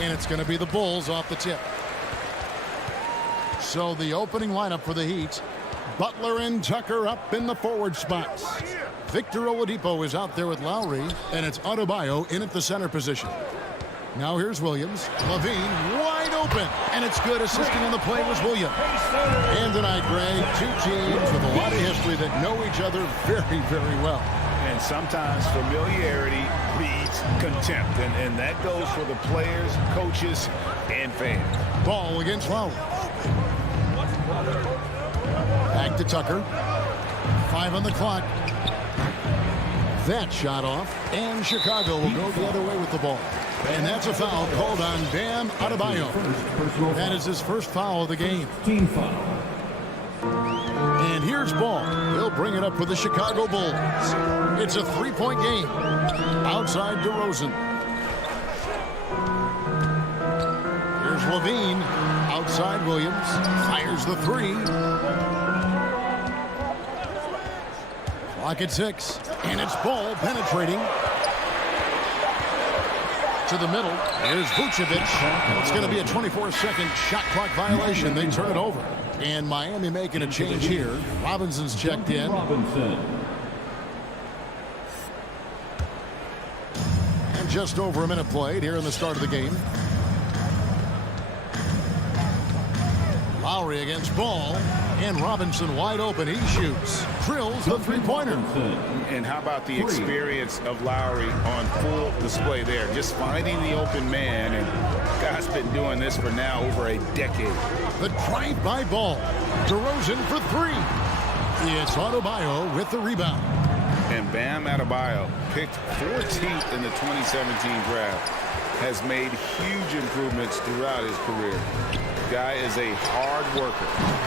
and it's going to be the Bulls off the tip. So the opening lineup for the Heat: Butler and Tucker up in the forward spots. Victor Oladipo is out there with Lowry, and it's Adebayo in at the center position. Now here's Williams. Levine wide open, and it's good. Assisting on the play was Williams. And tonight, Greg, two teams with a lot of history that know each other very, very well. And sometimes familiarity breeds contempt, and that goes for the players, coaches, and fans. Ball against Lowry. Back to Tucker. 5 on the clock. That shot off, and Chicago will go the other way with the ball. And that's a foul called on Bam Adebayo. That is his first foul of the game. Team foul. And here's Ball. He'll bring it up for the Chicago Bulls. It's a 3-point game. Outside DeRozan. Here's Levine. Outside Williams. Fires the 3. Clock at 6. And it's Ball penetrating to the middle. Here's Vucevic. It's going to be a 24-second shot clock violation. They turn it over. And Miami making a change here. Robinson's checked in. And just over a minute played here in the start of the game. Lowry against Ball. And Robinson wide open. He shoots. Drills the three-pointer. And how about the experience of Lowry on full display there? Just finding the open man. And guy's been doing this for now over a decade. The drive-by Ball. DeRozan for 3. It's Adebayo with the rebound. And Bam Adebayo, picked 14th in the 2017 draft, has made huge improvements throughout his career. Guy is a hard worker.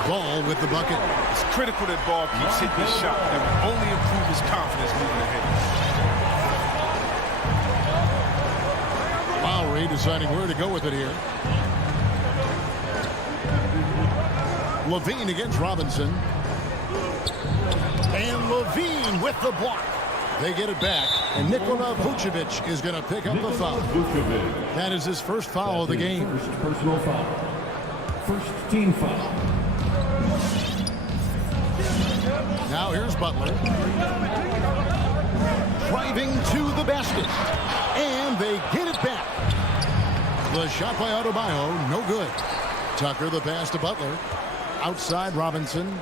Ball with the bucket. It's critical that Ball keeps hitting his shot. That will only improve his confidence moving ahead. Lowry deciding where to go with it here. Levine against Robinson. And Levine with the block. They get it back, and Nikola Vucevic is going to pick up the foul. That is his first foul of the game. First personal foul. First team foul. Now here's Butler. Driving to the basket. And they get it back. The shot by Adebayo, no good. Tucker the pass to Butler. Outside Robinson.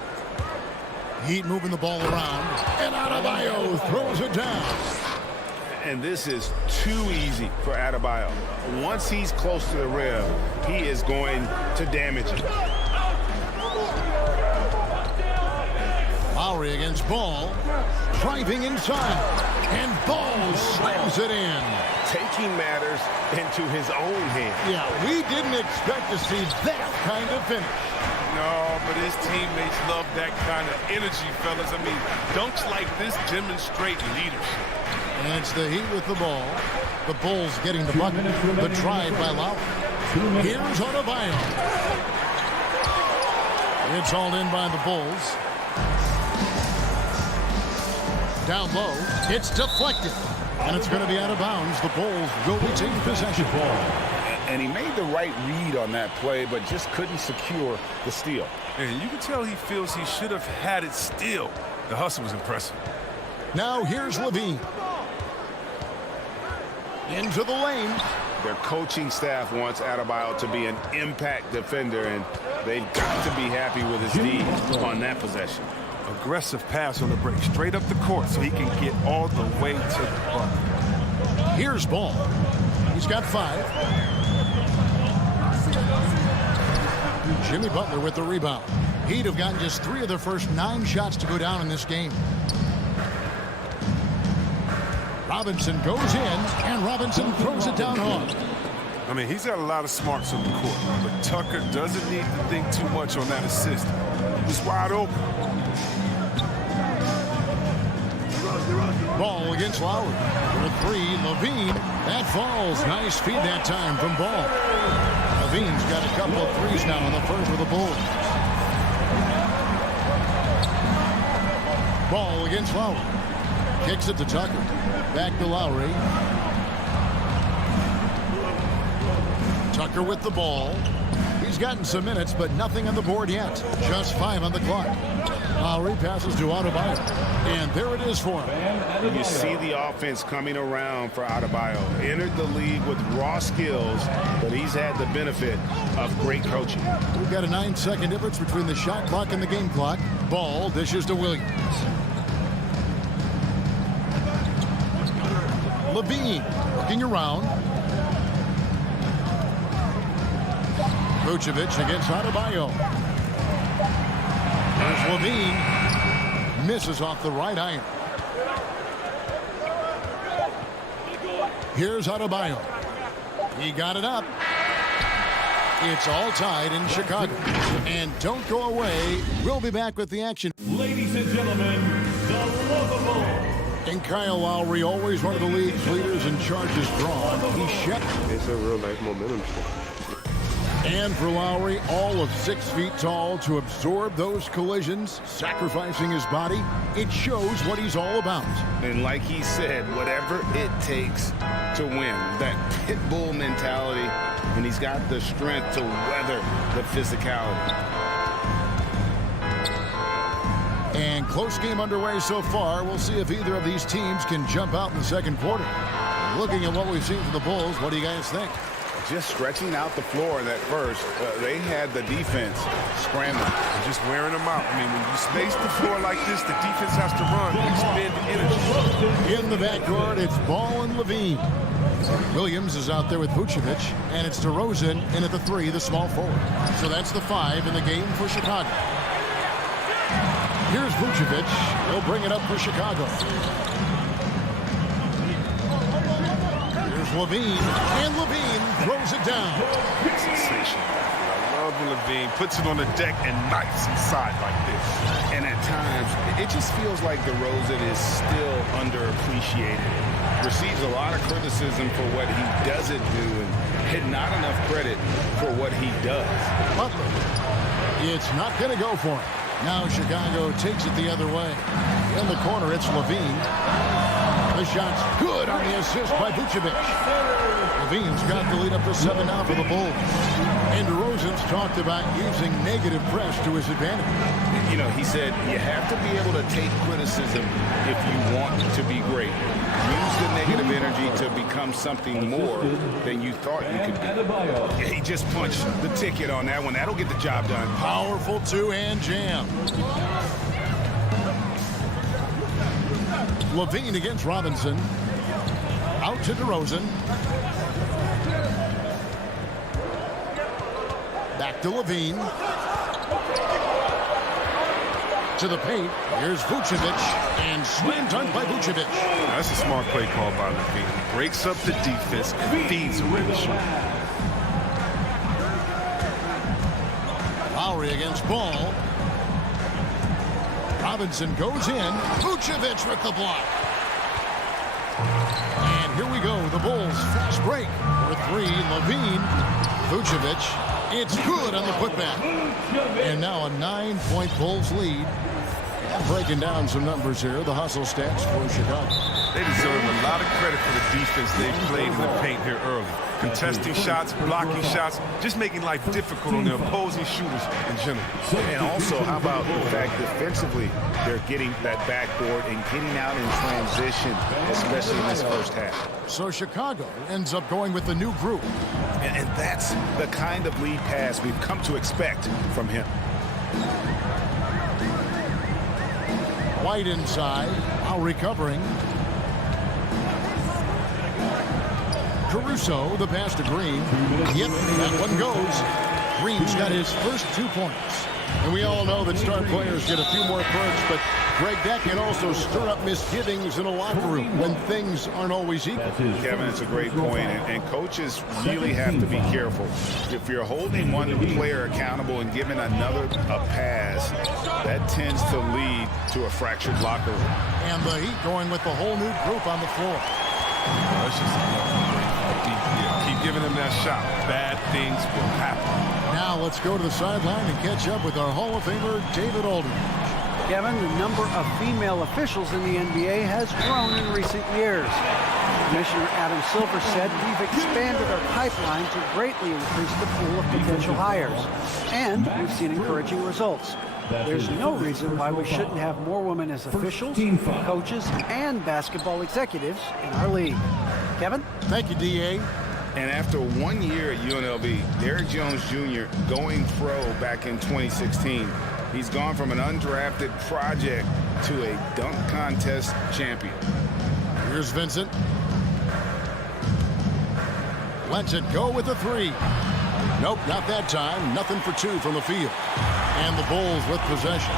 Heat moving the ball around. And Adebayo throws it down. And this is too easy for Adebayo. Once he's close to the rim, he is going to damage it. Lowry against Ball. Driving inside. And Ball slams it in. Taking matters into his own hands. Yeah, we didn't expect to see that kind of finish. No, but his teammates love that kind of energy, fellas. I mean, dunks like this demonstrate leadership. And it's the Heat with the ball. The Bulls getting the bucket. The drive by Lowry. Here's Adebayo. It's hauled in by the Bulls. Down low. It's deflected. And it's going to be out of bounds. The Bulls will retain possession. And he made the right read on that play, but just couldn't secure the steal. And you can tell he feels he should have had it still. The hustle was impressive. Now here's Levine. Into the lane. Their coaching staff wants Adebayo to be an impact defender, and they've got to be happy with his D on that possession. Aggressive pass on the break, straight up the court so he can get all the way to the bucket. Here's Ball. He's got 5. Jimmy Butler with the rebound. He'd have gotten just 3 of their first 9 shots to go down in this game. Robinson goes in, and Robinson throws it down hard. I mean, he's got a lot of smarts on the court, but Tucker doesn't need to think too much on that assist. He's wide open. Ball against Lowry. For 3, Levine. That falls. Nice feed that time from Ball. Levine's got a couple of threes now on the first for the Bulls. Ball against Lowry. Kicks it to Tucker. Back to Lowry. Tucker with the ball. He's gotten some minutes, but nothing on the board yet. Just 5 on the clock. Lowry passes to Adebayo. And there it is for him. You see the offense coming around for Adebayo. Entered the league with raw skills, but he's had the benefit of great coaching. We've got a 9-second difference between the shot clock and the game clock. Ball dishes to Williams. Levine looking around. Vucevic against Adebayo. There's Levine. Misses off the right iron. Here's Adebayo. He got it up. It's all tied in Chicago. And don't go away. We'll be back with the action. Ladies and gentlemen, the lovable. And Kyle Lowry, always one of the league's leaders in charges drawn. He It's a real nice momentum shift. And for Lowry, all of 6 feet tall to absorb those collisions, sacrificing his body, it shows what he's all about. And like he said, whatever it takes to win, that pit bull mentality, and he's got the strength to weather the physicality. And close game underway so far. We'll see if either of these teams can jump out in the second quarter. Looking at what we've seen from the Bulls, what do you guys think? Just stretching out the floor in that first, they had the defense scrambling. And just wearing them out. I mean, when you space the floor like this, the defense has to run, expend energy. In the backcourt, it's Ball and Levine. Williams is out there with Vucevic, and it's DeRozan in at the 3, the small forward. So that's the 5 in the game for Chicago. Here's Vucevic. He'll bring it up for Chicago. Here's Levine, and Levine throws it down. Sensational. I love when Levine puts it on the deck and knifes inside like this. And at times, it just feels like DeRozan is still underappreciated. Receives a lot of criticism for what he doesn't do and not enough credit for what he does. Butler. It's not going to go for him. Now Chicago takes it the other way. In the corner, it's Levine. The shot's good on the assist by Vucevic. Levine's got the lead up to 7 now for the Bulls. And DeRozan's talked about using negative press to his advantage. You know, he said you have to be able to take criticism if you want to be great. Use the negative energy to become something more than you thought you could be. He just punched the ticket on that one. That'll get the job done. Powerful two-hand jam. Levine against Robinson. Out to DeRozan. Back to Levine. To the paint. Here's Vucevic. And slam dunk by Vucevic. That's a smart play call by Levine. He breaks up the defense and feeds him in the shoot. Lowry against Ball. Robinson goes in. Vucevic with the block. And here we go. The Bulls fast break. For 3, Levine. Vucevic. It's good on the putback. And now a 9-point Bulls lead. Breaking down some numbers here. The hustle stats for Chicago. They deserve a lot of credit for the defense they played in the paint here early. Contesting shots, blocking shots, just making life difficult on the opposing shooters in general. And also, how about the fact defensively, they're getting that backboard and getting out in transition, especially in this first half. So Chicago ends up going with the new group. And that's the kind of lead pass we've come to expect from him. White inside, now recovering. Caruso, the pass to Green. Yep, that one goes. Green's got his first 2 points. And we all know that star players get a few more perks, but Greg, that can also stir up misgivings in a locker room when things aren't always equal. Kevin, it's a great point, and coaches really have to be careful. If you're holding one player accountable and giving another a pass, that tends to lead to a fractured locker room. And the Heat going with the whole new group on the floor. That's just keep giving them that shot. Bad things will happen. Now let's go to the sideline and catch up with our Hall of Famer, David Aldridge. Kevin, the number of female officials in the NBA has grown in recent years. Commissioner Adam Silver said, "We've expanded our pipeline to greatly increase the pool of potential hires, and we've seen encouraging results. There's no reason why we shouldn't have more women as officials, coaches, and basketball executives in our league." Kevin? Thank you, D.A. And after 1 year at UNLV, Derrick Jones Jr. going pro back in 2016, he's gone from an undrafted project to a dunk contest champion. Here's Vincent. Lets it go with the three. Nope, not that time. Nothing for two from the field. And the Bulls with possession.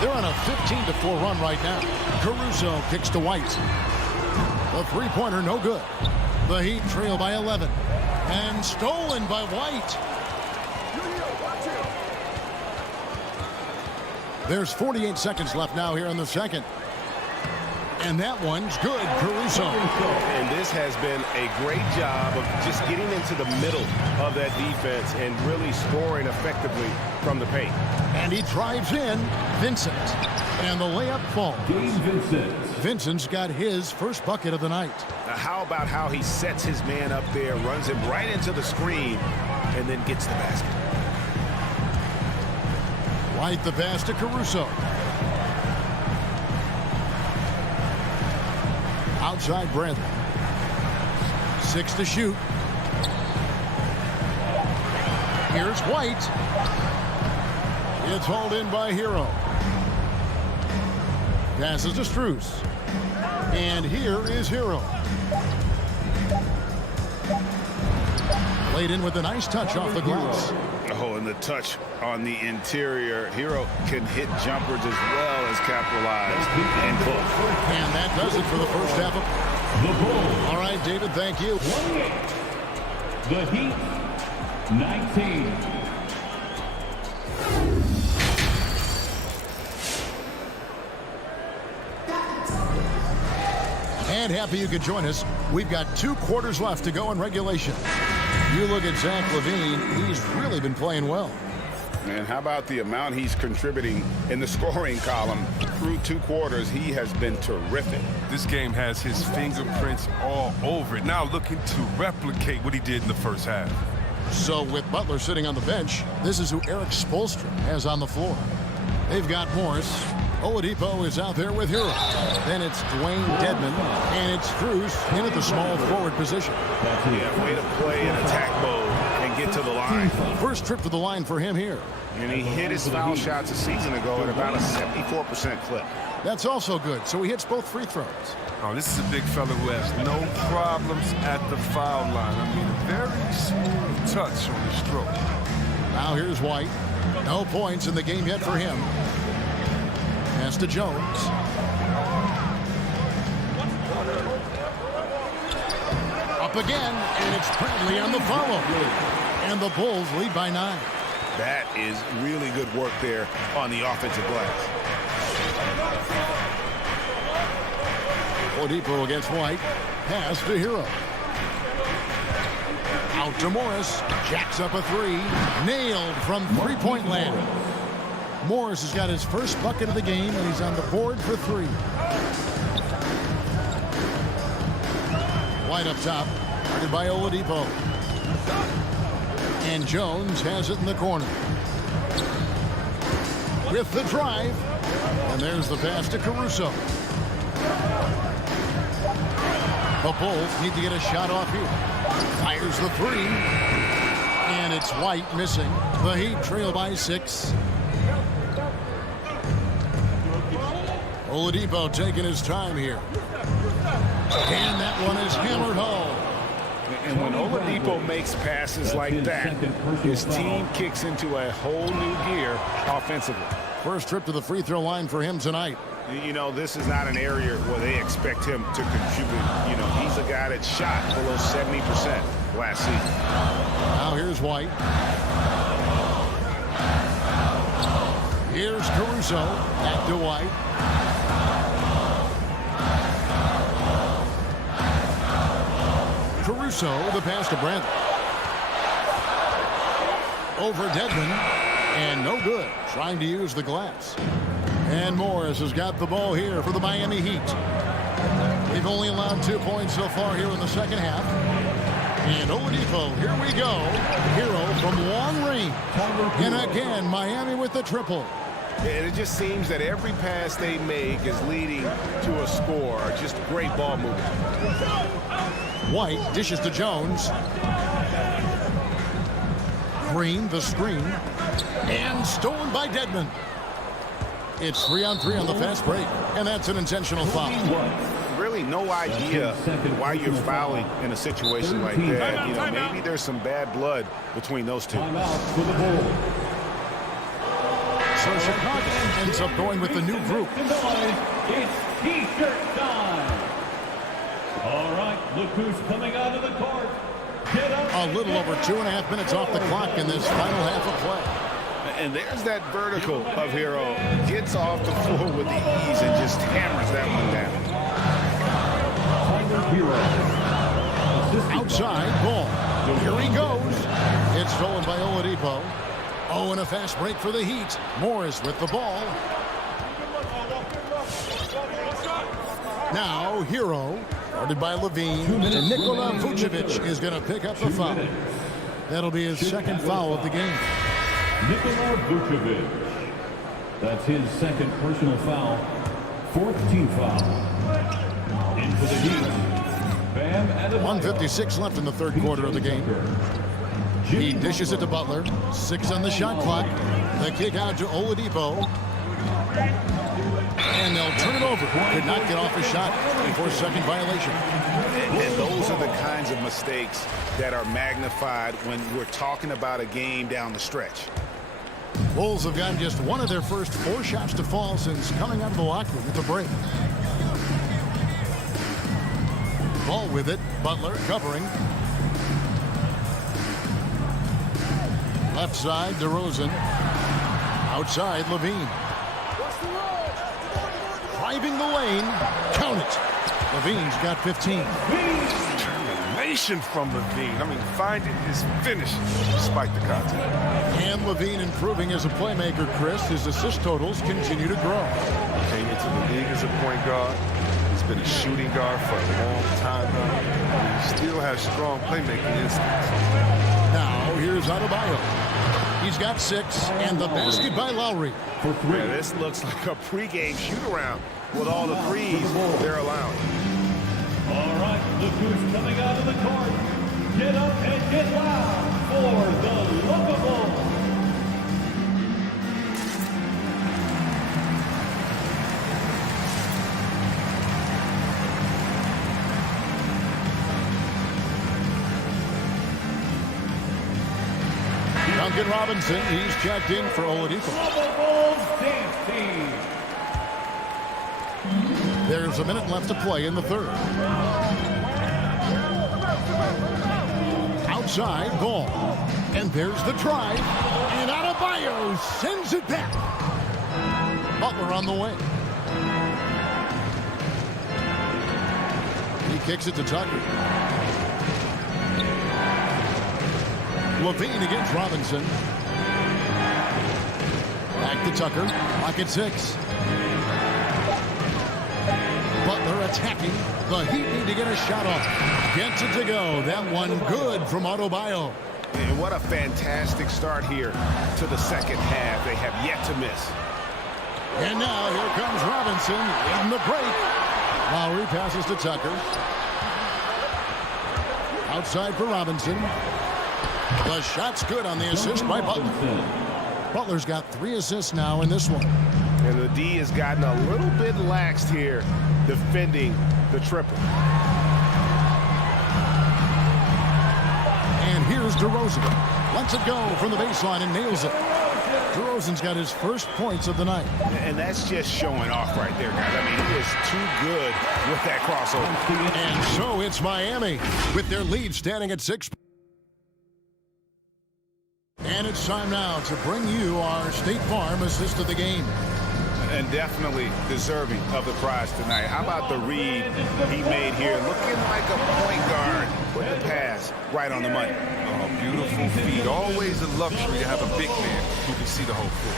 They're on a 15-4 run right now. Caruso kicks to White. The three-pointer, no good. The Heat trail by 11. And stolen by White. There's 48 seconds left now here in the second. And that one's good, Caruso. And this has been a great job of just getting into the middle of that defense and really scoring effectively from the paint. And he drives in, Vincent. And the layup falls. Vincent's got his first bucket of the night. Now, how about how he sets his man up there, runs him right into the screen, and then gets the basket. White the pass to Caruso. Outside Bradley. 6 to shoot. Here's White. It's hauled in by Hero. Passes to Strus. And here is Hero. Played in with a nice touch off the glass. Oh, and the touch on the interior. Hero can hit jumpers as well as capitalize and pull. And that does it for the first half of The Bulls. All right, David, thank you. 28. The Heat, 19. And happy you could join us. We've got 2 quarters left to go in regulation. You look at Zach LaVine, he's really been playing well. And how about the amount he's contributing in the scoring column through 2 quarters? He has been terrific. This game has his fingerprints all over it. Now looking to replicate what he did in the first half. So with Butler sitting on the bench, this is who Eric Spoelstra has on the floor. They've got Morris. Oladipo is out there with Hero. Then it's Dwayne Dedman, and it's Strus in at the small forward position. Yeah, way to play in attack mode and get to the line. First trip to the line for him here. And he hit his foul shots a season ago at about a 74% clip. That's also good, so he hits both free throws. Oh, this is a big fella who has no problems at the foul line. I mean, a very smooth touch on the stroke. Now here's White. No points in the game yet for him. Pass to Jones. Up again, and it's Bradley on the follow. And the Bulls lead by 9. That is really good work there on the offensive glass. Oladipo against White. Pass to Hero. Out to Morris. Jacks up a 3. Nailed from three-point land. Morris has got his first bucket of the game, and he's on the board for 3. White up top. Guarded by Oladipo. And Jones has it in the corner. With the drive. And there's the pass to Caruso. The Bulls need to get a shot off here. Fires the 3. And it's White missing. The Heat trail by 6. Oladipo taking his time here. And that one is hammered home. And when Oladipo makes passes like that, his team kicks into a whole new gear offensively. First trip to the free throw line for him tonight. You know, this is not an area where they expect him to contribute. You know, he's a guy that shot below 70% last season. Now here's White. Here's Caruso. Back to White. Caruso, the pass to Bradley. Over Dedman, and no good. Trying to use the glass. And Morris has got the ball here for the Miami Heat. They've only allowed 2 points so far here in the second half. And Oladipo, here we go. Hero from long range. And again, Miami with the triple. And it just seems that every pass they make is leading to a score. Just great ball movement. White dishes to Jones. Green, the screen. And stolen by Dedmon. It's 3-on-3 on the fast break. And that's an intentional foul. Really no idea why you're fouling in a situation like that. You know, maybe there's some bad blood between those two. So Chicago ends up going with the new group. It's T-shirt time. All right, look who's coming out of the court. Get up. A little over 2.5 minutes off the clock in this final half of play. And there's that vertical of Hero. Gets off the floor with the ease and just hammers that one down. Outside, ball. Here he goes. It's stolen by Oladipo. Oh, and a fast break for the Heat. Morris with the ball. Now, Hero, guarded by Levine. And Nikola Vucevic is going to pick up the foul. That'll be his second foul of the game. Nikola Vucevic. That's his second personal foul. Fourth team foul. Into the Heat. Bam Adebayo. 1:56 left in the third quarter of the game. He dishes it to Butler. 6 on the shot clock. The kick out to Oladipo. And they'll turn it over. Could not get off a shot before second violation. And those are the kinds of mistakes that are magnified when we're talking about a game down the stretch. Bulls have gotten just one of their first 4 shots to fall since coming out of the locker room at the break. Ball with it. Butler covering. Left side, DeRozan. Outside, Levine. Driving the lane. Count it. Levine's got 15. Determination from Levine. I mean, finding his finish despite the contact. And Levine improving as a playmaker, Chris. His assist totals continue to grow. Came into the league as a point guard. He's been a shooting guard for a long time now. He still has strong playmaking instincts. Now, here's Adebayo. He's got 6, and the basket by Lowry. Yeah, this looks like a pregame shoot-around with all the threes they're allowing. All right, look who's coming out of the court. Get up and get loud for the Lookable. Duncan Robinson, he's checked in for Oladipo. Lookable's dance team. There's a minute left to play in the third. Outside, ball. And there's the drive. And Adebayo sends it back. Butler on the way. He kicks it to Tucker. Levine against Robinson. Back to Tucker. Lock at 6. Butler attacking. The Heat need to get a shot off. Gets it to go. That one good from Adebayo. And what a fantastic start here to the second half. They have yet to miss. And now here comes Robinson in the break. Lowry passes to Tucker. Outside for Robinson. The shot's good on the assist by Butler. Butler's got 3 assists now in this one. And the D has gotten a little bit laxed here defending the triple. And here's DeRozan. Lets it go from the baseline and nails it. DeRozan's got his first points of the night. And that's just showing off right there, guys. I mean, he is too good with that crossover. And so it's Miami with their lead standing at 6. And it's time now to bring you our State Farm assist of the game. And definitely deserving of the prize tonight. How about the read he made here? Looking like a point guard with the pass right on the money. Oh, beautiful feed. Always a luxury to have a big man who can see the whole floor.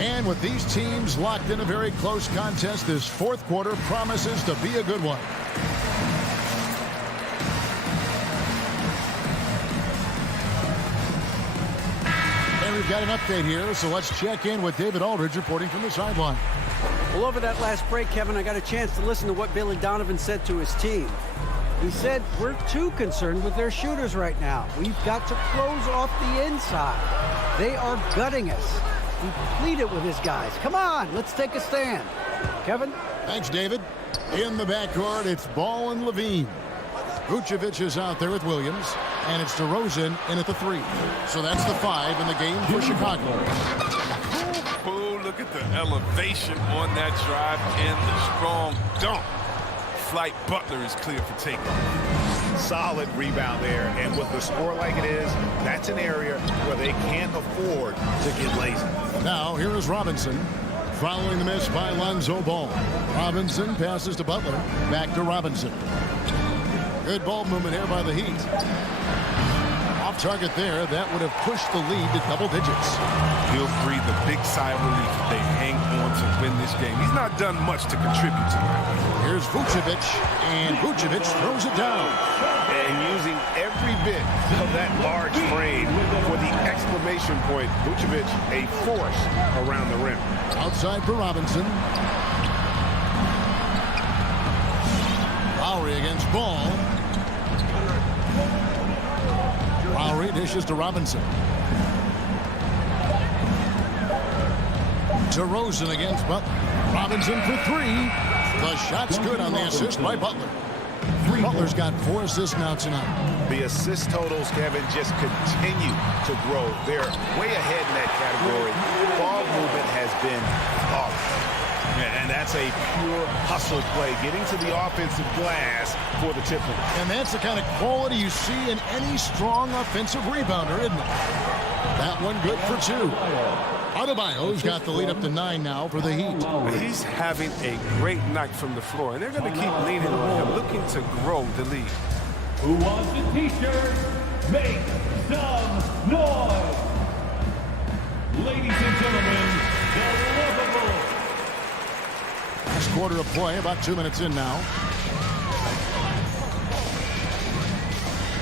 And with these teams locked in a very close contest, this fourth quarter promises to be a good one. And we've got an update here, so let's check in with David Aldridge reporting from the sideline. Well, over that last break, Kevin, I got a chance to listen to what Billy Donovan said to his team. He said, we're too concerned with their shooters right now. We've got to close off the inside. They are gutting us. He pleaded with his guys. Come on, let's take a stand. Kevin? Thanks, David. In the backcourt, it's Ball and Levine. Vucevic is out there with Williams, and it's DeRozan in at the 3. So that's the 5 in the game for Chicago. Oh, look at the elevation on that drive and the strong dunk. Flight Butler is clear for takeoff. Solid rebound there, and with the score like it is, that's an area where they can't afford to get lazy. Now, here is Robinson. Following the miss by Lonzo Ball. Robinson passes to Butler. Back to Robinson. Good ball movement here by the Heat. Off target there. That would have pushed the lead to double digits. He'll breathe a big sigh of relief if they hang on to win this game. He's not done much to contribute tonight. Here's Vucevic, and Vucevic throws it down. And using every bit of that large frame for the exclamation point, Vucevic a force around the rim. Outside for Robinson. Lowry against Ball. Lowry dishes to Robinson. DeRozan against Butler. Robinson for 3. The shot's good on the assist by Butler. Butler's got 4 assists now tonight. The assist totals, Kevin, just continue to grow. They're way ahead in that category. Ball movement has been flawless. And that's a pure hustle play, getting to the offensive glass for the tip. And that's the kind of quality you see in any strong offensive rebounder, isn't it? That one good for 2. Adebayo's got the lead up to 9 now for the Heat. He's having a great night from the floor, and they're going to keep leaning on him, looking to grow the lead. Who wants a t-shirt? Make some noise! Ladies and gentlemen, the lovable. Last quarter of play, about 2 minutes in now.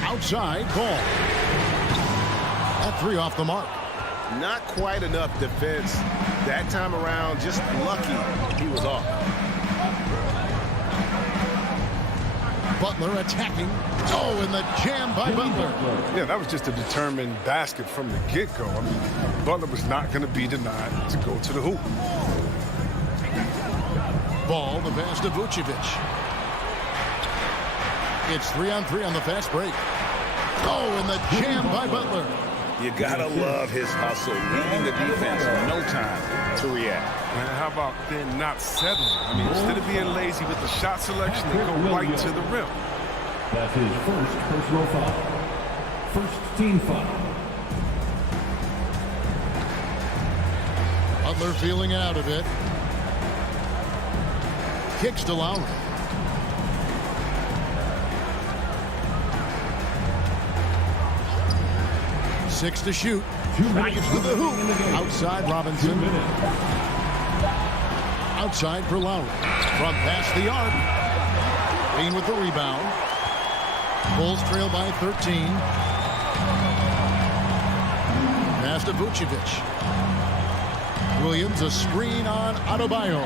Outside, Ball. That 3 off the mark. Not quite enough defense that time around. Just lucky he was off. Butler attacking. Oh, and the jam by Butler. Yeah, that was just a determined basket from the get-go. I mean, Butler was not going to be denied to go to the hoop. Ball, the pass to Vucevic. It's 3-on-3 on the fast break. Oh, and the jam by Butler. You gotta love his hustle, leading the defense, no time to react. And how about then not settling? I mean, instead of being lazy with the shot selection, they go right to the rim. That's his first personal foul. First team foul. Butler feeling it out a bit. Kicks to Lowry. Six to shoot. Gets to the hoop. Outside Robinson. Outside for Lowry. From past the arc. Green with the rebound. Bulls trail by 13. Pass to Vucevic. Williams, a screen on Adebayo.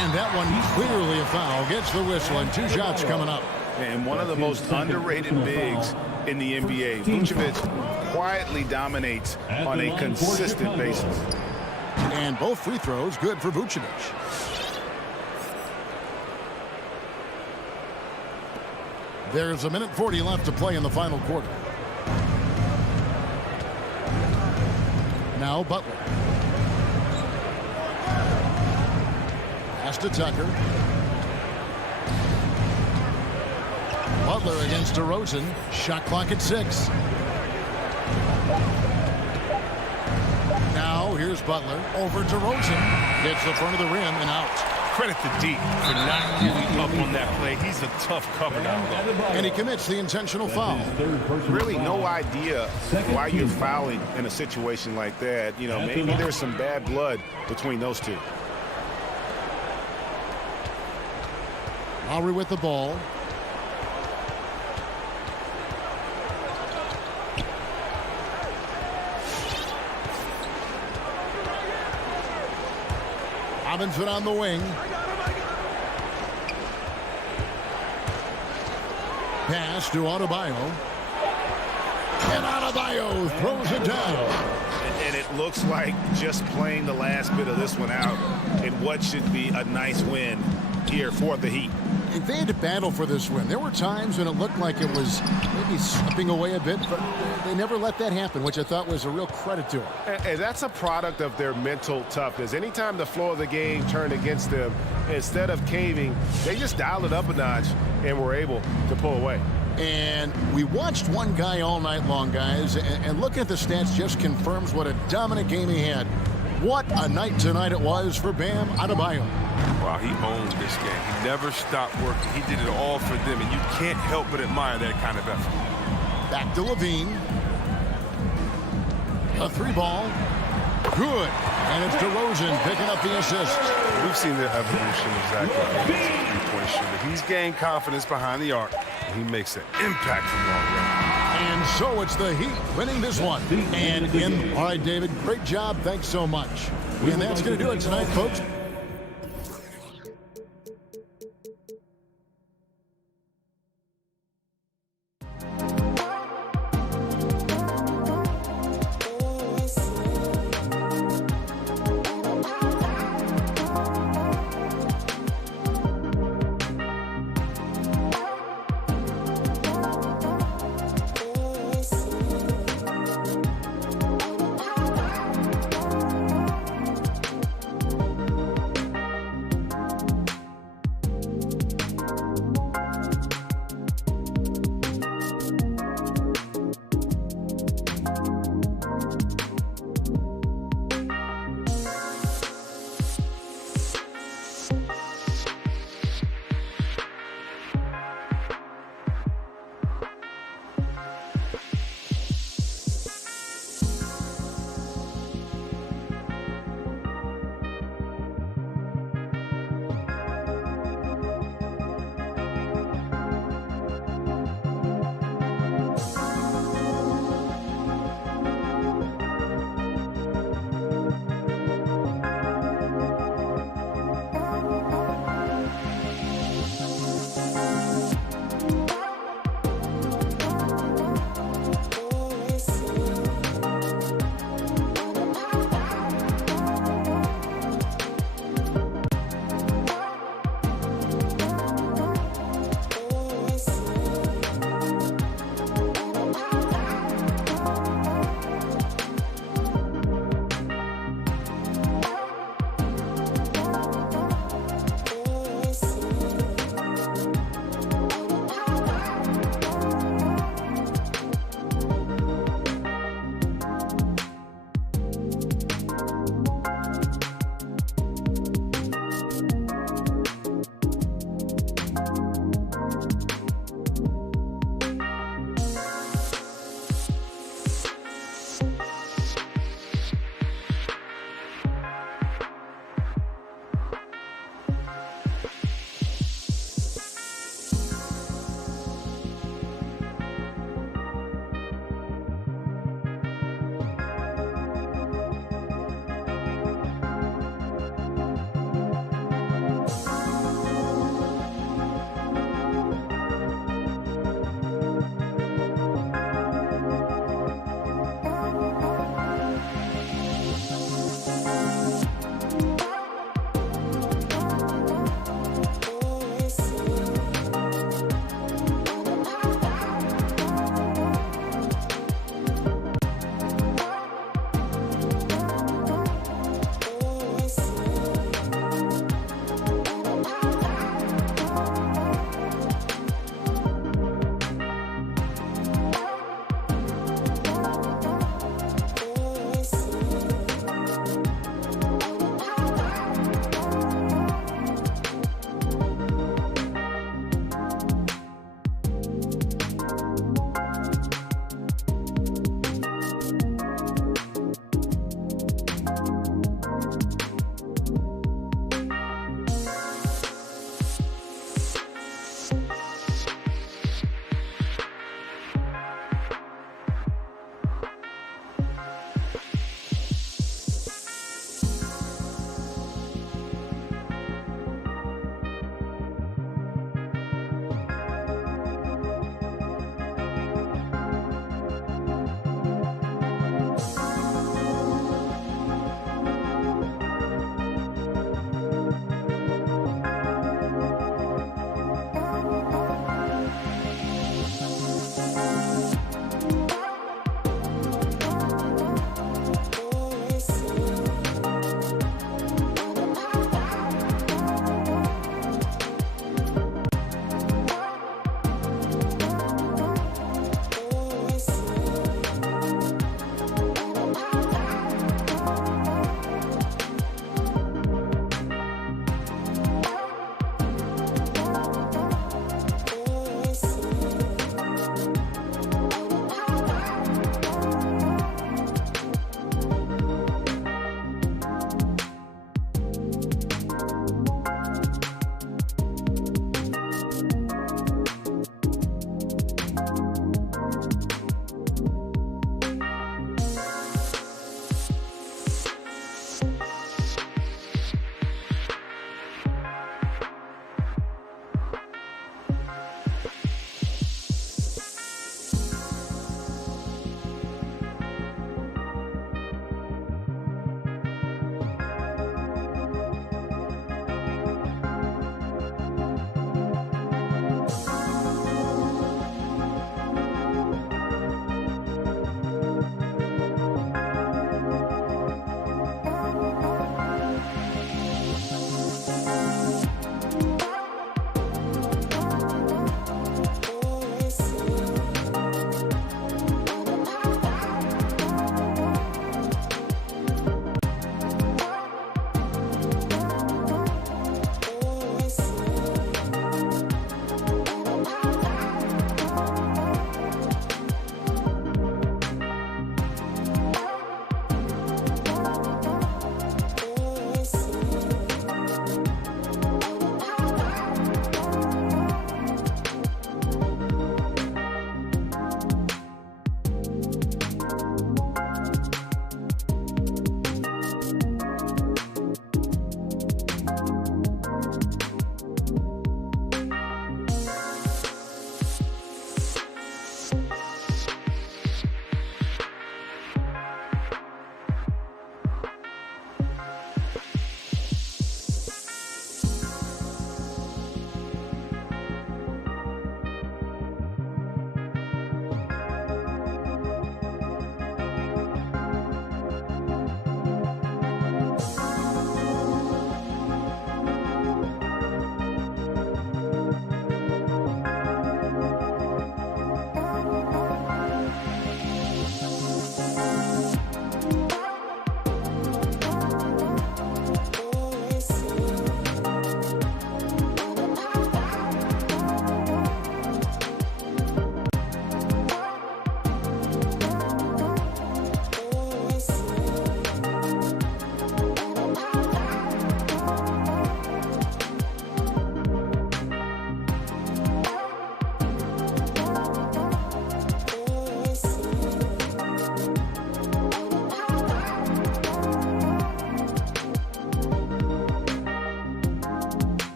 And that one clearly a foul. Gets the whistle, and 2 shots coming up. And one of the most underrated bigs in the NBA. Vucevic quietly dominates on a consistent basis. And both free throws good for Vucevic. There's 1:40 left to play in the final quarter. Now Butler. Pass to Tucker. Butler against DeRozan. Shot clock at 6. Now here's Butler over DeRozan. Gets the front of the rim and out. credit to D for not giving up on that play. He's a tough cover down low. And he commits the intentional foul. Really no idea why you're fouling in a situation like that. You know, maybe there's some bad blood between those two. Lowry with the ball. Robinson on the wing. Pass to Adebayo. And Adebayo throws it down. And it looks like just playing the last bit of this one out in what should be a nice win here for the Heat. They had to battle for this win. There were times when it looked like it was maybe slipping away a bit, but they never let that happen, which I thought was a real credit to them. And that's a product of their mental toughness. Anytime the flow of the game turned against them, instead of caving, they just dialed it up a notch and were able to pull away. And we watched one guy all night long, guys, and looking at the stats just confirms what a dominant game he had. What a night tonight it was for Bam Adebayo. Wow, he owned this game. He never stopped working. He did it all for them, and you can't help but admire that kind of effort. Back to Levine. A three ball. Good. And it's DeRozan picking up the assist. We've seen the evolution of Zach Lavine as a three-point shooter. He's gained confidence behind the arc, and he makes an impact from long range. And so it's the Heat winning this one. And all right, David, great job. Thanks so much. And that's going to do it tonight, folks.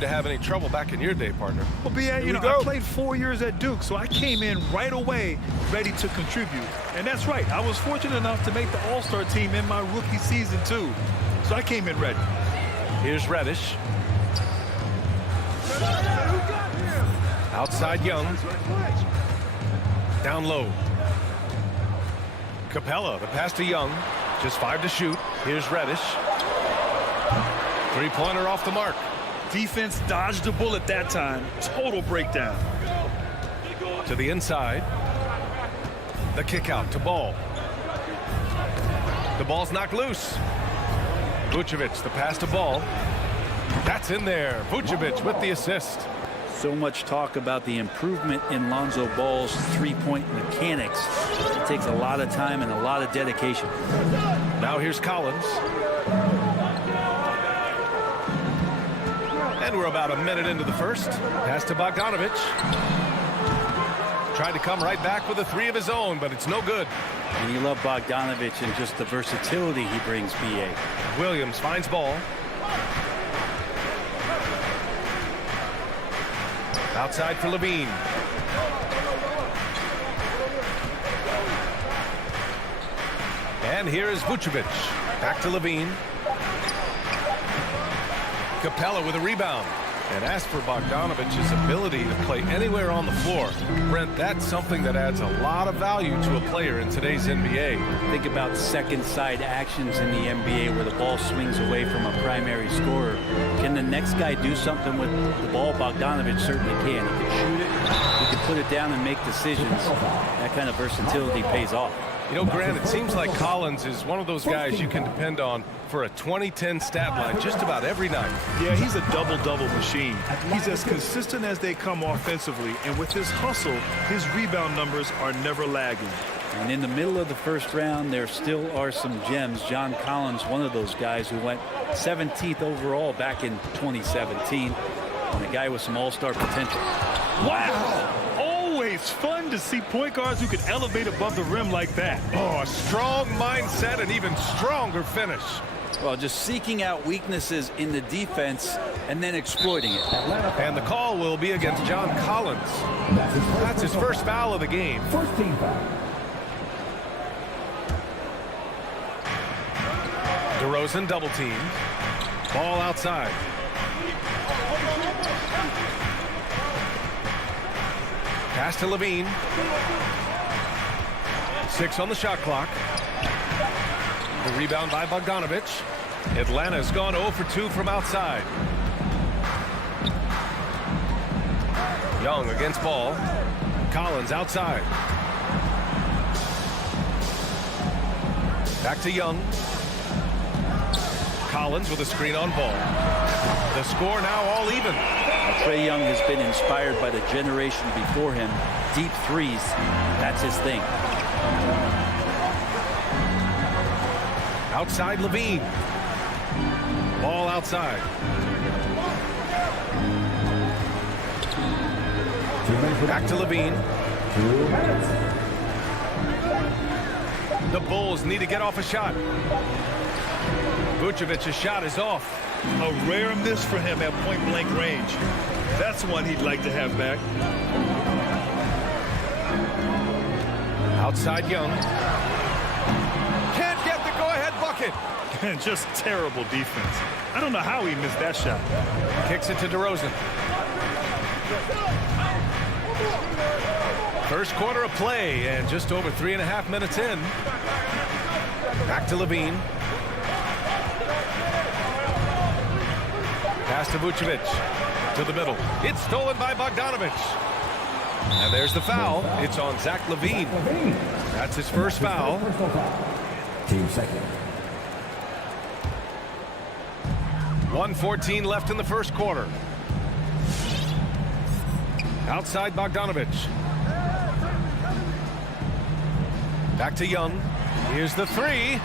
seem to have any trouble back in your day, partner. Well, B.A., you know, I played 4 years at Duke, so I came in right away ready to contribute. And that's right. I was fortunate enough to make the All-Star team in my rookie season, too. So I came in ready. Here's Reddish. Outside Young. Down low. Capella, the pass to Young. Just 5 to shoot. Here's Reddish. Three-pointer off the mark. Defense dodged the bullet that time. Total breakdown. To the inside. The kick out to Ball. The ball's knocked loose. Vucevic, the pass to Ball. That's in there. Vucevic with the assist. So much talk about the improvement in Lonzo Ball's three-point mechanics. It takes a lot of time and a lot of dedication. Now here's Collins. And we're about a minute into the first. Pass to Bogdanovic. Tried to come right back with a three of his own, but it's no good. And you love Bogdanovic and just the versatility he brings, B.A. Williams finds Ball. Outside for Levine. And here is Vucevic. Back to Levine. Capella with a rebound. And as for Bogdanovic's ability to play anywhere on the floor, Brent, that's something that adds a lot of value to a player in today's NBA. Think about second side actions in the NBA where the ball swings away from a primary scorer. Can the next guy do something with the ball? Bogdanovic certainly can. He can shoot it, he can put it down and make decisions. That kind of versatility pays off. You know, Grant, it seems like Collins is one of those guys you can depend on for a 2010 stat line just about every night. Yeah, he's a double-double machine. He's as consistent as they come offensively, and with his hustle, his rebound numbers are never lagging. And in the middle of the first round, there still are some gems. John Collins, one of those guys who went 17th overall back in 2017, and a guy with some all-star potential. Wow! Always fun to see point guards who can elevate above the rim like that. Oh, a strong mindset and even stronger finish. Well, just seeking out weaknesses in the defense and then exploiting it. And the call will be against John Collins. That's his first foul of the game. First team foul. DeRozan double teamed. Ball outside. Pass to Levine. 6 on the shot clock. The rebound by Bogdanovic. Atlanta's gone 0 for 2 from outside. Young against Ball. Collins outside. Back to Young. Collins with a screen on Ball. The score now all even. Trae Young has been inspired by the generation before him. Deep threes, that's his thing. Outside Levine. Ball outside. Back to Levine. The Bulls need to get off a shot. Vucevic's shot is off. A rare miss for him at point-blank range. That's one he'd like to have back. Outside Young. Can't get the go-ahead bucket. Just terrible defense. I don't know how he missed that shot. Kicks it to DeRozan. First quarter of play and just over 3.5 minutes in. Back to Levine. Pass to Vucevic. To the middle. It's stolen by Bogdanovic. And there's the foul. It's on Zach LaVine. That's his first foul. Team second. 1:14 left in the first quarter. Outside Bogdanovic. Back to Young. Here's the three.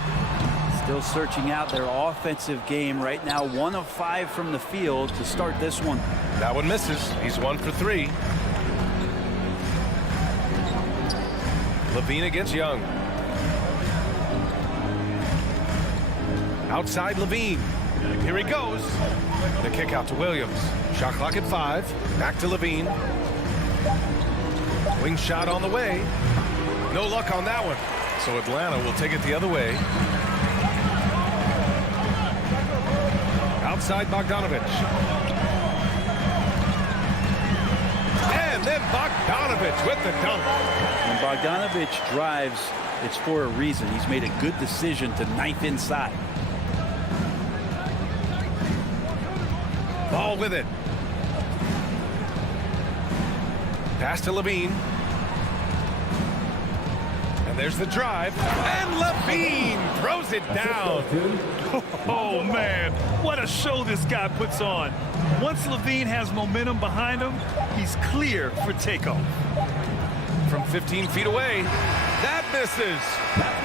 Still searching out their offensive game right now. 1 of 5 from the field to start this one. That one misses. He's 1 for 3. Levine against Young. Outside Levine. Here he goes. The kick out to Williams. Shot clock at 5. Back to Levine. Wing shot on the way. No luck on that one. So Atlanta will take it the other way. Outside Bogdanovich. And then Bogdanovich with the dunk. When Bogdanovich drives, it's for a reason. He's made a good decision to knife inside. Ball with it. Pass to Levine. And there's the drive. And Levine throws it down. Oh, man, what a show this guy puts on. Once Levine has momentum behind him, he's clear for takeoff. From 15 feet away. That misses.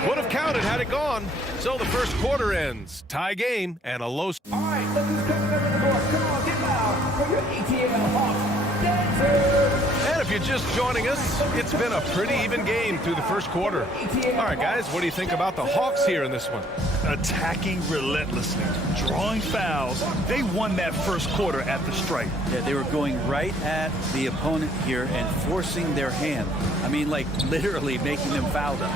Would have counted had it gone. So the first quarter ends. Tie game and a low. All right, look who's coming up in the court. Come on, get loud for your ATL Hawks dancers. And if you're just joining us, it's been a pretty even game through the first quarter. All right, guys, what do you think about the Hawks here in this one? Attacking relentlessly, drawing fouls. They won that first quarter at the stripe. Yeah, they were going right at the opponent here and forcing their hand. I mean, like literally making them foul them.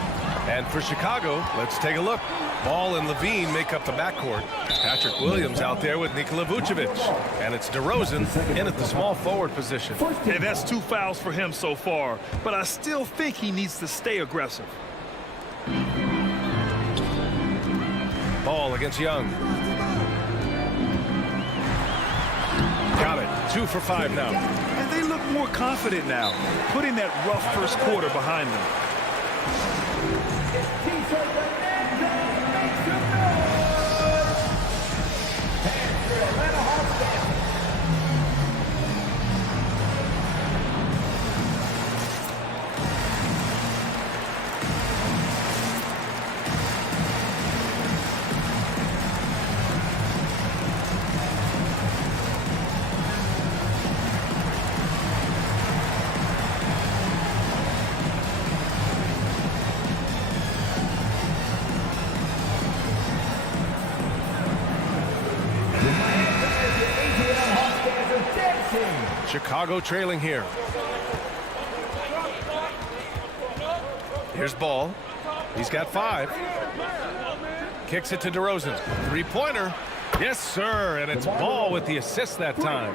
And for Chicago, let's take a look. Ball and Levine make up the backcourt. Patrick Williams out there with Nikola Vucevic. And it's DeRozan in at the small forward position. And that's 2 fouls for him so far. But I still think he needs to stay aggressive. Ball against Young. Got it. 2 for 5 now. And they look more confident now, putting that rough first quarter behind them. Chicago trailing here. Here's Ball. He's got 5. Kicks it to DeRozan. 3-pointer. Yes, sir. And it's Ball with the assist that time.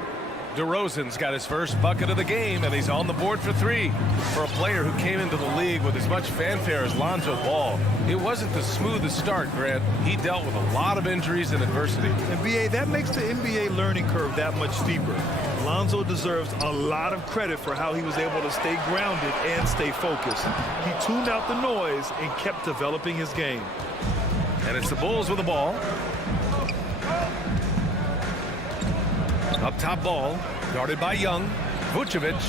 DeRozan's got his first bucket of the game, and he's on the board for 3. For a player who came into the league with as much fanfare as Lonzo Ball, it wasn't the smoothest start, Grant. He dealt with a lot of injuries and adversity. And BA, that makes the NBA learning curve that much steeper. Lonzo deserves a lot of credit for how he was able to stay grounded and stay focused. He tuned out the noise and kept developing his game. And it's the Bulls with the ball. Up top Ball, guarded by Young. Vucevic.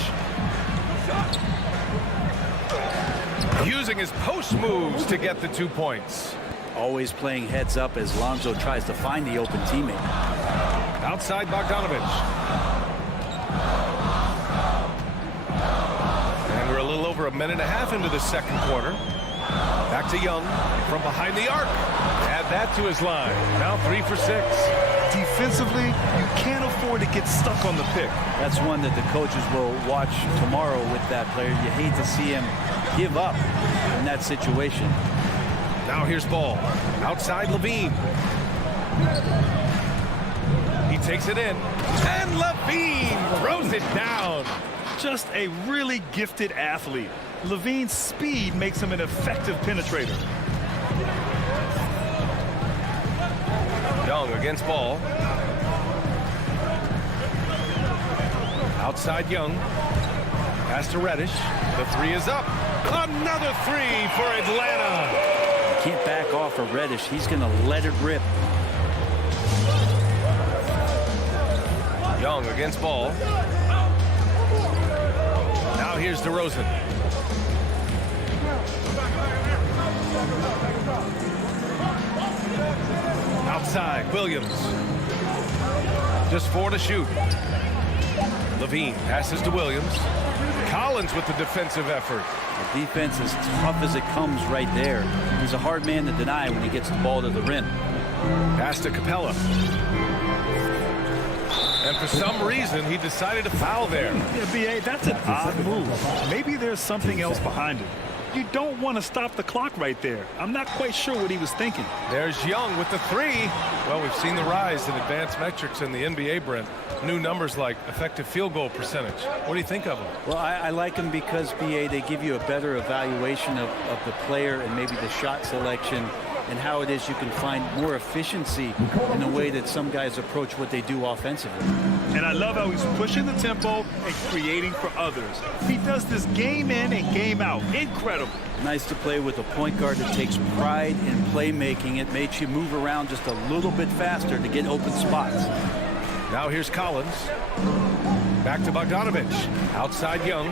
Using his post moves to get the 2 points. Always playing heads up as Lonzo tries to find the open teammate. Outside Bogdanovich. And we're a little over a minute and a half into the second quarter. Back to Young from behind the arc. Add that to his line. Now 3 for 6. Defensively, you can't afford to get stuck on the pick. That's one that the coaches will watch tomorrow with that player. You hate to see him give up in that situation. Now here's Ball. Outside Levine. He takes it in. And Levine throws it down. Just a really gifted athlete. Levine's speed makes him an effective penetrator. Young against Ball. Outside Young. Pass to Reddish. The 3 is up. Another 3 for Atlanta. You can't back off of Reddish. He's going to let it rip. Young against Ball. Now here's DeRozan. Outside, Williams. Just 4 to shoot. Levine passes to Williams. Collins with the defensive effort. The defense is tough as it comes right there. He's a hard man to deny when he gets the ball to the rim. Pass to Capella. And for some reason, he decided to foul there. Yeah, B.A., that's an odd move. Maybe there's something else behind it. You don't want to stop the clock right there. I'm not quite sure what he was thinking. There's Young with the three. Well, we've seen the rise in advanced metrics in the NBA, Brent. New numbers like effective field goal percentage. What do you think of them? Well, I like them because, BA, they give you a better evaluation of the player and maybe the shot selection and how it is you can find more efficiency in the way that some guys approach what they do offensively. And I love how he's pushing the tempo and creating for others. He does this game in and game out. Incredible. Nice to play with a point guard that takes pride in playmaking. It makes you move around just a little bit faster to get open spots. Now here's Collins. Back to Bogdanovich. Outside Young.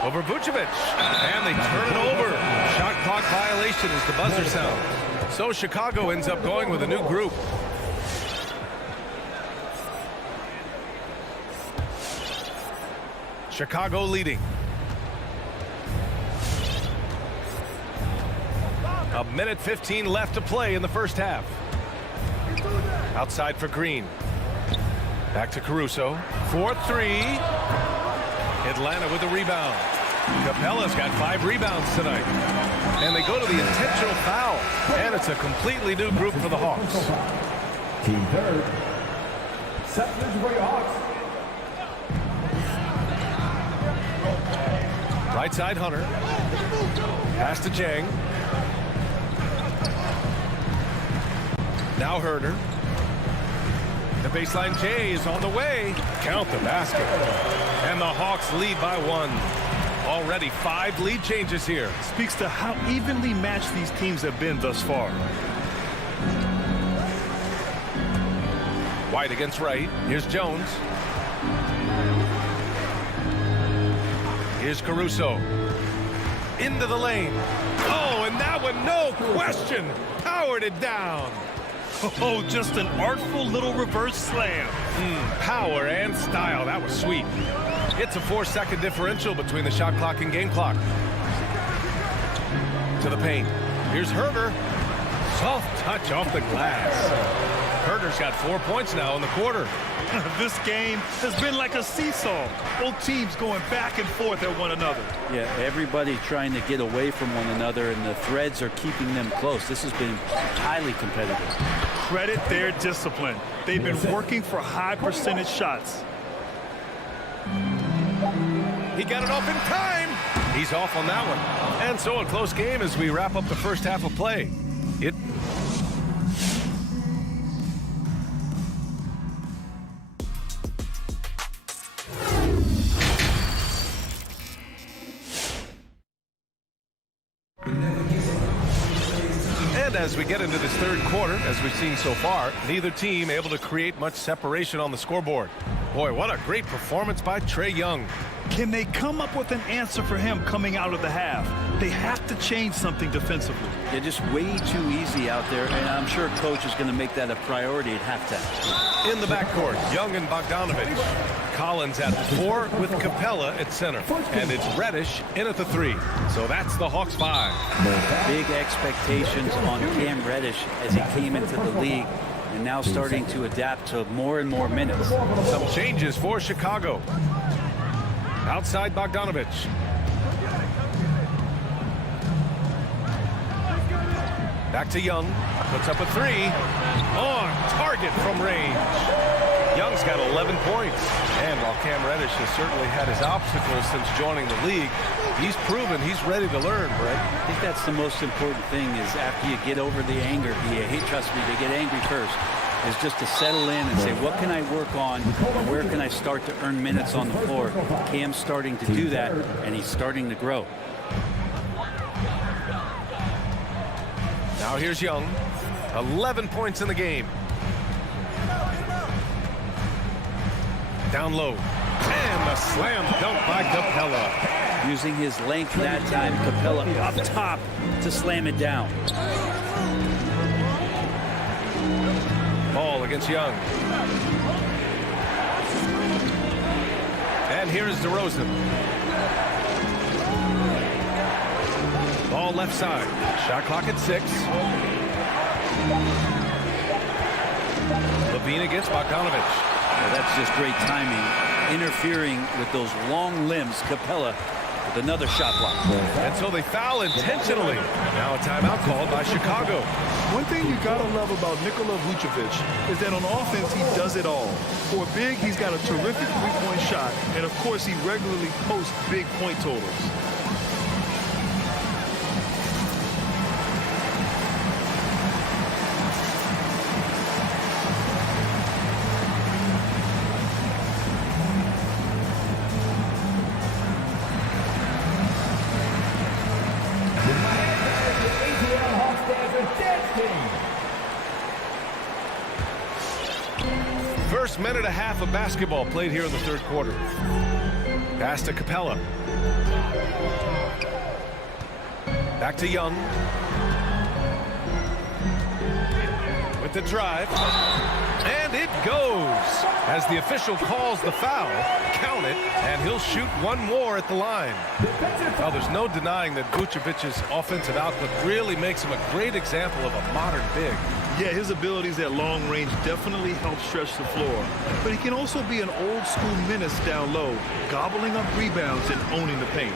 Over Vucevic. And they turn it over. Shot clock violation as the buzzer sounds. So Chicago ends up going with a new group. Chicago leading. A minute 15 left to play in the first half. Outside for Green. Back to Caruso. 4-3. Atlanta with the rebound. Capella's got 5 rebounds tonight. And they go to the intentional foul. And it's a completely new group for the Hawks. Team third. Second for your Hawks. Right side Hunter. Pass to Jang. Now Herder. The baseline J is on the way. Count the basket. And the Hawks lead by 1. Already 5 lead changes here. Speaks to how evenly matched these teams have been thus far. White against Wright. Here's Jones. Here's Caruso. Into the lane. Oh, and that one, no question, powered it down. Oh, just an artful little reverse slam. Power and style. That was sweet. It's a 4-second differential between the shot clock and game clock. To the paint. Here's Herder. Soft touch off the glass. Herder's got 4 points now in the quarter. This game has been like a seesaw. Both teams going back and forth at one another. Yeah, everybody trying to get away from one another, and the threads are keeping them close. This has been highly competitive. Credit their discipline. They've been working for high percentage shots. He got it off in time. He's off on that one. And so a close game as we wrap up the first half of play. And as we get into this third quarter, as we've seen so far, neither team able to create much separation on the scoreboard. Boy, what a great performance by Trae Young. Can they come up with an answer for him coming out of the half? They have to change something defensively. They're just way too easy out there, and I'm sure coach is going to make that a priority at halftime. In the backcourt, Young and Bogdanovich. Collins at the 4 with Capella at center. And it's Reddish in at the 3. So that's the Hawks 5. Big expectations on Cam Reddish as he came into the league and now starting to adapt to more and more minutes. Some changes for Chicago. Outside Bogdanovich. Back to Young. Puts up a 3. On target from range. Young's got 11 points. And while Cam Reddish has certainly had his obstacles since joining the league, he's proven he's ready to learn, Brett. I think that's the most important thing is after you get over the anger, trust me, they get angry first, is just to settle in and say, what can I work on? Where can I start to earn minutes on the floor? Cam's starting to do that, and he's starting to grow. Now here's Young. 11 points in the game. Down low. And the slam dunk by Capella. Using his length that time, Capella up top to slam it down. Ball against Young. And here's DeRozan. Ball left side. Shot clock at 6. Levine against Bogdanovich. Well, that's just great timing. Interfering with those long limbs. Capella with another shot block. And so they foul intentionally. Now a timeout called by Chicago. One thing you gotta love about Nikola Vucevic is that on offense he does it all. For a big, he's got a terrific three-point shot, and of course he regularly posts big point totals. First minute and a half of basketball played here in the third quarter. Pass to Capella. Back to Young. With the drive. And it goes. As the official calls the foul, count it, and he'll shoot one more at the line. Well, there's no denying that Vucevic's offensive output really makes him a great example of a modern big. Yeah, his abilities at long range definitely help stretch the floor. But he can also be an old-school menace down low, gobbling up rebounds and owning the paint.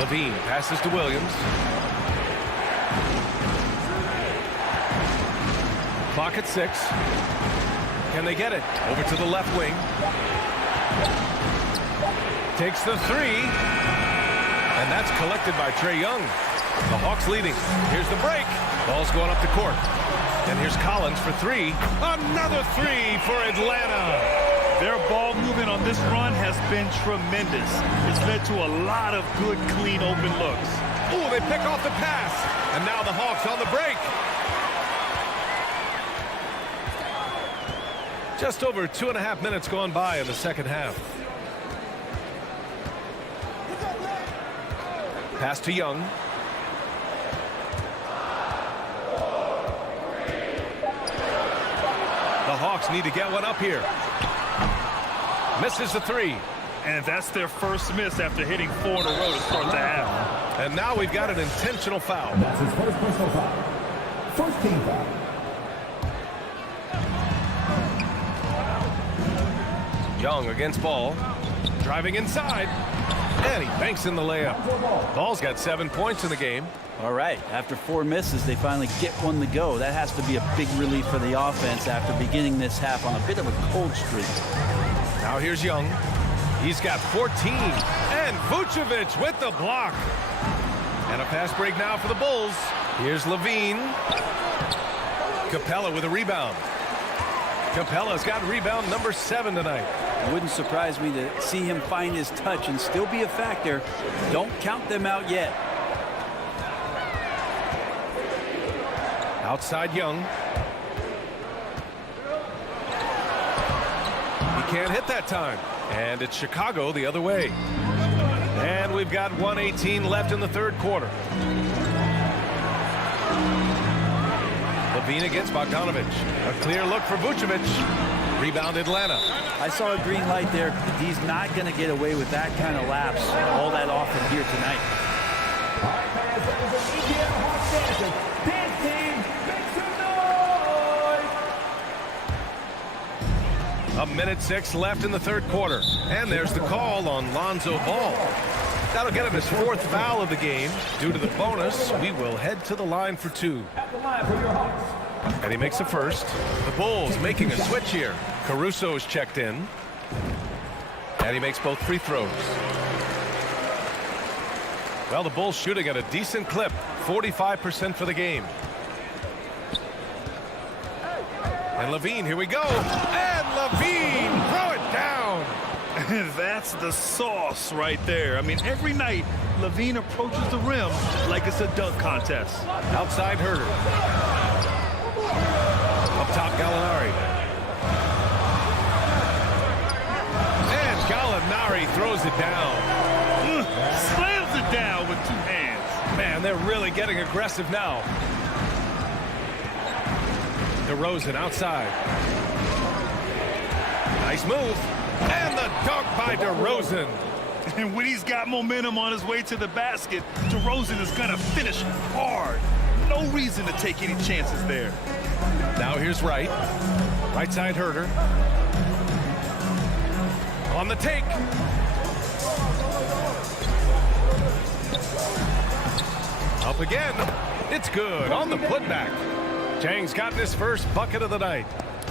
Levine passes to Williams. Clock at 6. Can they get it? Over to the left wing. Takes the three. And that's collected by Trae Young. The Hawks leading. Here's the break. Ball's going up the court. And here's Collins for three. Another three for Atlanta. Their ball movement on this run has been tremendous. It's led to a lot of good, clean, open looks. Ooh, they pick off the pass. And now the Hawks on the break. Just over 2.5 minutes gone by in the second half. Pass to Young. The Hawks need to get one up here. Misses the three. And that's their first miss after hitting 4 in a row to start the half. And now we've got an intentional foul. That's his first personal foul. First team foul. Young against Ball. Driving inside. And he banks in the layup. Ball's got 7 points in the game. All right, after 4 misses, they finally get one to go. That has to be a big relief for the offense after beginning this half on a bit of a cold streak. Now here's Young. He's got 14. And Vucevic with the block. And a fast break now for the Bulls. Here's Levine. Capella with a rebound. Capella's got rebound number 7 tonight. It wouldn't surprise me to see him find his touch and still be a factor. Don't count them out yet. Outside Young. He can't hit that time. And it's Chicago the other way. And we've got 1:18 left in the third quarter. Levine against Bogdanovich. A clear look for Vucevic. Rebound Atlanta. I saw a green light there. He's not going to get away with that kind of lapse all that often here tonight. All right, fans, that was an Indiana Hawks dancing. Dance team, make some noise! 1:06 left in the third quarter. And there's the call on Lonzo Ball. That'll get him his 4th foul of the game. Due to the bonus, we will head to the line for 2. At the line for your Hawks. And he makes the first. The Bulls making a switch here. Caruso's checked in. And he makes both free throws. Well, the Bulls shooting at a decent clip. 45% for the game. And Levine, here we go. And Levine, throw it down. That's the sauce right there. I mean, every night, Levine approaches the rim like it's a dunk contest. Outside Herter. Up top, Gallinari. And Gallinari throws it down. Slams it down with 2 hands. Man, they're really getting aggressive now. DeRozan outside. Nice move. And the dunk by DeRozan. And when he's got momentum on his way to the basket, DeRozan is going to finish hard. No reason to take any chances there. Now here's Wright. Right side Herder. On the take. Up again. It's good on the putback. Chang's got his first bucket of the night.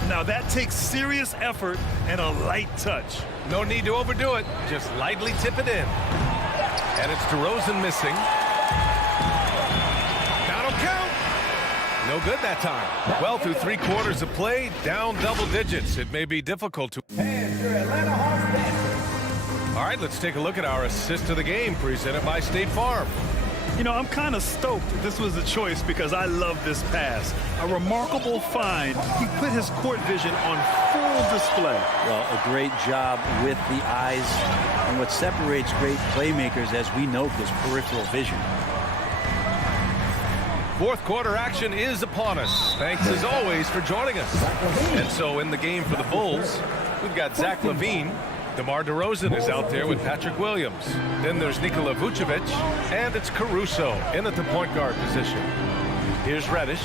Now that takes serious effort and a light touch. No need to overdo it. Just lightly tip it in. And it's DeRozan missing. That'll count. No good that time. Well, through 3 quarters of play, down double digits. It may be difficult to... All right, let's take a look at our assist of the game presented by State Farm. You know, I'm kind of stoked this was a choice because I love this pass. A remarkable find. He put his court vision on full display. Well, a great job with the eyes. And what separates great playmakers, as we note, is peripheral vision. Fourth quarter action is upon us. Thanks as always for joining us. And so in the game for the Bulls, we've got Zach LaVine. DeMar DeRozan is out there with Patrick Williams. Then there's Nikola Vucevic, and it's Caruso in at the point guard position. Here's Reddish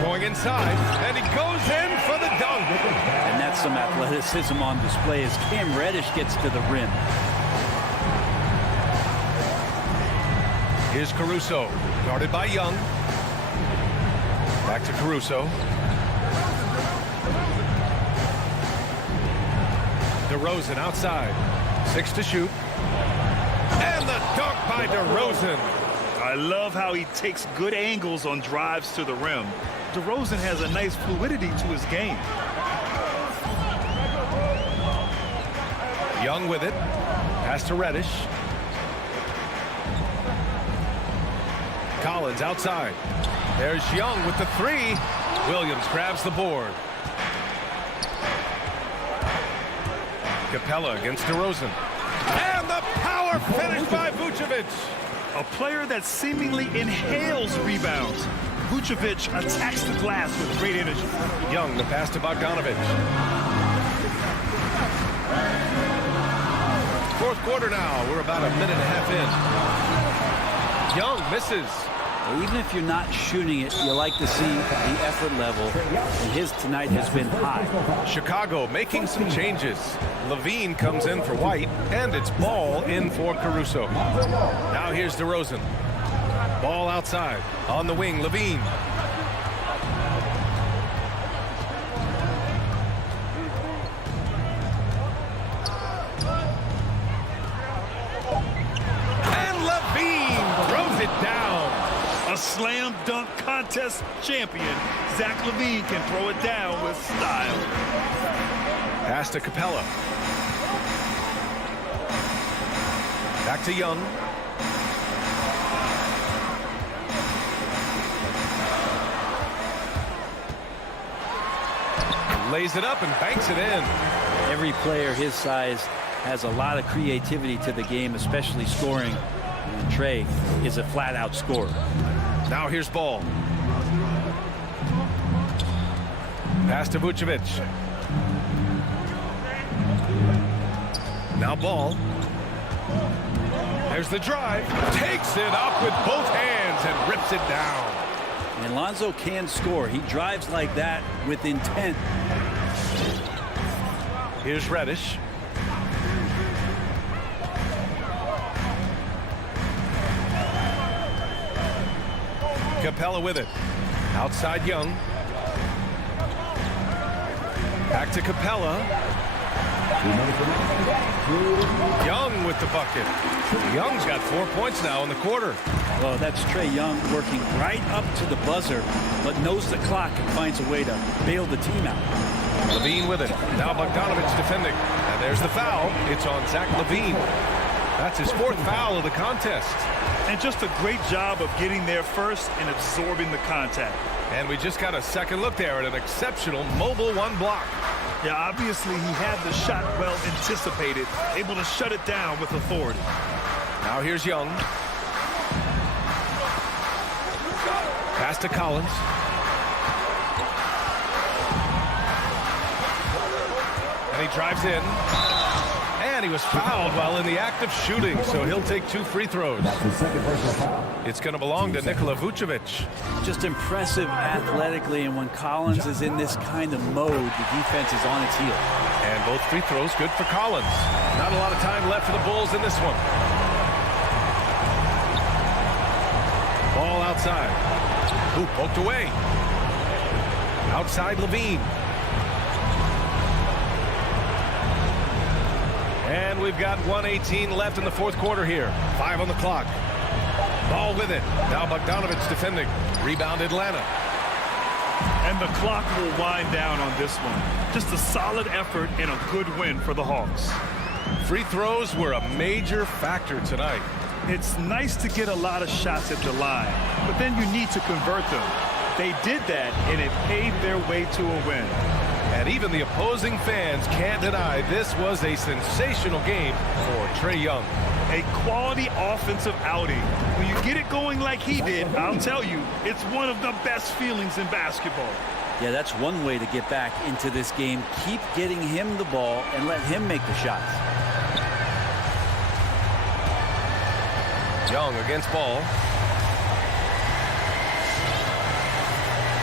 going inside, and he goes in for the dunk. And that's some athleticism on display as Cam Reddish gets to the rim. Here's Caruso, guarded by Young. Back to Caruso. DeRozan outside. 6 to shoot. And the dunk by DeRozan. I love how he takes good angles on drives to the rim. DeRozan has a nice fluidity to his game. Young with it. Pass to Reddish. Collins outside. There's Young with the 3. Williams grabs the board. Capella against DeRozan. And the power finish by Vucevic. A player that seemingly inhales rebounds. Vucevic attacks the glass with great energy. Young, the pass to Bogdanovic. Fourth quarter now. We're about a minute and a half in. Young misses. Even if you're not shooting it, you like to see the effort level, and his tonight has been high. Chicago making some changes. LaVine comes in for White, and it's Ball in for Caruso. Now here's DeRozan. Ball outside. On the wing, LaVine. And LaVine throws it down. A slam dunk contest champion. Zach LaVine can throw it down with style. Pass to Capella. Back to Young. Lays it up and banks it in. Every player his size has a lot of creativity to the game, especially scoring. And Trey is a flat-out scorer. Now here's Ball. Pass to Vucevic. Now Ball. There's the drive. Takes it up with both hands and rips it down. And Lonzo can score. He drives like that with intent. Here's Reddish. Capella with it. Outside Young. Back to Capella. Young with the bucket. Young's got 4 points now in the quarter. Well, that's Trey Young working right up to the buzzer, but knows the clock and finds a way to bail the team out. LaVine with it. Now Bogdanovic defending. And there's the foul. It's on Zach LaVine. That's his 4th foul of the contest. And just a great job of getting there first and absorbing the contact. And we just got a second look there at an exceptional mobile 1 block. Yeah, obviously he had the shot well anticipated, able to shut it down with authority. Now here's Young. Pass to Collins. And he drives in. And And he was fouled while in the act of shooting, so he'll take 2 free throws. It's going to belong to Nikola Vucevic. Just impressive athletically, and when Collins is in this kind of mode, the defense is on its heels. And both free throws good for Collins. Not a lot of time left for the Bulls in this one. Ball outside. Hoop poked away. Outside Levine. And we've got 1:18 left in the fourth quarter here. 5 on the clock. Ball with it. Now Bogdanovic defending. Rebound Atlanta. And the clock will wind down on this one. Just a solid effort and a good win for the Hawks. Free throws were a major factor tonight. It's nice to get a lot of shots at the line, but then you need to convert them. They did that, and it paved their way to a win. And even the opposing fans can't deny this was a sensational game for Trae Young. A quality offensive outing. When you get it going like he did, I'll tell you, it's one of the best feelings in basketball. Yeah, that's one way to get back into this game. Keep getting him the ball and let him make the shots. Young against Ball.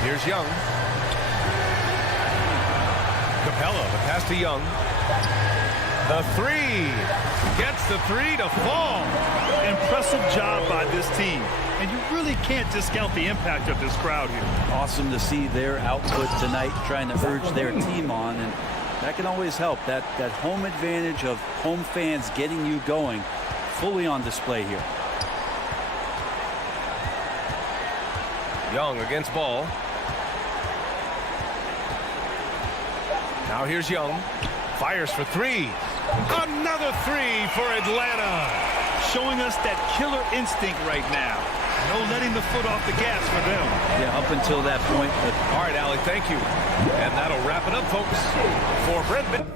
Here's Young. Capella, the pass to Young. The 3. Gets the 3 to fall. Impressive job by this team. And you really can't discount the impact of this crowd here. Awesome to see their output tonight, trying to urge their team on, and that can always help. That home advantage of home fans getting you going, fully on display here. Young against Ball. Now here's Young. Fires for 3. Another 3 for Atlanta. Showing us that killer instinct right now. No letting the foot off the gas for them. Yeah, up until that point. But all right, Allie, thank you. And that'll wrap it up, folks. For Brent.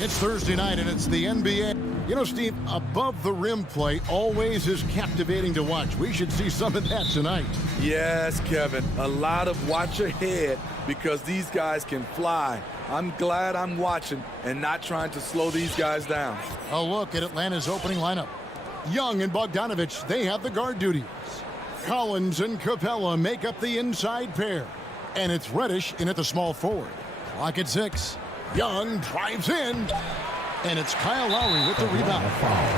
It's Thursday night, and it's the NBA. You know, Steve, above the rim play always is captivating to watch. We should see some of that tonight. Yes, Kevin. A lot of watch ahead because these guys can fly. I'm glad I'm watching and not trying to slow these guys down. A look at Atlanta's opening lineup. Young and Bogdanovich, they have the guard duties. Collins and Capella make up the inside pair. And it's Reddish in at the small forward. Clock at 6. Young drives in. And it's Kyle Lowry with the rebound.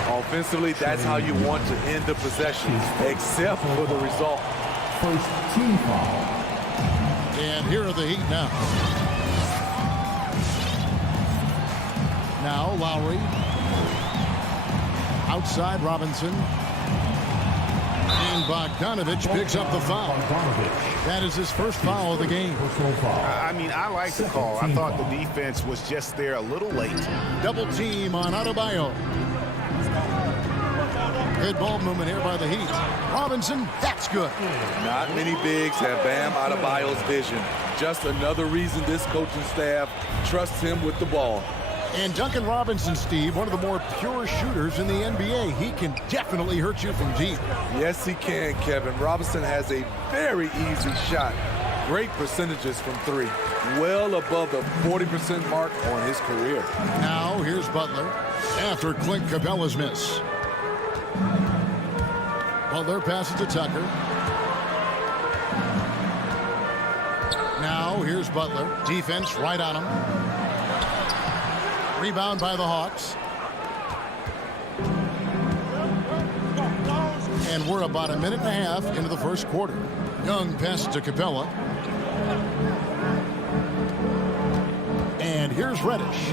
Offensively, that's how you want to end the possession, except for the result. First team foul. And here are the Heat now. Now Lowry. Outside Robinson. And Bogdanovich picks up the foul. That is his first foul of the game. I mean, I like the call. I thought the defense was just there a little late. Double team on Adebayo. Good ball movement here by the Heat. Robinson, that's good. Not many bigs have Bam Adebayo's vision. Just another reason this coaching staff trusts him with the ball. And Duncan Robinson, Steve, one of the more pure shooters in the NBA. He can definitely hurt you from deep. Yes, he can, Kevin. Robinson has a very easy shot. Great percentages from 3. Well above the 40% mark on his career. Now, here's Butler after Clint Capella's miss. Butler passes to Tucker. Now, here's Butler. Defense right on him. Rebound by the Hawks. And we're about a minute and a half into the first quarter. Young passes to Capella. And here's Reddish.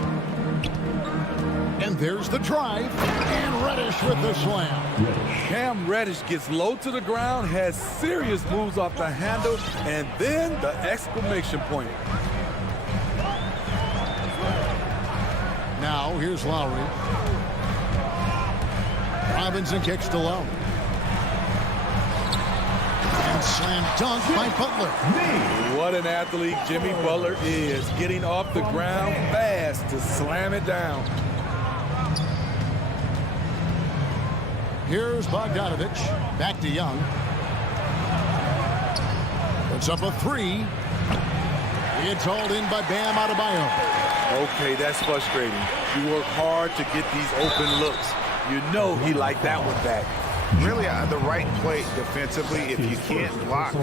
And there's the drive. And Reddish with the slam. Cam Reddish gets low to the ground, has serious moves off the handle, and then the exclamation point. Now, here's Lowry. Robinson kicks to Lowry. And slam dunk by Butler. What an athlete Jimmy Butler is, getting off the ground fast to slam it down. Here's Bogdanovich. Back to Young. Puts up a 3. It's hauled in by Bam Adebayo. Okay, that's frustrating. You work hard to get these open looks. You know he liked that one back. Really, the right play defensively. If you can't block,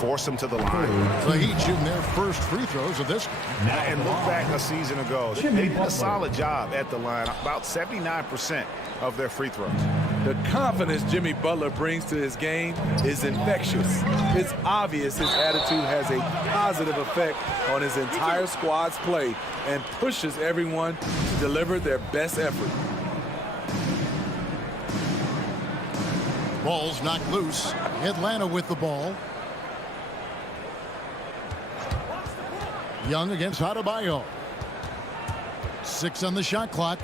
force them to the line. The Heat shooting their first free throws of this one. And look back a season ago. They did a solid job at the line. About 79% of their free throws. The confidence Jimmy Butler brings to his game is infectious. It's obvious his attitude has a positive effect on his entire squad's play and pushes everyone to deliver their best effort. Ball's knocked loose. Atlanta with the ball. Young against Adebayo. 6 on the shot clock.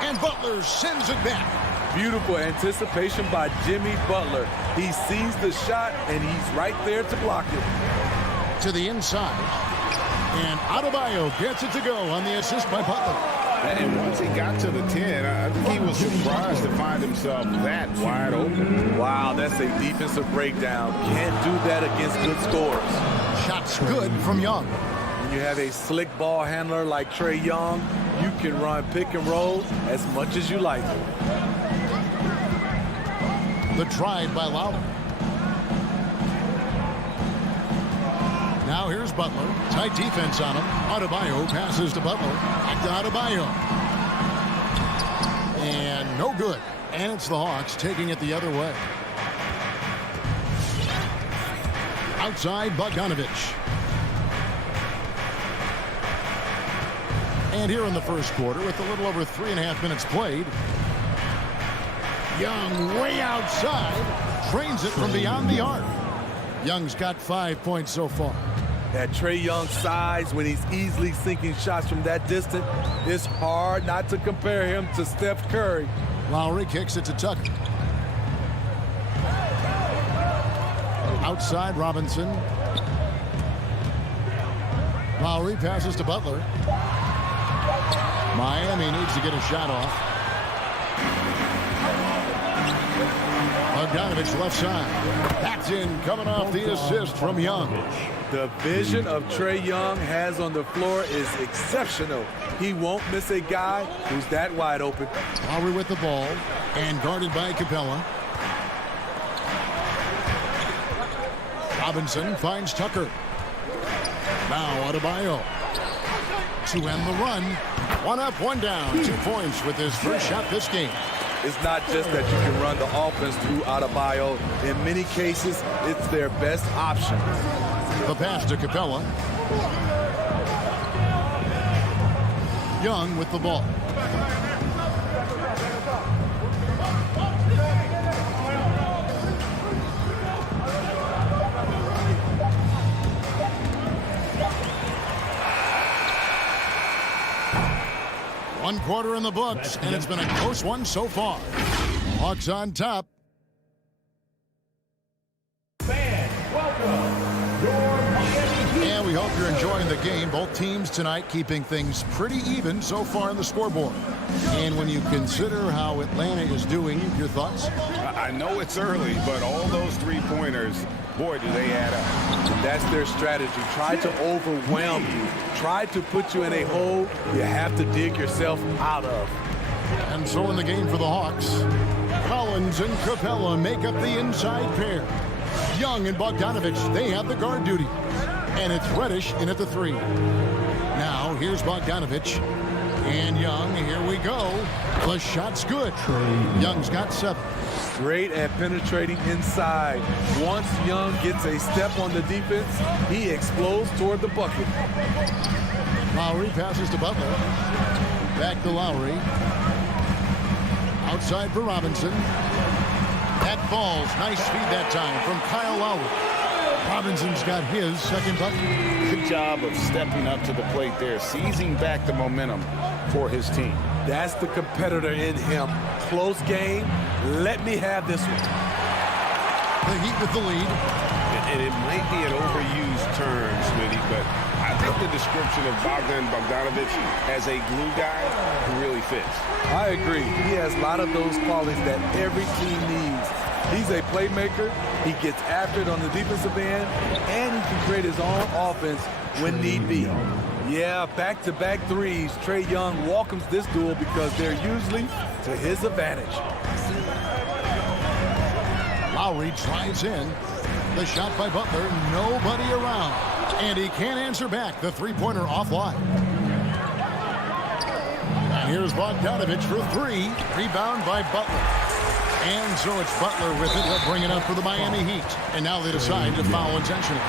And Butler sends it back. Beautiful anticipation by Jimmy Butler. He sees the shot, and he's right there to block it. To the inside. And Adebayo gets it to go on the assist by Butler. And once he got to the 10, I think he was surprised to find himself that wide open. Wow, that's a defensive breakdown. Can't do that against good scorers. Shots good from Young. When you have a slick ball handler like Trae Young, you can run pick and roll as much as you like. The drive by Lowry. Now here's Butler. Tight defense on him. Adebayo passes to Butler. Back to Adebayo. And no good. And it's the Hawks taking it the other way. Outside Bogdanovich. And here in the first quarter, with a little over 3.5 minutes played, Young way outside, drains it from beyond the arc. Young's got 5 points so far. At Trae Young's size, when he's easily sinking shots from that distance, it's hard not to compare him to Steph Curry. Lowry kicks it to Tucker. Outside Robinson. Lowry passes to Butler. Miami needs to get a shot off. Bogdanovich left side. That's in, coming off the assist from Young. The vision of Trae Young has on the floor is exceptional. He won't miss a guy who's that wide open. Lowry with the ball and guarded by Capella. Robinson finds Tucker. Now Adebayo to end the run. One up, one down. 2 points with his first shot this game. It's not just that you can run the offense through Adebayo. In many cases, it's their best option. The pass to Capella. Young with the ball. One quarter in the books, and it's been a close one so far. Hawks on top. And we hope you're enjoying the game. Both teams tonight keeping things pretty even so far in the scoreboard. And when you consider how Atlanta is doing, your thoughts? I know it's early, but all those three-pointers, boy, do they add up. That's their strategy. Try to overwhelm you. Try to put you in a hole you have to dig yourself out of. And so in the game for the Hawks, Collins and Capella make up the inside pair. Young and Bogdanovich, they have the guard duty. And it's Reddish in at the 3. Now, here's Bogdanovich. And Young, here we go. The shot's good. Young's got 7. Great at penetrating inside. Once Young gets a step on the defense, he explodes toward the bucket. Lowry passes to Butler. Back to Lowry. Outside for Robinson. That falls. Nice speed that time from Kyle Lowry. Robinson's got his second bucket. Good job of stepping up to the plate there, seizing back the momentum for his team. That's the competitor in him. Close game. Let me have this one. The Heat with the lead. And it might be an overused term, Smitty, but I think the description of Bogdanovich as a glue guy really fits. I agree. He has a lot of those qualities that every team needs. He's a playmaker. He gets after it on the defensive end, and he can create his own offense when need be. Yeah, back-to-back threes. Trae Young welcomes this duel because they're usually to his advantage. Lowry drives in. The shot by Butler. Nobody around. And he can't answer back. The three-pointer offline. And here's Bogdanovich for 3. Rebound by Butler. And so it's Butler with it. He'll bring it up for the Miami Heat. And now they decide to foul intentionally.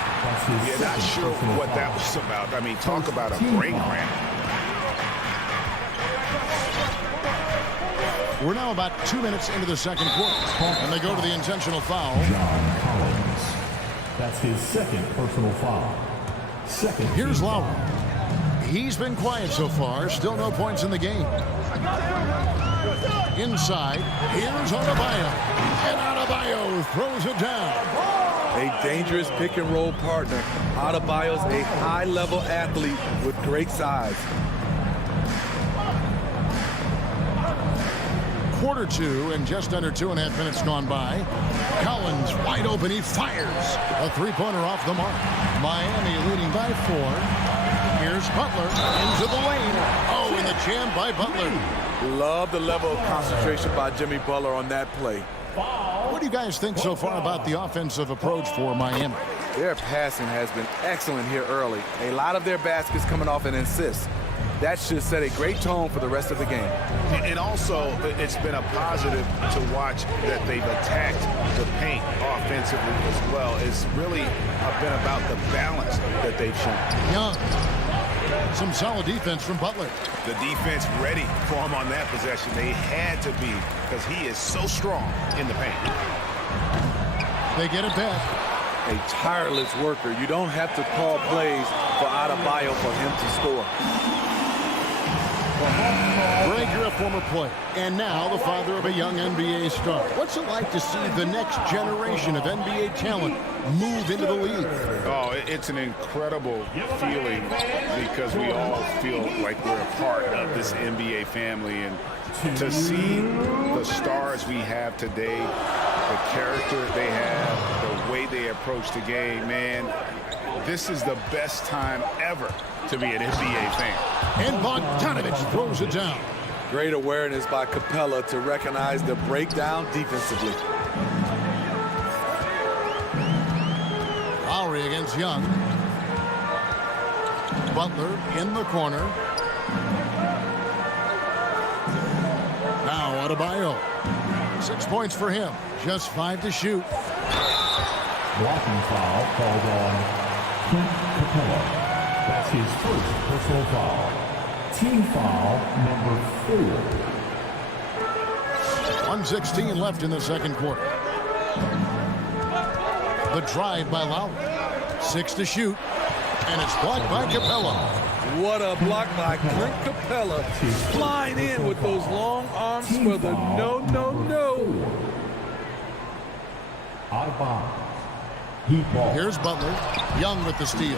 Yeah, not sure what that was about. I mean, talk about a brain cramp. We're now about 2 minutes into the second quarter. And they go to the intentional foul. John Collins. That's his second personal foul. Here's Lowry. He's been quiet so far. Still no points in the game. Inside, here's Adebayo. And Adebayo throws it down. A dangerous pick-and-roll partner. Adebayo's a high-level athlete with great size. Quarter 2 and just under 2.5 minutes gone by. Collins wide open. He fires. A three-pointer off the mark. Miami leading by 4. Here's Butler into the lane. Oh, and the jam by Butler. Love the level of concentration by Jimmy Butler on that play. What do you guys think so far about the offensive approach for Miami? Their passing has been excellent here early. A lot of their baskets coming off an assist. That should set a great tone for the rest of the game. And also, it's been a positive to watch that they've attacked the paint offensively as well. It's really been about the balance that they've shown. Young. Some solid defense from Butler. The defense ready for him on that possession. They had to be because he is so strong in the paint. They get it back. A tireless worker. You don't have to call plays for Adebayo for him to score. Greg, you're a former player, and now the father of a young NBA star. What's it like to see the next generation of NBA talent move into the league? Oh, it's an incredible feeling because we all feel like we're a part of this NBA family. And to see the stars we have today, the character they have, the way they approach the game, man, this is the best time ever to be an NBA fan. And Bogdanovich throws it down. Great awareness by Capella to recognize the breakdown defensively. Lowry against Young. Butler in the corner. Now Adebayo. 6 points for him. Just 5 to shoot. Blocking foul called on Clint Capella. That's his first personal foul. Team foul number 4. 1:16 left in the second quarter. The drive by Lowry. 6 to shoot. And it's blocked by Capella. What a block by Clint Capella. Flying in with those long arms for the no. Out of bounds. Heat ball. Here's Butler. Young with the steal.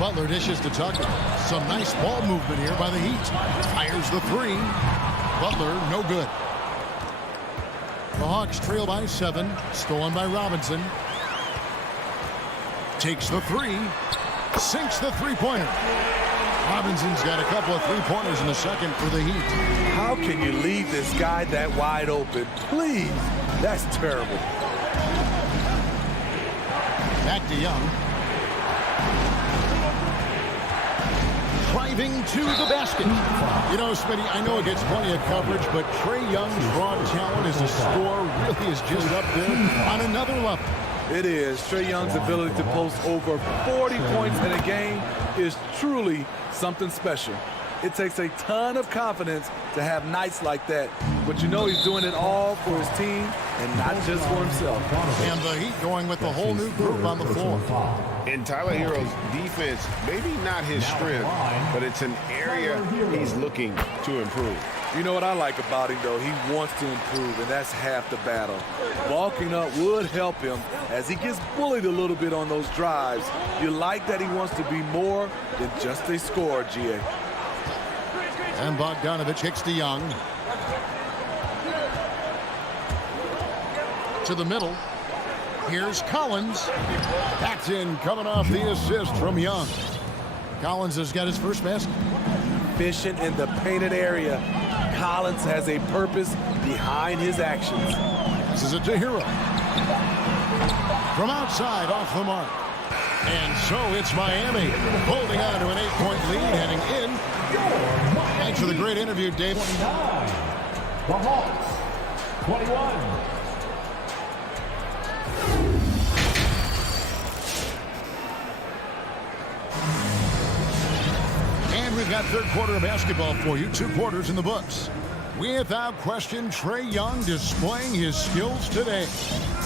Butler dishes to Tucker. Some nice ball movement here by the Heat. Fires the 3. Butler, no good. The Hawks trail by 7. Stolen by Robinson. Takes the 3. Sinks the three-pointer. Robinson's got a couple of three-pointers in the second for the Heat. How can you leave this guy that wide open? Please. That's terrible. Back to Young. Driving to the basket. You know, Smitty, I know it gets plenty of coverage, but Trae Young's raw talent as a scorer really is just up there on another level. It is. Trae Young's ability to post over 40 points in a game is truly something special. It takes a ton of confidence to have nights like that, but you know he's doing it all for his team and not just for himself. And the Heat going with the whole new group on the floor. And Tyler Hero's defense, maybe not his strength, but it's an area he's looking to improve. You know what I like about him, though? He wants to improve, and that's half the battle. Bulking up would help him as he gets bullied a little bit on those drives. You like that he wants to be more than just a scorer, GA. And Bogdanovich kicks to Young. To the middle. Here's Collins. That's in, coming off the assist from Young. Collins has got his first basket. Efficient in the painted area. Collins has a purpose behind his actions. This is it to Hero. From outside, off the mark. And so it's Miami holding on to an 8-point lead, heading in. Thanks for the great interview, Dave. 29. The Hawks. 21. And we've got third quarter of basketball for you. 2 quarters in the books. Without question, Trae Young displaying his skills today.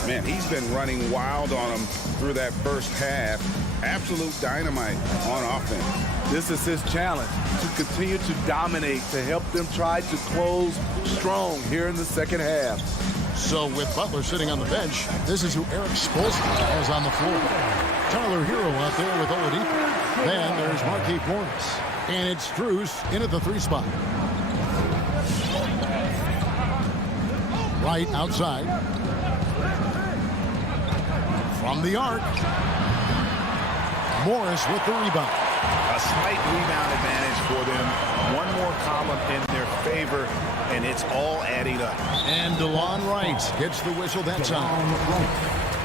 Man, he's been running wild on him through that first half. Absolute dynamite on offense. This is his challenge, to continue to dominate, to help them try to close strong here in the second half. So with Butler sitting on the bench, this is who Eric Spoelstra has on the floor. Tyler Hero out there with Oladipo. Then there's Markieff Morris. And it's Strus in at the 3 spot. Right outside. From the arc. Morris with the rebound. A slight rebound advantage for them. One more column in their favor, and it's all adding up. And DeLon Wright gets the whistle that time.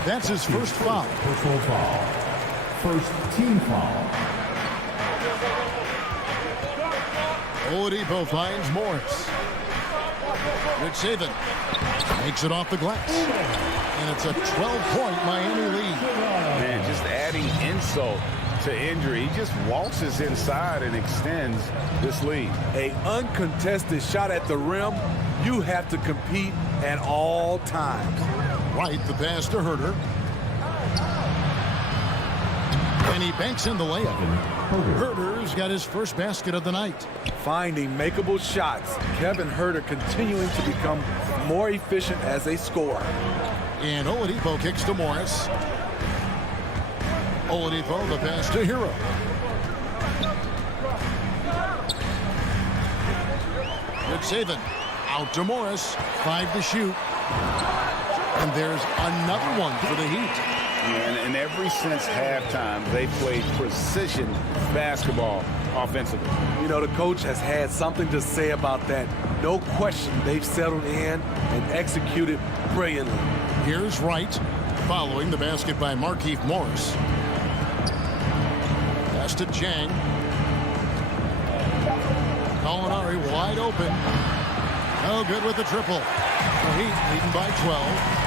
That's his first foul. Personal foul. First team foul. Oladipo finds Morris. Rich Saban makes it off the glass. And it's a 12-point Miami lead. Man, just adding insult to injury. He just waltzes inside and extends this lead. An uncontested shot at the rim, you have to compete at all times. Right, the pass to Herter. And he banks in the layup. Herter's got his first basket of the night. Finding makeable shots. Kevin Huerter continuing to become more efficient as a scorer. And Oladipo kicks to Morris. Oladipo, the pass to Hero. Good saving. Out to Morris. 5 to shoot. And there's another one for the Heat. And ever since halftime, they played precision basketball offensively. You know, the coach has had something to say about that. No question, they've settled in and executed brilliantly. Here's Wright, following the basket by Markieff Morris. Pass to Chang. Gallinari wide open. No good with the triple. The Heat leading by 12.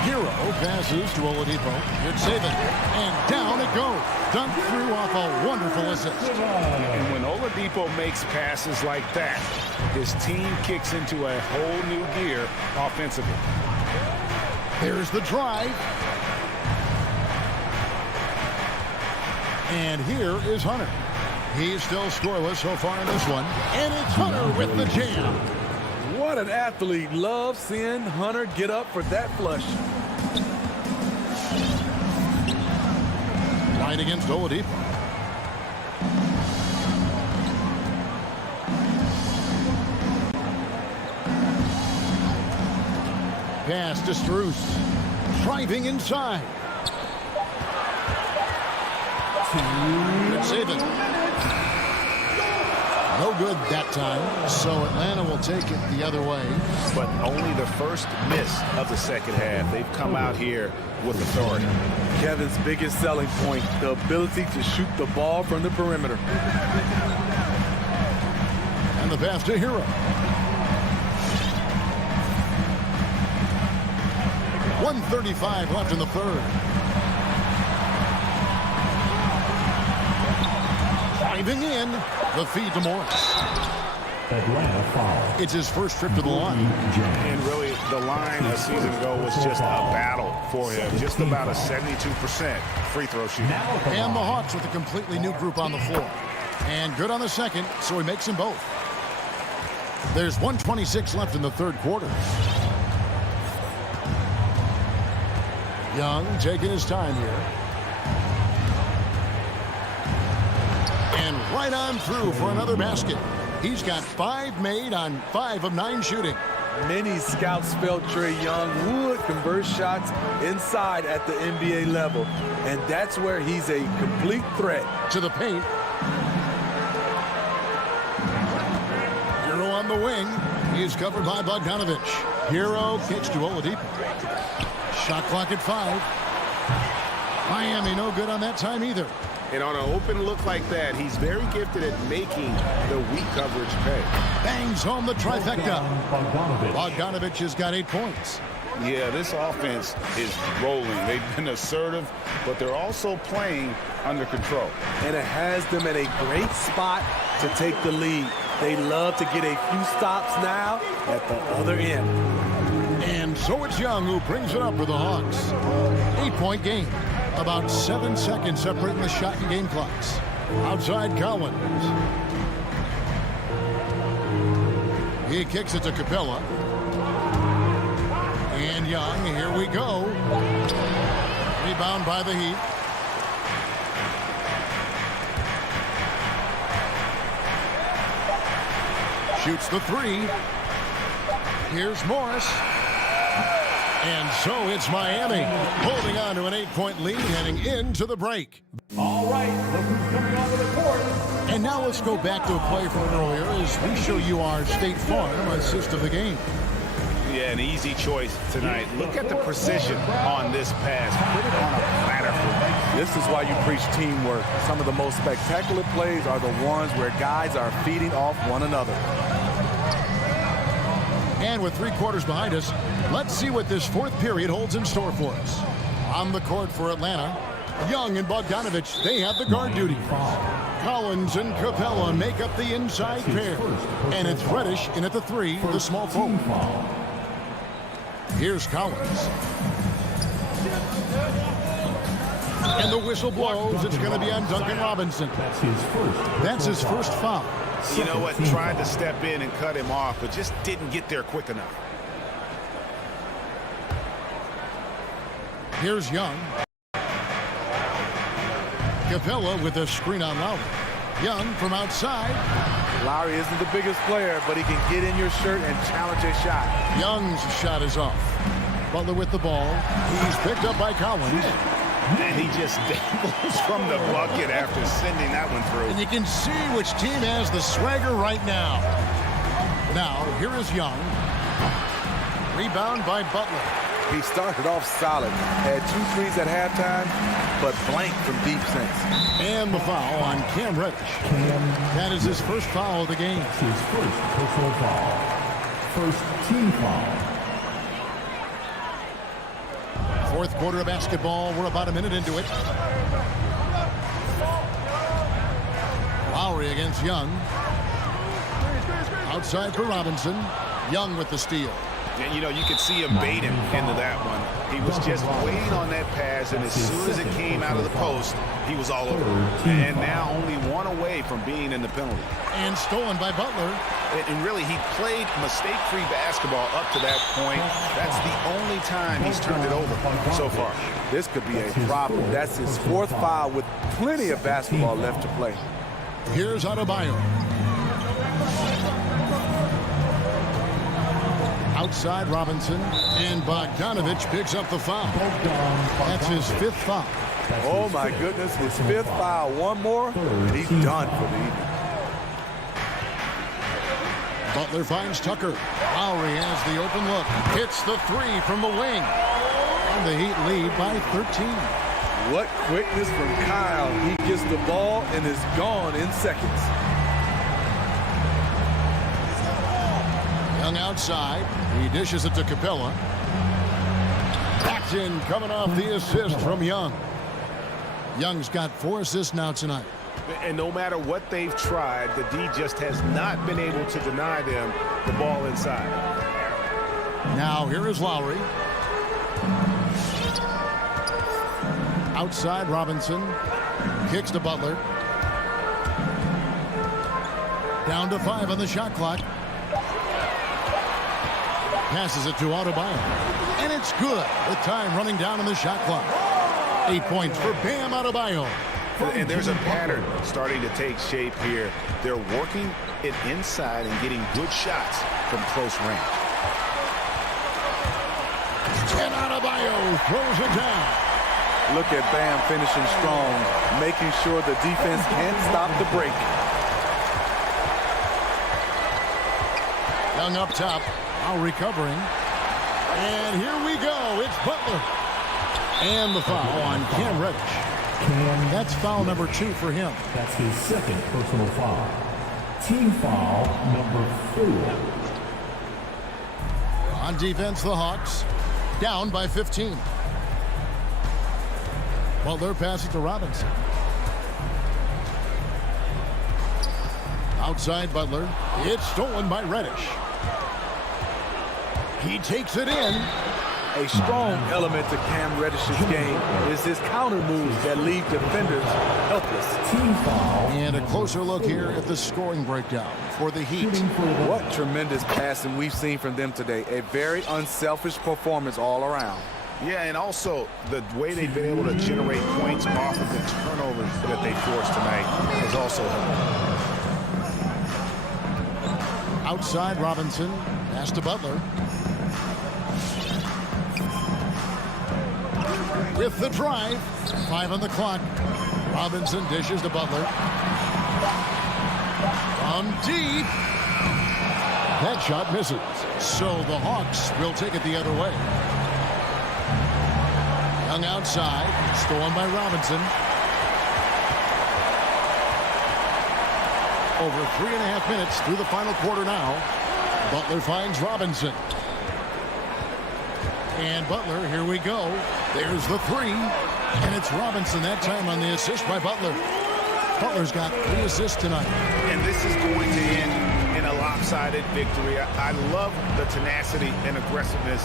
Hero passes to Oladipo. Good saving. And down it goes. Dunked through off a wonderful assist. And when Oladipo makes passes like that, his team kicks into a whole new gear offensively. There's the drive. And here is Hunter. He's still scoreless so far in this one. And it's Hunter with the jam. What an athlete. Love seeing Hunter get up for that flush. Right against Oladipo. Pass to Strus. Driving inside. Good saving. No good that time, so Atlanta will take it the other way. But only the first miss of the second half. They've come out here with authority. Kevin's biggest selling point, the ability to shoot the ball from the perimeter. And the pass to Hero. 1:35 left in the third. Driving in, the feed to Morris. Atlanta foul. It's his first trip to the line. And really, the line a season ago was just a battle for him. Just about a 72% free throw shooting. And the Hawks with a completely new group on the floor. And good on the second, so he makes them both. There's 1:26 left in the third quarter. Young taking his time here. And right on through for another basket. He's got 5 made on 5 of 9 shooting. Many scouts felt Trae Young would convert shots inside at the NBA level, and that's where he's a complete threat. To the paint. Hero on the wing. He's covered by Bogdanovich. Hero kicks to Oladipo. Shot clock at 5. Miami no good on that time either. And on an open look like that, he's very gifted at making the weak coverage pay. Bangs home the trifecta. Bogdanovich has got 8 points. Yeah, this offense is rolling. They've been assertive, but they're also playing under control. And it has them at a great spot to take the lead. They love to get a few stops now at the other end. And so it's Young who brings it up for the Hawks. 8-point game. About 7 seconds separating the shot and game clocks. Outside Collins. He kicks it to Capella. And Young, here we go. Rebound by the Heat. Shoots the 3. Here's Morris. And so it's Miami holding on to an 8-point lead heading into the break. All right, look who's coming onto the court. And now let's go back to a play from earlier as we show you our State Farm assist of the game. Yeah, an easy choice tonight. Look at the precision on this pass. Put it on a platter for me. This is why you preach teamwork. Some of the most spectacular plays are the ones where guys are feeding off one another. And with 3 quarters behind us, let's see what this 4th period holds in store for us. On the court for Atlanta, Young and Bogdanovich, they have the guard duty. Collins and Capella make up the inside pair. And it's Reddish in at the 3, the small forward. Here's Collins. And the whistle blows. It's going to be on Duncan Robinson. That's his first foul. You know what? Tried to step in and cut him off, but just didn't get there quick enough. Here's Young. Capella with a screen on Lowry. Young from outside. Lowry isn't the biggest player, but he can get in your shirt and challenge a shot. Young's shot is off. Butler with the ball. He's picked up by Collins. And he just dangles from the bucket after sending that one through. And you can see which team has the swagger right now. Now, here is Young. Rebound by Butler. He started off solid. Had 2 threes at halftime, but blank from deep since. And the foul on Cam Reddish. That is his first foul of the game. His first personal foul. First team foul. Fourth quarter of basketball. We're about a minute into it. Lowry against Young. Outside for Robinson. Young with the steal. And, you know, you could see him bait him into that one. He was just waiting on that pass, and as soon as it came out of the post, he was all over. And now only one away from being in the penalty. And stolen by Butler. And really, he played mistake-free basketball up to that point. That's the only time he's turned it over so far. This could be a problem. That's his 4th foul with plenty of basketball left to play. Here's Adebayo. Outside Robinson, and Bogdanovich picks up the foul. That's his 5th foul. Oh my goodness, his 5th foul. One more, and he's done for the evening. Butler finds Tucker. Lowry has the open look. Hits the 3 from the wing. And the Heat lead by 13. What quickness from Kyle. He gets the ball and is gone in seconds. Young outside. He dishes it to Capella. Paxton coming off the assist from Young. Young's got 4 assists now tonight. And no matter what they've tried, the D just has not been able to deny them the ball inside. Now here is Lowry. Outside Robinson. Kicks to Butler. Down to 5 on the shot clock. Passes it to Adebayo. And it's good with time running down on the shot clock. 8 points for Bam Adebayo. And there's a pattern starting to take shape here. They're working it inside and getting good shots from close range. And Adebayo throws it down. Look at Bam finishing strong, making sure the defense can't stop the break. Young up top, now recovering. And here we go. It's Butler. And the foul on Cam Reddish. That's foul number 2 for him. That's his 2nd personal foul. Team foul number 4. On defense, the Hawks down by 15. Butler passes to Robinson. Outside Butler. It's stolen by Reddish. He takes it in. A strong element to Cam Reddish's game is his counter moves that leave defenders helpless. Team foul. And a closer look here at the scoring breakdown for the Heat. What tremendous passing we've seen from them today. A very unselfish performance all around. Yeah, and also the way they've been able to generate points off of the turnovers that they forced tonight has also helped. Outside Robinson. Pass to Butler. With the drive. 5 on the clock. Robinson dishes to Butler. From deep. That shot misses. So the Hawks will take it the other way. Young outside. Stolen by Robinson. Over 3.5 minutes through the final quarter now. Butler finds Robinson. And Butler, here we go. There's the 3. And it's Robinson that time on the assist by Butler. Butler's got 3 assists tonight. And this is going to end in a lopsided victory. I love the tenacity and aggressiveness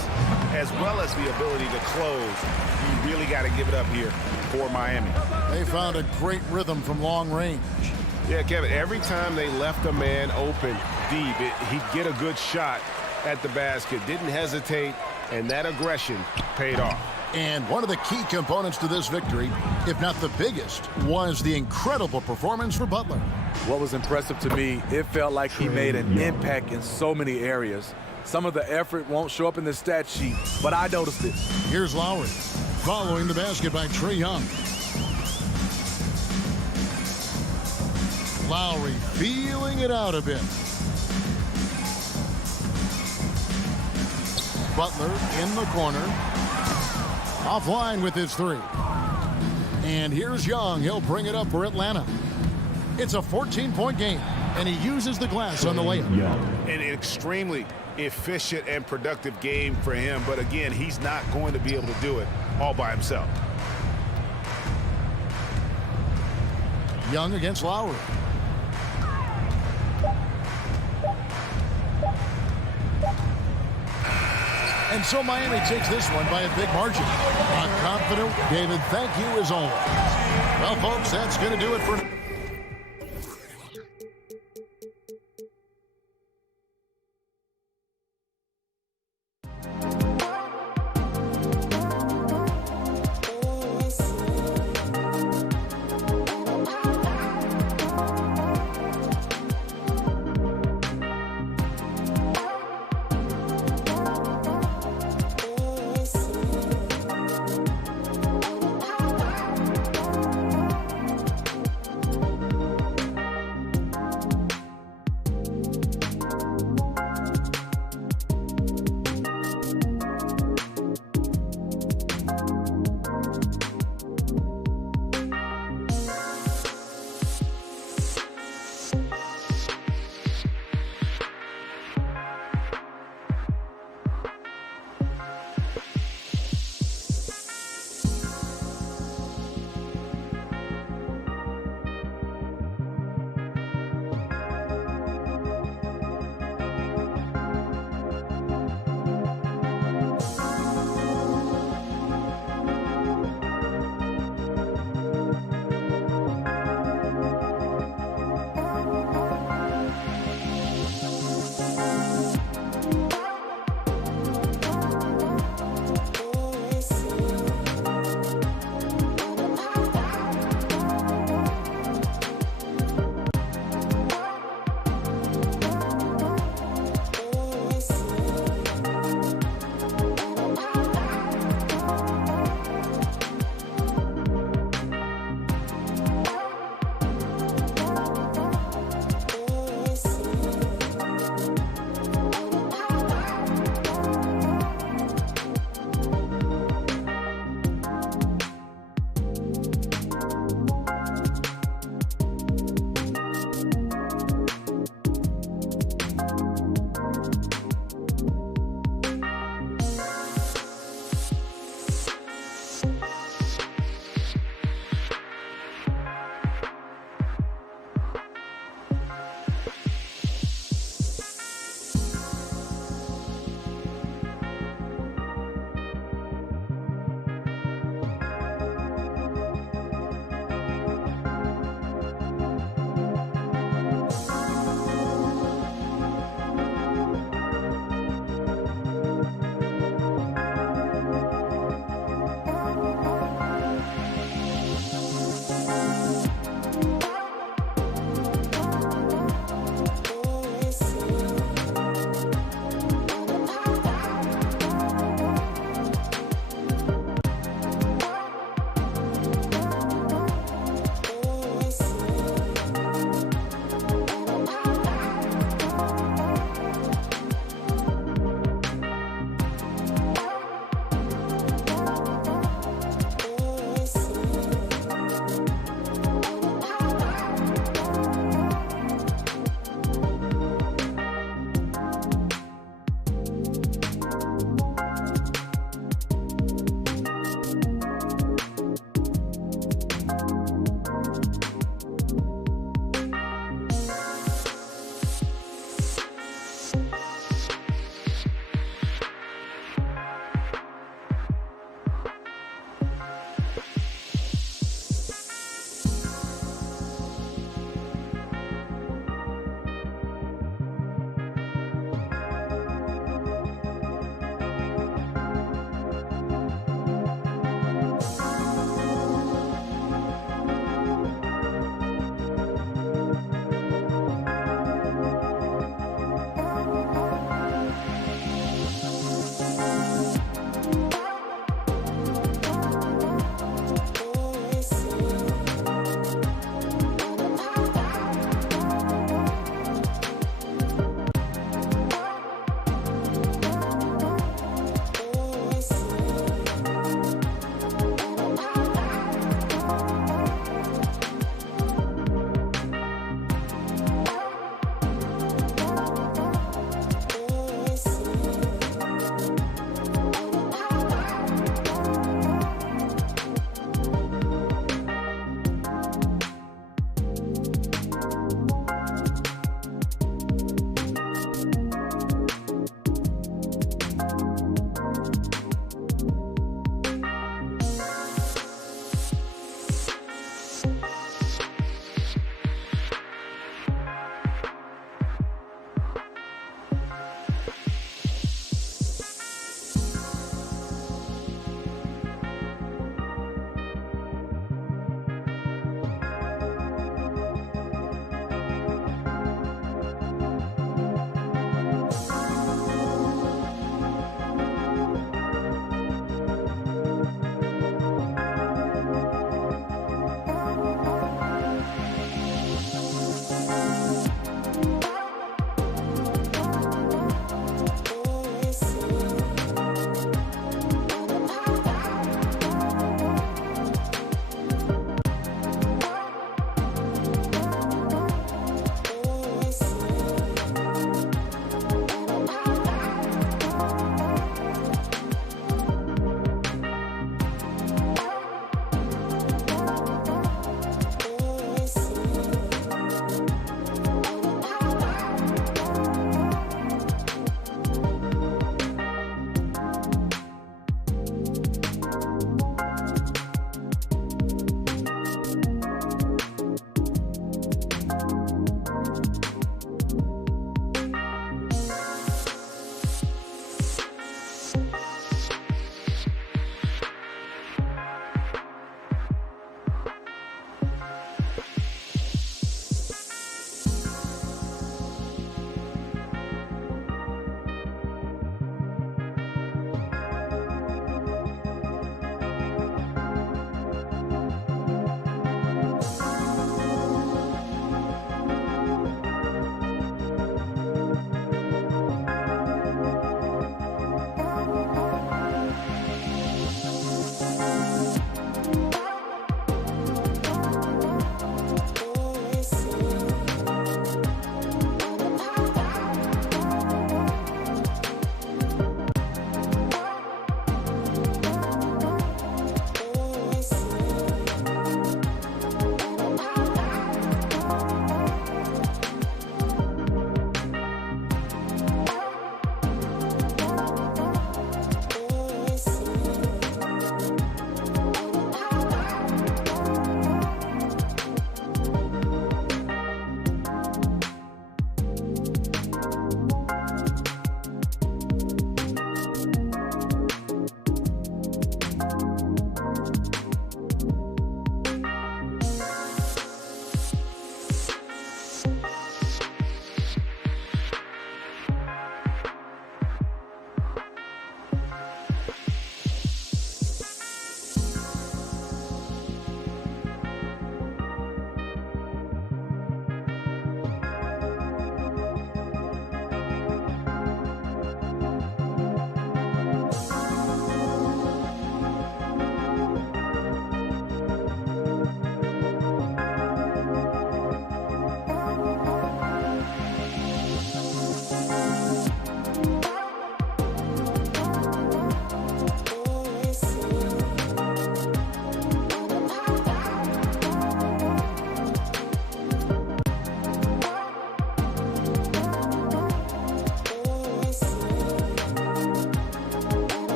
as well as the ability to close. You really got to give it up here for Miami. They found a great rhythm from long range. Yeah, Kevin, every time they left a man open deep, he'd get a good shot at the basket. Didn't hesitate, and that aggression paid off. And one of the key components to this victory, if not the biggest, was the incredible performance for Butler. What was impressive to me, it felt like he made an impact in so many areas. Some of the effort won't show up in the stat sheet, but I noticed it. Here's Lowry, following the basket by Trae Young. Lowry feeling it out a bit. Butler in the corner. Offline with his three. And here's Young. He'll bring it up for Atlanta. It's a 14-point game, and he uses the glass on the layup. An extremely efficient and productive game for him, but again, he's not going to be able to do it all by himself. Young against Lowry. And so Miami takes this one by a big margin. A confident David, thank you as always. Well, folks, that's going to do it for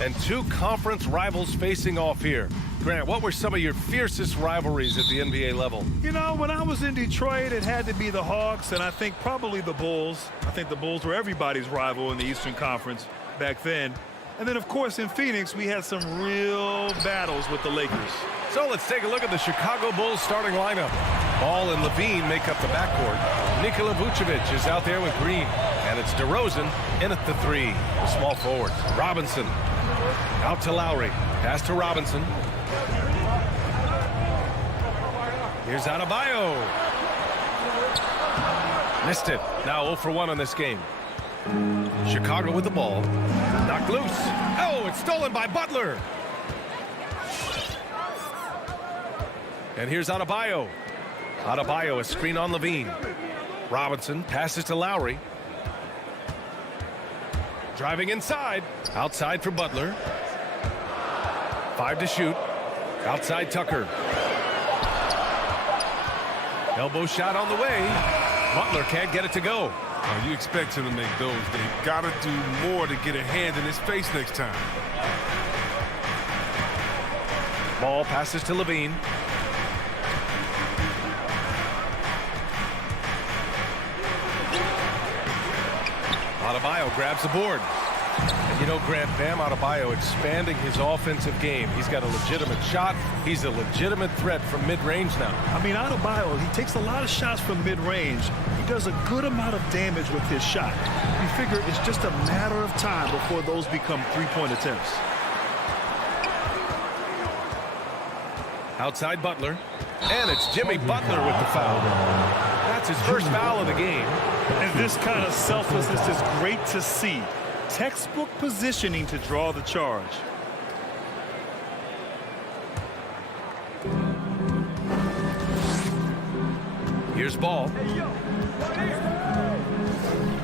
And two conference rivals facing off here. Grant, what were some of your fiercest rivalries at the NBA level? You know, when I was in Detroit, it had to be the Hawks, and I think probably the Bulls. I think the Bulls were everybody's rival in the Eastern Conference back then. And then, of course, in Phoenix, we had some real battles with the Lakers. So let's take a look at the Chicago Bulls starting lineup. Ball and Levine make up the backcourt. Nikola Vucevic is out there with Green. And it's DeRozan in at the 3, the small forward. Robinson out to Lowry. Pass to Robinson. Here's Adebayo. Missed it. Now 0 for 1 on this game. Chicago with the ball. Knocked loose. Oh, it's stolen by Butler. And here's Adebayo. Adebayo, a screen on Levine. Robinson passes to Lowry. Driving inside. Outside for Butler. 5 to shoot. Outside Tucker. Elbow shot on the way. Butler can't get it to go. Oh, you expect him to make those. They've got to do more to get a hand in his face next time. Ball passes to Levine. Adebayo grabs the board. And you know, Grant, Bam Adebayo expanding his offensive game. He's got a legitimate shot. He's a legitimate threat from mid-range now. I mean, Adebayo, he takes a lot of shots from mid-range. He does a good amount of damage with his shot. You figure it's just a matter of time before those become three-point attempts. Outside Butler. And it's Jimmy Butler with the foul. That's his first foul of the game. And this kind of selflessness is great to see. Textbook positioning to draw the charge. Here's Ball.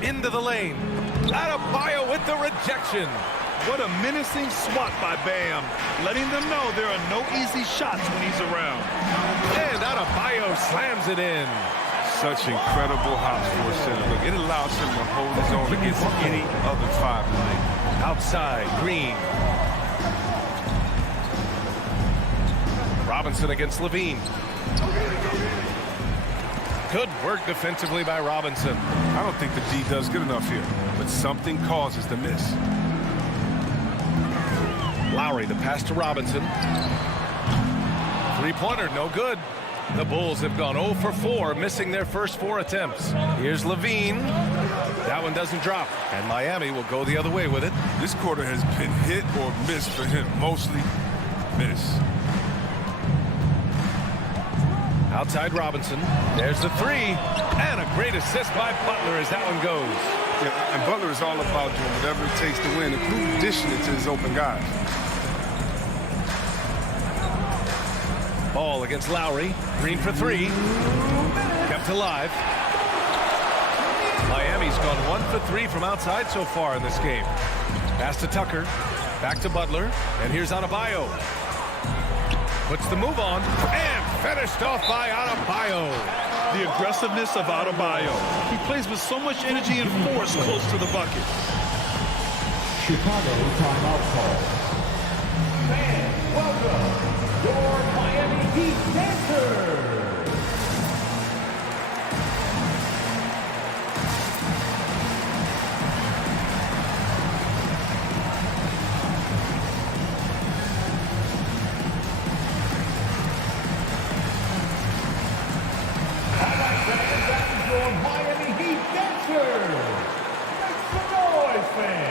Into the lane. Adebayo with the rejection. What a menacing swat by Bam, letting them know there are no easy shots when he's around. And Adebayo slams it in. Such incredible hops for a center. Look, it allows him to hold his own against any other 5 tonight. Outside, Green. Robinson against Levine. Good work defensively by Robinson. I don't think the D does good enough here, but something causes the miss. Lowry, the pass to Robinson. Three-pointer, no good. The Bulls have gone 0 for 4, missing their first 4 attempts. Here's Levine. That one doesn't drop. And Miami will go the other way with it. This quarter has been hit or miss for him. Mostly miss. Outside Robinson. There's the 3. And a great assist by Butler as that one goes. Yeah, and Butler is all about doing whatever it takes to win, including dishing it to his open guys. Ball against Lowry. Green for 3. Kept alive. Miami's gone 1 for 3 from outside so far in this game. Pass to Tucker. Back to Butler. And here's Adebayo. Puts the move on. And finished off by Adebayo. The aggressiveness of Adebayo. He plays with so much energy and force close to the bucket. Chicago timeout call. Fans, welcome your Miami Heat dancers.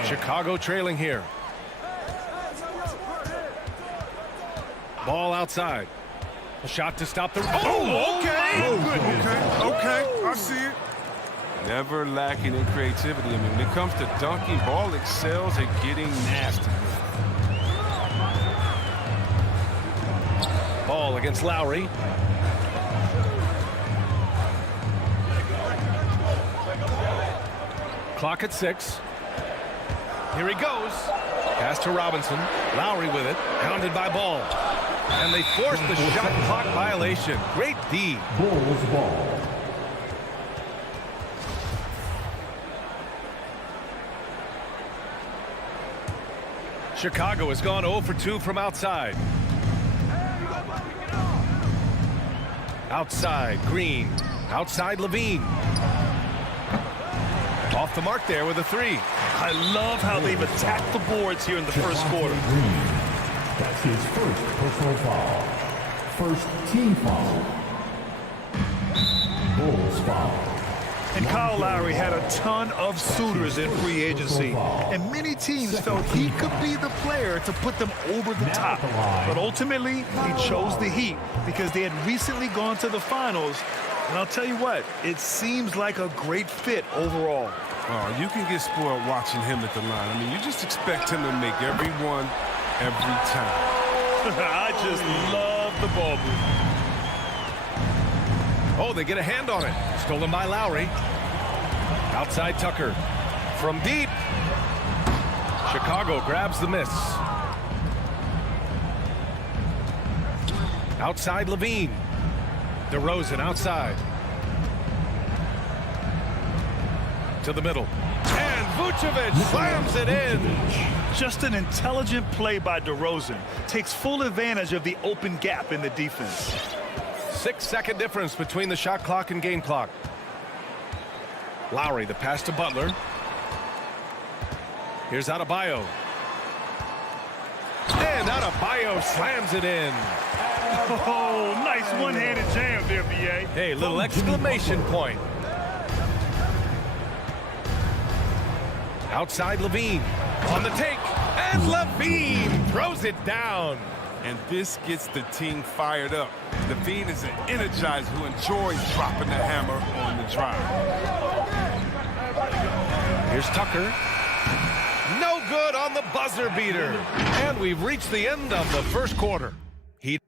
Chicago trailing here. Ball outside. A shot to stop the... Oh, okay. Okay. I see it. Never lacking in creativity. I mean, when it comes to dunking, Ball excels at getting nasty. Ball against Lowry. Clock at 6. Here he goes. Pass to Robinson. Lowry with it. Hounded by Ball. And they forced the shot clock violation. Great D. Bulls ball. Chicago has gone 0 for 2 from outside. Outside, Green. Outside, Levine. Off the mark there with a 3. I love how they've attacked the boards here in the first quarter. That's his first personal foul. First team foul. Bulls foul. And Kyle Lowry had a ton of suitors in free agency, and many teams felt he could be the player to put them over the top. But ultimately, he chose the Heat because they had recently gone to the finals. And I'll tell you what, it seems like a great fit overall. Oh, you can get spoiled watching him at the line. I mean, you just expect him to make every one, every time. I just love the ball movement. Oh, they get a hand on it. Stolen by Lowry. Outside Tucker. From deep. Chicago grabs the miss. Outside Levine. DeRozan outside. To the middle. And Vucevic slams it in. Just an intelligent play by DeRozan. Takes full advantage of the open gap in the defense. 6-second difference between the shot clock and game clock. Lowry, the pass to Butler. Here's Adebayo. And Adebayo slams it in. Oh, nice one-handed jam there, B.A. Hey, little exclamation point. Outside Levine. On the take. And Levine throws it down. And this gets the team fired up. Levine is an energizer who enjoys dropping the hammer on the drive. Here's Tucker. No good on the buzzer beater. And we've reached the end of the first quarter. Heat.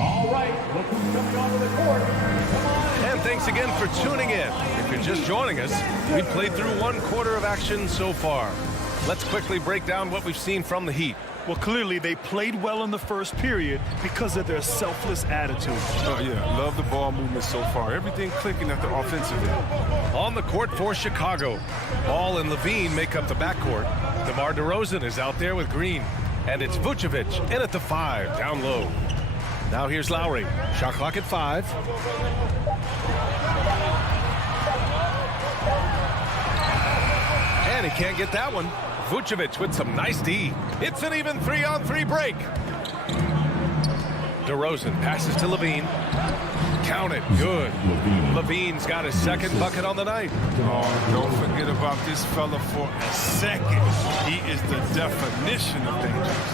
All right, look who's coming onto the court. Come on. And thanks again for tuning in. If you're just joining us, we've played through 1 quarter of action so far. Let's quickly break down what we've seen from the Heat. Well, clearly they played well in the first period because of their selfless attitude. Oh, yeah, love the ball movement so far. Everything clicking at the offensive end. On the court for Chicago. Ball and Levine make up the backcourt. DeMar DeRozan is out there with Green. And it's Vucevic in at the 5, down low. Now here's Lowry. Shot clock at 5. And he can't get that one. Vucevic with some nice D. It's an even 3-on-3 break. DeRozan passes to Levine. Count it. Good. Levine's got his second bucket on the night. Oh, don't forget about this fella for a second. He is the definition of dangerous.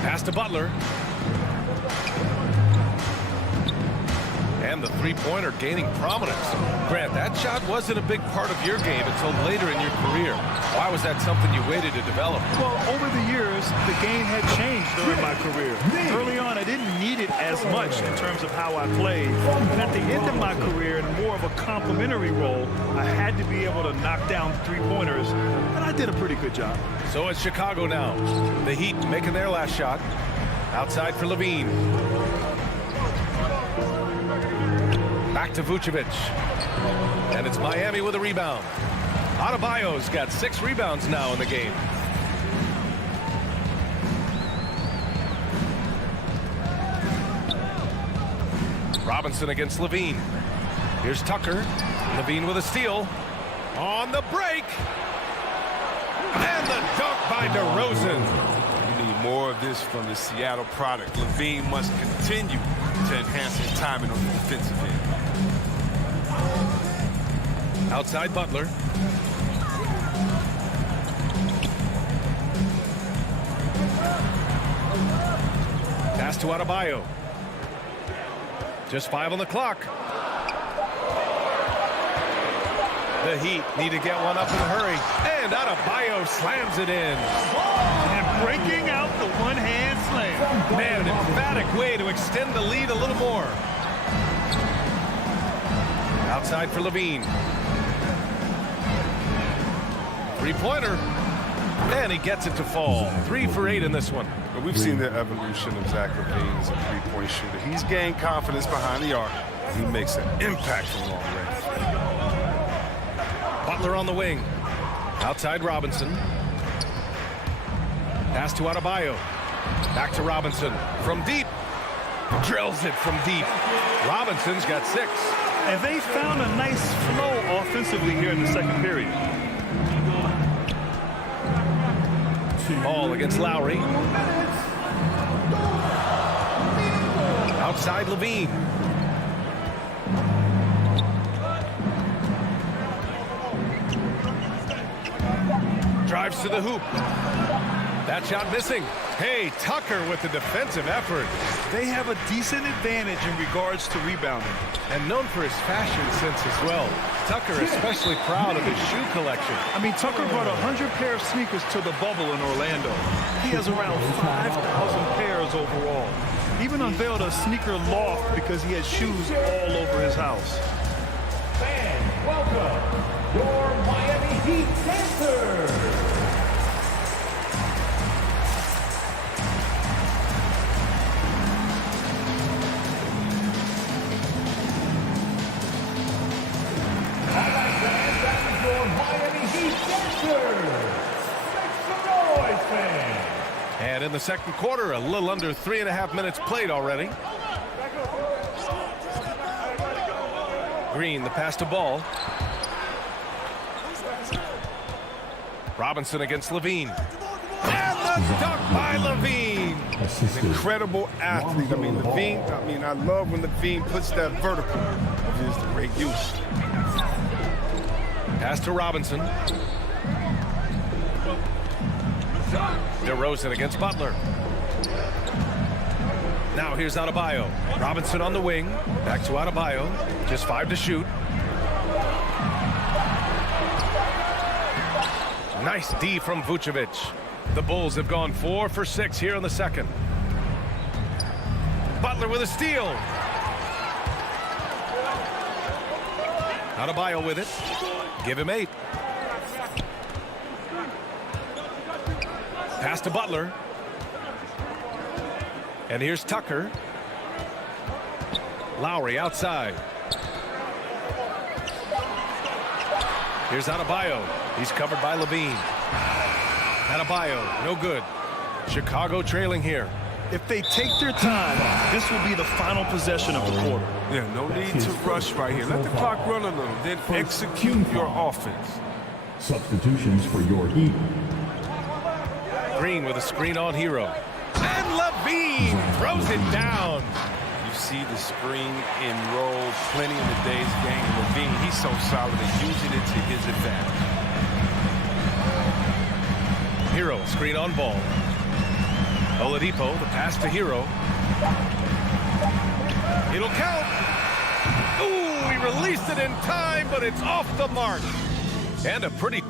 Pass to Butler. And the three-pointer gaining prominence. Grant, that shot wasn't a big part of your game until later in your career. Why was that something you waited to develop? Well, over the years, the game had changed during my career. Early on, I didn't need it as much in terms of how I played. And at the end of my career, in more of a complementary role, I had to be able to knock down three-pointers, and I did a pretty good job. So it's Chicago now. The Heat making their last shot. Outside for Levine. Back to Vucevic. And it's Miami with a rebound. Adebayo's got 6 rebounds now in the game. Robinson against Levine. Here's Tucker. Levine with a steal. On the break. And the dunk by DeRozan. You need more of this from the Seattle product. Levine must continue to enhance his timing on the defensive end. Outside Butler. Pass to Adebayo. Just 5 on the clock. The Heat need to get one up in a hurry. And Adebayo slams it in. And breaking out the one-hand slam. Man, an emphatic way to extend the lead a little more. Outside for Levine. Three-pointer. And he gets it to fall. 3 for 8 in this one. But we've seen the evolution of Zach LaVine as a three-point shooter. He's gained confidence behind the arc. He makes an impact from long range. Butler on the wing. Outside Robinson. Pass to Adebayo. Back to Robinson. From deep. Drills it from deep. Robinson's got 6. And they found a nice flow offensively here in the second period. Ball against Lowry. Outside Levine. Drives to the hoop. That shot missing. Hey, Tucker with the defensive effort. They have a decent advantage in regards to rebounding. And known for his fashion sense as well. Tucker especially proud of his shoe collection. I mean, Tucker brought 100 pair of sneakers to the bubble in Orlando. He has around 5,000 pairs overall. Even unveiled a sneaker loft because he has shoes all over his house. Fans, welcome your Miami Heat Dancers. And in the second quarter, a little under 3.5 minutes played already. Green, the pass to Ball. Robinson against Levine. And the dunk by Levine. An incredible athlete. I mean, Levine, I love when Levine puts that vertical of his great use. Pass to Robinson. DeRozan against Butler. Now here's Adebayo. Robinson on the wing. Back to Adebayo. Just 5 to shoot. Nice D from Vucevic. The Bulls have gone 4 for 6 here in the second. Butler with a steal. Adebayo with it. Give him 8. Pass to Butler. And here's Tucker. Lowry outside. Here's Adebayo. He's covered by Levine. Adebayo, no good. Chicago trailing here. If they take their time, this will be the final possession of the quarter. Yeah, no need to rush right here. Let the clock run a little, then execute your offense. Substitutions for your Heat. Green with a screen on Hero. And Levine throws it down. You see the screen in roll plenty in today's game. Levine, he's so solid at using it to his advantage. Hero, screen on Ball. Oladipo, the pass to Hero. It'll count. Ooh, he released it in time, but it's off the mark. And a pretty...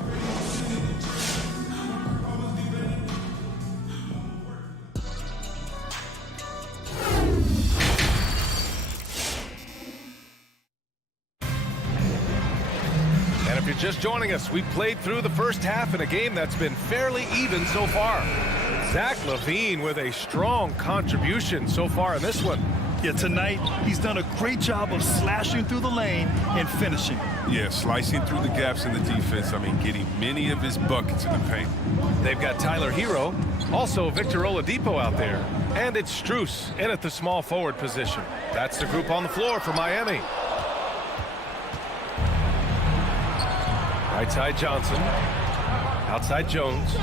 And if you're just joining us, we played through the first half in a game that's been fairly even so far. Zach LaVine with a strong contribution so far in this one. Yeah, tonight he's done a great job of slashing through the lane and finishing. Yeah, slicing through the gaps in the defense. I mean, getting many of his buckets in the paint. They've got Tyler Hero, also Victor Oladipo out there. And it's Strus in at the small forward position. That's the group on the floor for Miami. Right side Johnson. Outside Jones.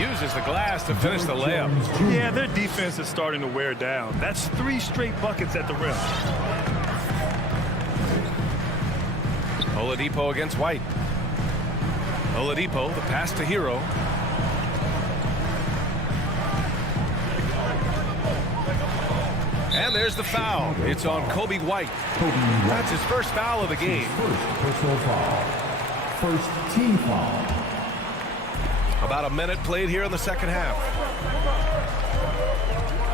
Uses the glass to finish the layup. Yeah, their defense is starting to wear down. That's 3 straight buckets at the rim. Oladipo against White. Oladipo, the pass to Hero. And there's the foul. It's on Kobe White. That's his first foul of the game. Personal foul. First team foul. About a minute played here in the second half.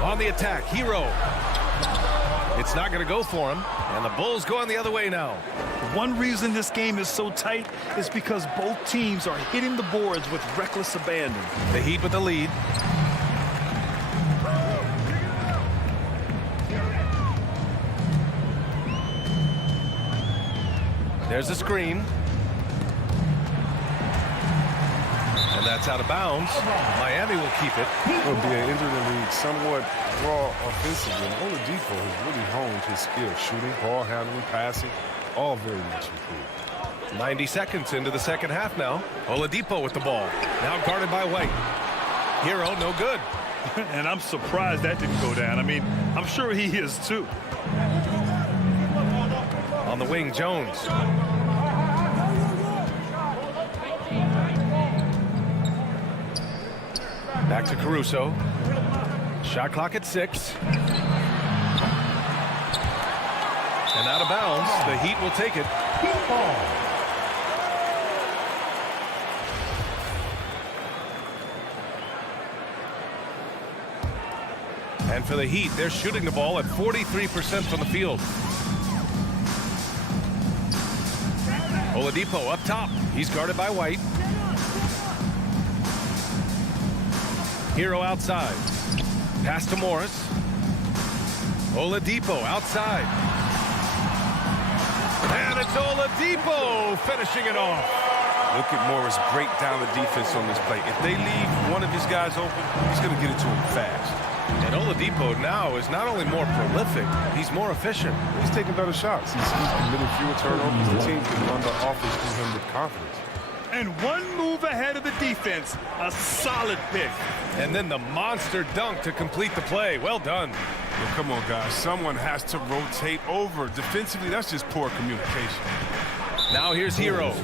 On the attack, Hero. It's not going to go for him, and the Bulls going the other way now. One reason this game is so tight is because both teams are hitting the boards with reckless abandon. The Heat with the lead. There's a screen. And that's out of bounds. Miami will keep it. Will be an injured league, somewhat raw offensively. Oladipo has really honed his skills, shooting, ball handling, passing, all very much improved. 90 seconds into the second half now. Oladipo with the ball. Now guarded by White. Hero, no good. And I'm surprised that didn't go down. I mean, I'm sure he is too. On the wing, Jones. Back to Caruso. Shot clock at 6. And out of bounds. The Heat will take it. And for the Heat, they're shooting the ball at 43% from the field. Oladipo up top. He's guarded by White. Hero outside. Pass to Morris. Oladipo outside. And it's Oladipo finishing it off. Look at Morris break down the defense on this play. If they leave one of his guys open, he's going to get it to him fast. And Oladipo now is not only more prolific, he's more efficient. He's taking better shots. He's committing fewer turnovers. The team can run the offense through him with confidence. And one move ahead of the defense. A solid pick. And then the monster dunk to complete the play. Well done. Well, come on, guys. Someone has to rotate over. Defensively, that's just poor communication. Now here's Hero.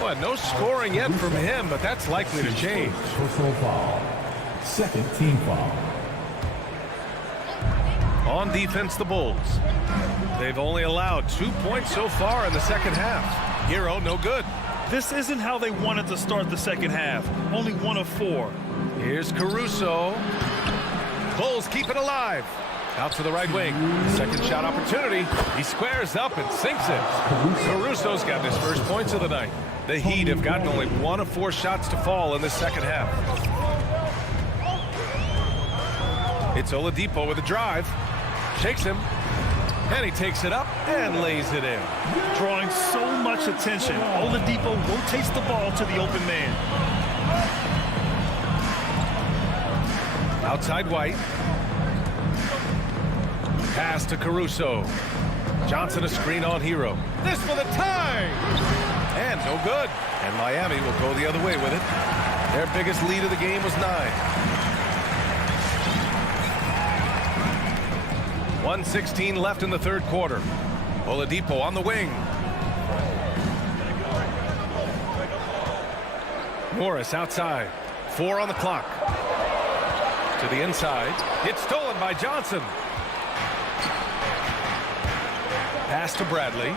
Well, no scoring yet from him, but that's likely to change. Personal foul. Second team foul. On defense, the Bulls. They've only allowed 2 points so far in the second half. Hero, no good. This isn't how they wanted to start the second half. Only 1 of 4. Here's Caruso. Bulls keep it alive. Out to the right wing. Second shot opportunity. He squares up and sinks it. Caruso's got his first points of the night. The Heat have gotten only 1 of 4 shots to fall in the second half. It's Oladipo with a drive. Shakes him. And he takes it up and lays it in. Drawing so much attention. Oladipo rotates the ball to the open man. Outside White. Pass to Caruso. Johnson a screen on Hero. This for the tie! And no good. And Miami will go the other way with it. Their biggest lead of the game was 9. 1:16 left in the third quarter. Oladipo on the wing. Morris outside. 4 on the clock. To the inside. It's stolen by Johnson. Pass to Bradley.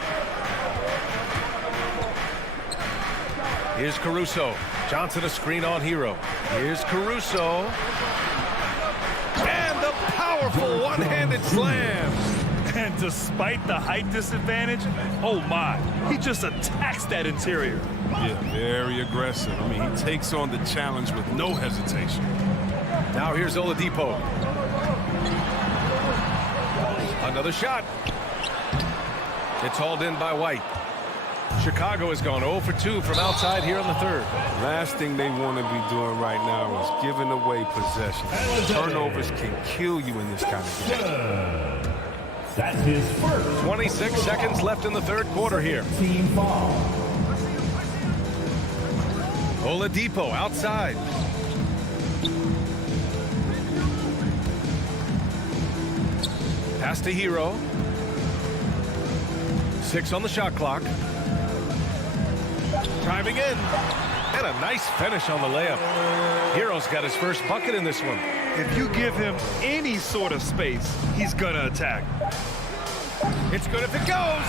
Here's Caruso. Johnson a screen on Hero. Here's Caruso. And the powerful one-handed slam. And despite the height disadvantage, oh my, he just attacks that interior. Yeah, very aggressive. I mean, he takes on the challenge with no hesitation. Now here's Oladipo. Another shot. It's hauled in by White. Chicago has gone 0 for 2 from outside here in the third. Last thing they want to be doing right now is giving away possession. Turnovers can kill you in this kind of game. That's his first. 26 seconds left in the third quarter here. Team foul. Oladipo outside. Pass to Hero. 6 on the shot clock. Driving in. And a nice finish on the layup. Hero's got his first bucket in this one. If you give him any sort of space, he's gonna attack. It's good if it goes.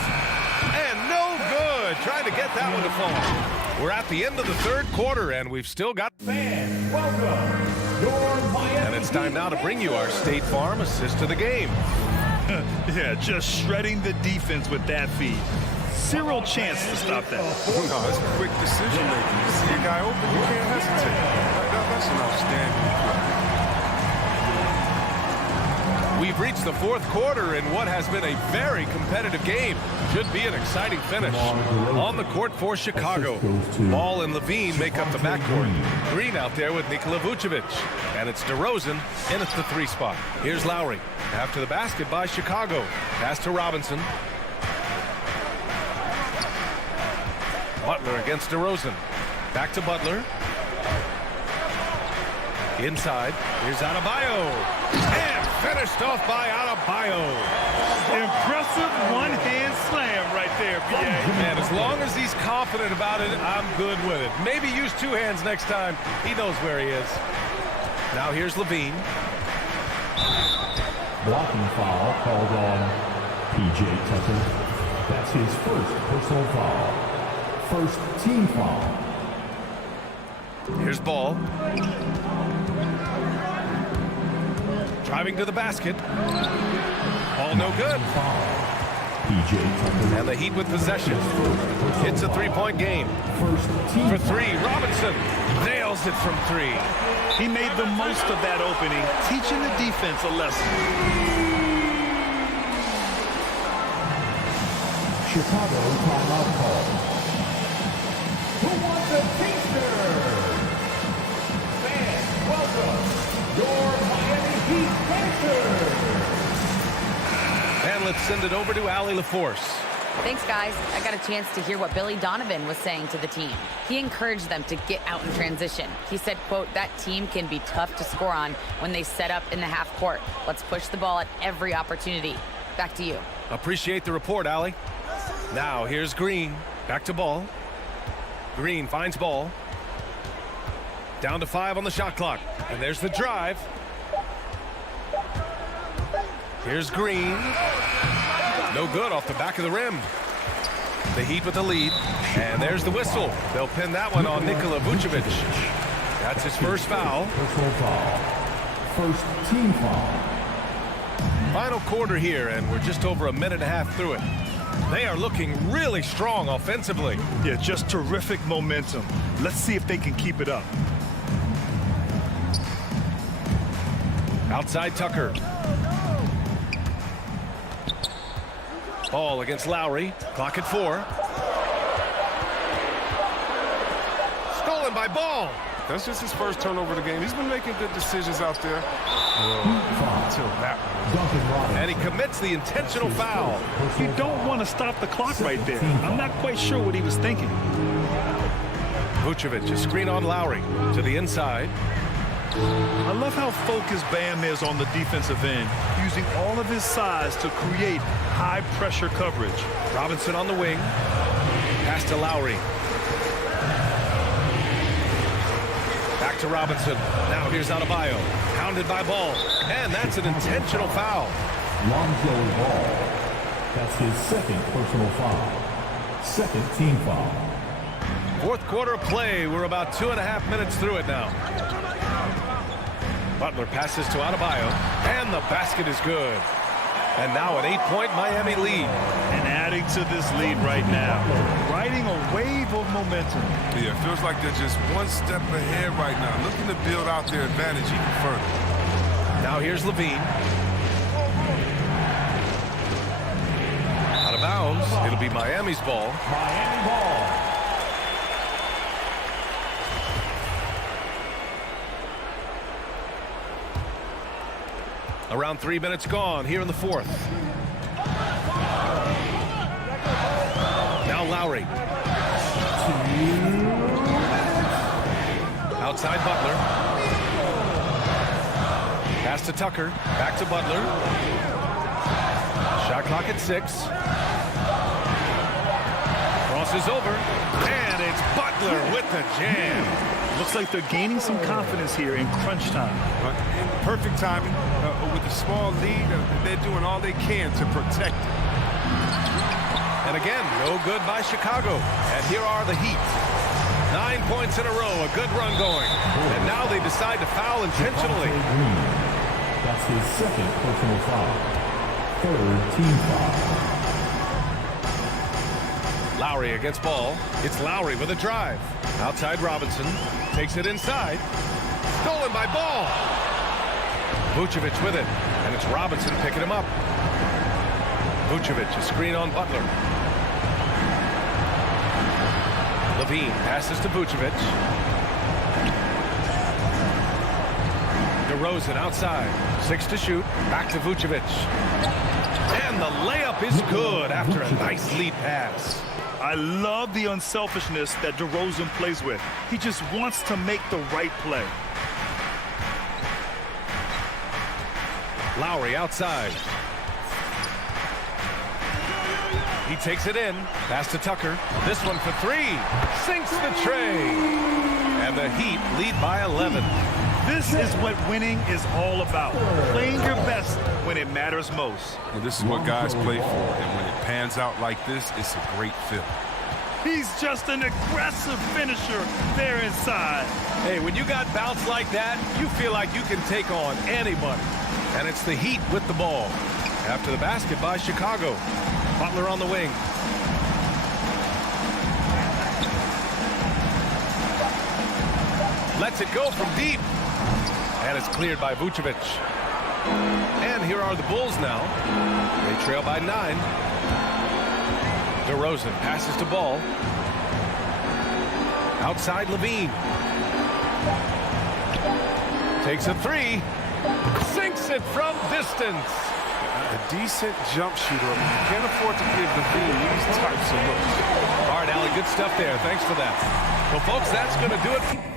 And no good. Trying to get that one to fall. We're at the end of the third quarter, and we've still got Fans, welcome. Your Miami. And it's time now to bring you our State Farm assist to the game. Yeah, just shredding the defense with that feed. Zero chance to stop that. No, it's quick decision making. You see a guy open, you can't hesitate. That's an outstanding play. We We've reached the fourth quarter in what has been a very competitive game. Should be an exciting finish. On the court for Chicago. Ball and Levine make up the backcourt. Green out there with Nikola Vucevic. And it's DeRozan in at the 3 spot. Here's Lowry. After the basket by Chicago. Pass to Robinson. Butler against DeRozan. Back to Butler. Inside. Here's Adebayo. And finished off by Adebayo. Impressive one-hand slam right there, B.A. Man, as long as he's confident about it, I'm good with it. Maybe use 2 hands next time. He knows where he is. Now here's Levine. Blocking foul called on P.J. Tucker. That's his first personal foul. First team foul. Here's Ball. Driving to the basket. Ball no good. And the Heat with possession. It's a 3-point game. For 3, Robinson nails it from 3. He made the most of that opening, teaching the defense a lesson. Chicago timeout call. Who wants a taster? Fans, welcome your Miami Heat Pacers. And let's send it over to Allie LaForce. Thanks, guys. I got a chance to hear what Billy Donovan was saying to the team. He encouraged them to get out in transition. He said, quote, that team can be tough to score on when they set up in the half court. Let's push the ball at every opportunity. Back to you. Appreciate the report, Allie. Now here's Green. Back to Ball. Green finds Ball. Down to 5 on the shot clock. And there's the drive. Here's Green. No good off the back of the rim. The Heat with the lead. And there's the whistle. They'll pin that one on Nikola Vucevic. That's his first foul. Personal foul. First team foul. Final quarter here, and we're just over a minute and a half through it. They are looking really strong offensively. Yeah, just terrific momentum. Let's see if they can keep it up. Outside Tucker. Ball against Lowry. Clock at 4. Stolen by Ball. That's just his first turnover of the game. He's been making good decisions out there. Until that one. And he commits the intentional foul. You don't want to stop the clock right there. I'm not quite sure what he was thinking. Vucevic, a screen on Lowry to the inside. I love how focused Bam is on the defensive end, using all of his size to create high-pressure coverage. Robinson on the wing. Pass to Lowry. Back to Robinson. Now here's Adebayo. Pounded by Ball. And that's an intentional foul. Lonzo Ball. That's his second personal foul. Second team foul. Fourth quarter of play. We're about 2.5 minutes through it now. Butler passes to Adebayo. And the basket is good. And now an 8-point Miami lead. And adding to this lead right now, riding a wave of momentum. Yeah, it feels like they're just one step ahead right now, looking to build out their advantage even further. Now here's Levine. Out of bounds. It'll be Miami's ball. Miami ball. Around 3 minutes gone here in the fourth. Now Lowry. Outside Butler. Pass to Tucker. Back to Butler. Shot clock at 6. Crosses over. And it's Butler with the jam. Looks like they're gaining some confidence here in crunch time. In perfect timing, with a small lead, they're doing all they can to protect it. And again, no good by Chicago. And here are the Heat. 9 points in a row, a good run going. And now they decide to foul intentionally. That's his second personal foul. Third team foul. Lowry against Ball. It's Lowry with a drive. Outside Robinson. Takes it inside. Stolen by Ball. Vucevic with it. And And it's Robinson picking him up. Vucevic, a screen on Butler. Levine passes to Vucevic. DeRozan outside. 6 to shoot. Back to Vucevic. And the layup is good after a nice lead pass. I love the unselfishness that DeRozan plays with. He just wants to make the right play. Lowry outside. He takes it in. Pass to Tucker. This one for 3. Sinks the tray. And the Heat lead by 11. This is what winning is all about. Playing your best when it matters most. Well, this is what guys play for, and when it pans out like this, it's a great feeling. He's just an aggressive finisher there inside. Hey, when you got bounce like that, you feel like you can take on anybody. And it's the Heat with the ball. After the basket by Chicago. Butler on the wing. Lets it go from deep. And it's cleared by Vucevic. And here are the Bulls now. They trail by 9. DeRozan passes to Ball. Outside Levine. Takes a 3. Sinks it from distance. A decent jump shooter. I mean, you can't afford to give Levine these types of looks. All right, Allie, good stuff there. Thanks for that. Well, folks, that's going to do it.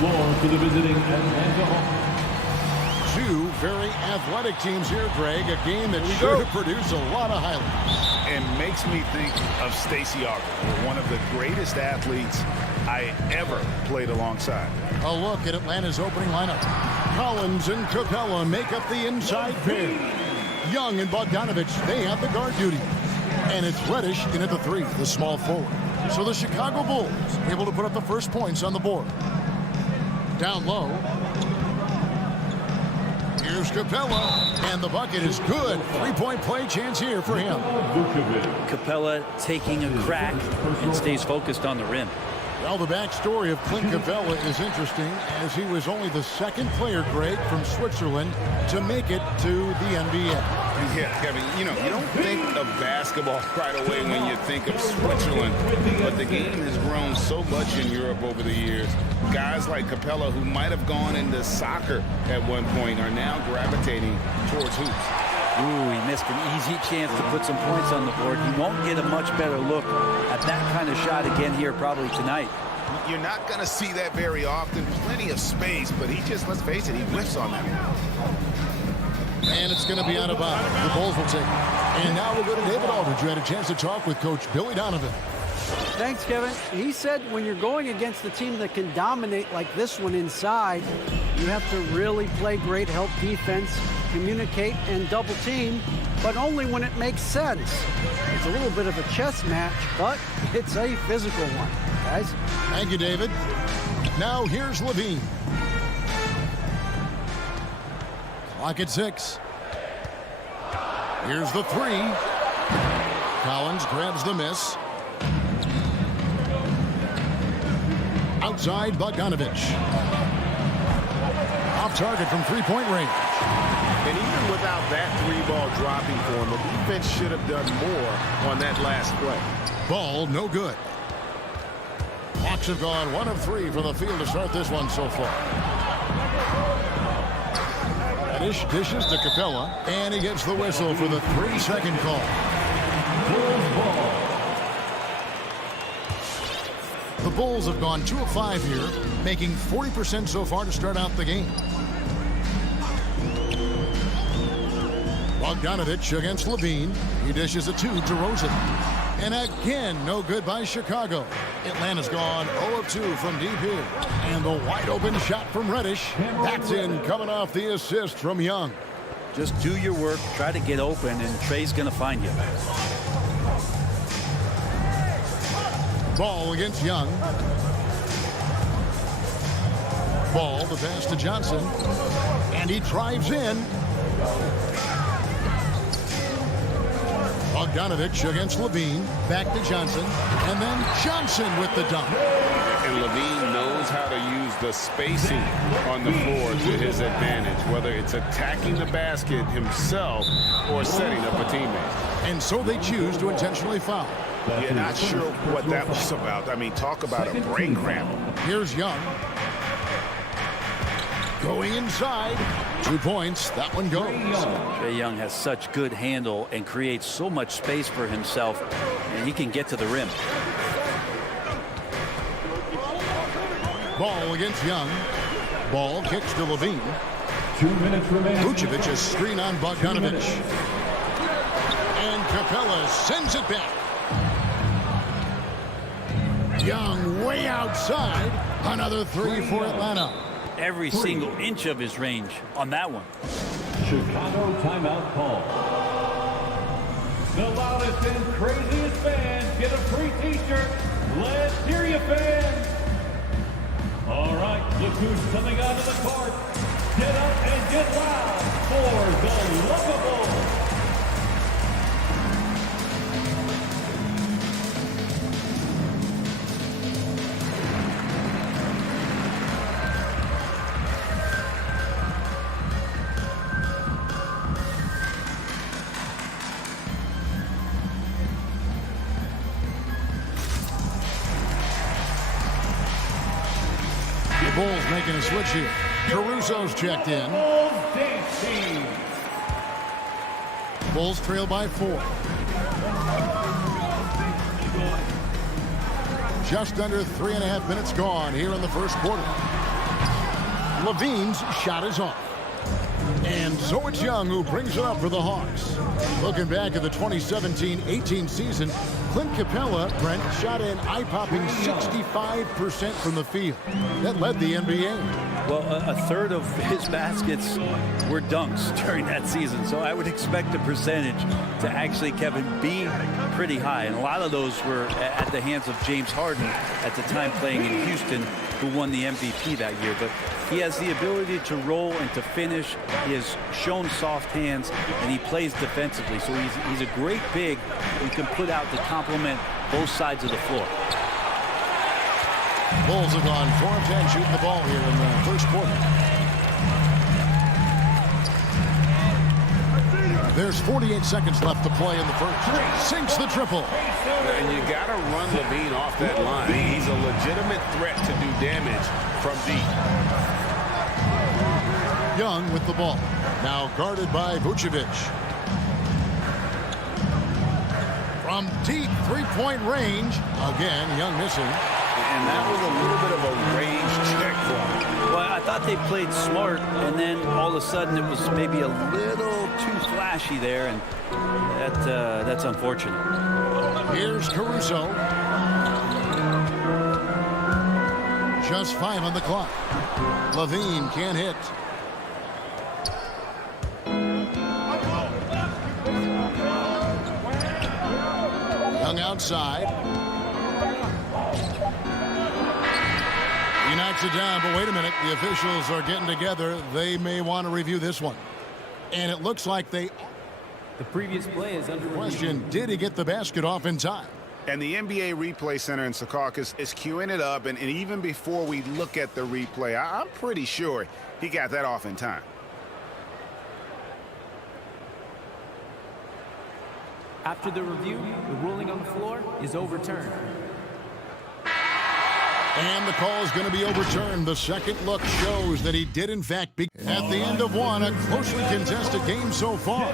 floor for the visiting Atlanta Hawks. Two very athletic teams here, Greg. A game that's sure to produce a lot of highlights. And makes me think of Stacey Augmon, one of the greatest athletes I ever played alongside. A look at Atlanta's opening lineup. Collins and Capella make up the inside pair. Young and Bogdanovich, they have the guard duty. And it's Reddish in at the 3, the small forward. So the Chicago Bulls able to put up the first points on the board. Down low. Here's Capella, and the bucket is good. 3-point play chance here for him. Capella taking a crack and stays focused on the rim. Well, the backstory of Clint Capella is interesting, as he was only the second player, Greg, from Switzerland to make it to the NBA. Yeah, Kevin, you know, you don't think of basketball right away when you think of Switzerland, but the game has grown so much in Europe over the years. Guys like Capella, who might have gone into soccer at one point, are now gravitating towards hoops. Ooh, he missed an easy chance to put some points on the board. He won't get a much better look at that kind of shot again here probably tonight. You're not going to see that very often. Plenty of space, but he just, let's face it, he whiffs on that. And it's going to be out of bounds. The Bulls will take it. And now we'll go to David Aldridge, who had a chance to talk with Coach Billy Donovan. Thanks, Kevin. He said when you're going against a team that can dominate like this one inside, you have to really play great help defense, communicate, and double team, but only when it makes sense. It's a little bit of a chess match, but it's a physical one, guys. Thank you, David. Now here's Levine. Clock at 6. Here's the 3. Collins grabs the miss. Outside, Bogdanovich. Off target from three-point range. And even without that 3-ball dropping for him, the defense should have done more on that last play. Ball no good. Hawks have gone 1 of 3 from the field to start this one so far. Reddish dishes to Capella, and he gets the whistle for the 3-second call. The Bulls have gone 2 of 5 here, making 40% so far to start out the game. Bogdanovich against Levine. He dishes a 2 to DeRozan. And again, no good by Chicago. Atlanta's gone 0 of 2 from deep here. And the wide open shot from Reddish. That's in, coming off the assist from Young. Just do your work, try to get open, and Trey's going to find you. Ball against Young. Ball, the pass to Johnson. And he drives in. Bogdanovich against Levine. Back to Johnson. And then Johnson with the dunk. And Levine knows how to use the spacing on the floor to his advantage, whether it's attacking the basket himself or setting up a teammate. And so they choose to intentionally foul. You're not sure what that was about. I mean, talk about a brain cramp. Here's Young. Going inside. 2 points. That one goes. Trae Young has such good handle and creates so much space for himself, and he can get to the rim. Ball against Young. Ball kicks to Levine. 2 minutes remaining. Vucevic is screen on Bogdanovich. And Capella sends it back. Young way outside. Another 3 for Atlanta. Every single inch of his range on that one. Chicago timeout call. The loudest and craziest fans get a free t-shirt. Let's hear you, fans. All right, look who's coming onto the court. Get up and get loud for the Lovables. Bulls making a switch here. Caruso's checked in. Bulls trail by 4. Just under 3.5 minutes gone here in the first quarter. Levine's shot is off. And so it's Young who brings it up for the Hawks. Looking back at the 2017-18 season, Clint Capella, Brent, shot an eye-popping 65% from the field. That led the NBA. Well, a third of his baskets were dunks during that season, so I would expect the percentage to actually, Kevin, be pretty high. And a lot of those were at the hands of James Harden at the time playing in Houston, who won the MVP that year. But he has the ability to roll and to finish. He has shown soft hands, and he plays defensively. So he's a great big who can put out to complement both sides of the floor. Bulls have gone 4 of 10 shooting the ball here in the first quarter. There's 48 seconds left to play in the first. Sinks the triple. And you got to run Levine off that line. He's a legitimate threat to do damage from deep. Young with the ball. Now guarded by Vucevic. From deep three-point range. Again, Young missing. And that was a little bit of a range check for him. Well, I thought they played smart, and then all of a sudden it was maybe a little too flashy there, and that's unfortunate. Here's Caruso. Just 5 on the clock. Levine can't hit. Young outside. He knocks it down, but wait a minute. The officials are getting together. They may want to review this one. And it looks like they... The previous play is under question, did he get the basket off in time? And the NBA Replay Center in Secaucus is queuing it up. And even before we look at the replay, I'm pretty sure he got that off in time. After the review, the ruling on the floor is overturned. And the call is going to be overturned. The second look shows that he did, in fact, be at the end of one. A closely contested game so far.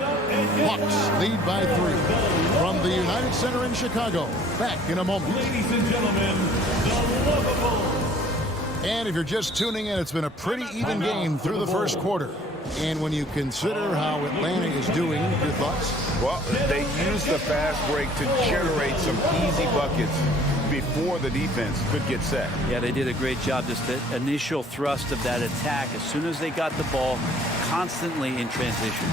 Hawks lead by 3 from the United Center in Chicago. Back in a moment. Ladies and gentlemen, the lovable. And if you're just tuning in, it's been a pretty even game through the first quarter. And when you consider how Atlanta is doing, your thoughts? Well, they used the fast break to generate some easy buckets before the defense could get set. Yeah, they did a great job. Just the initial thrust of that attack, as soon as they got the ball, constantly in transition.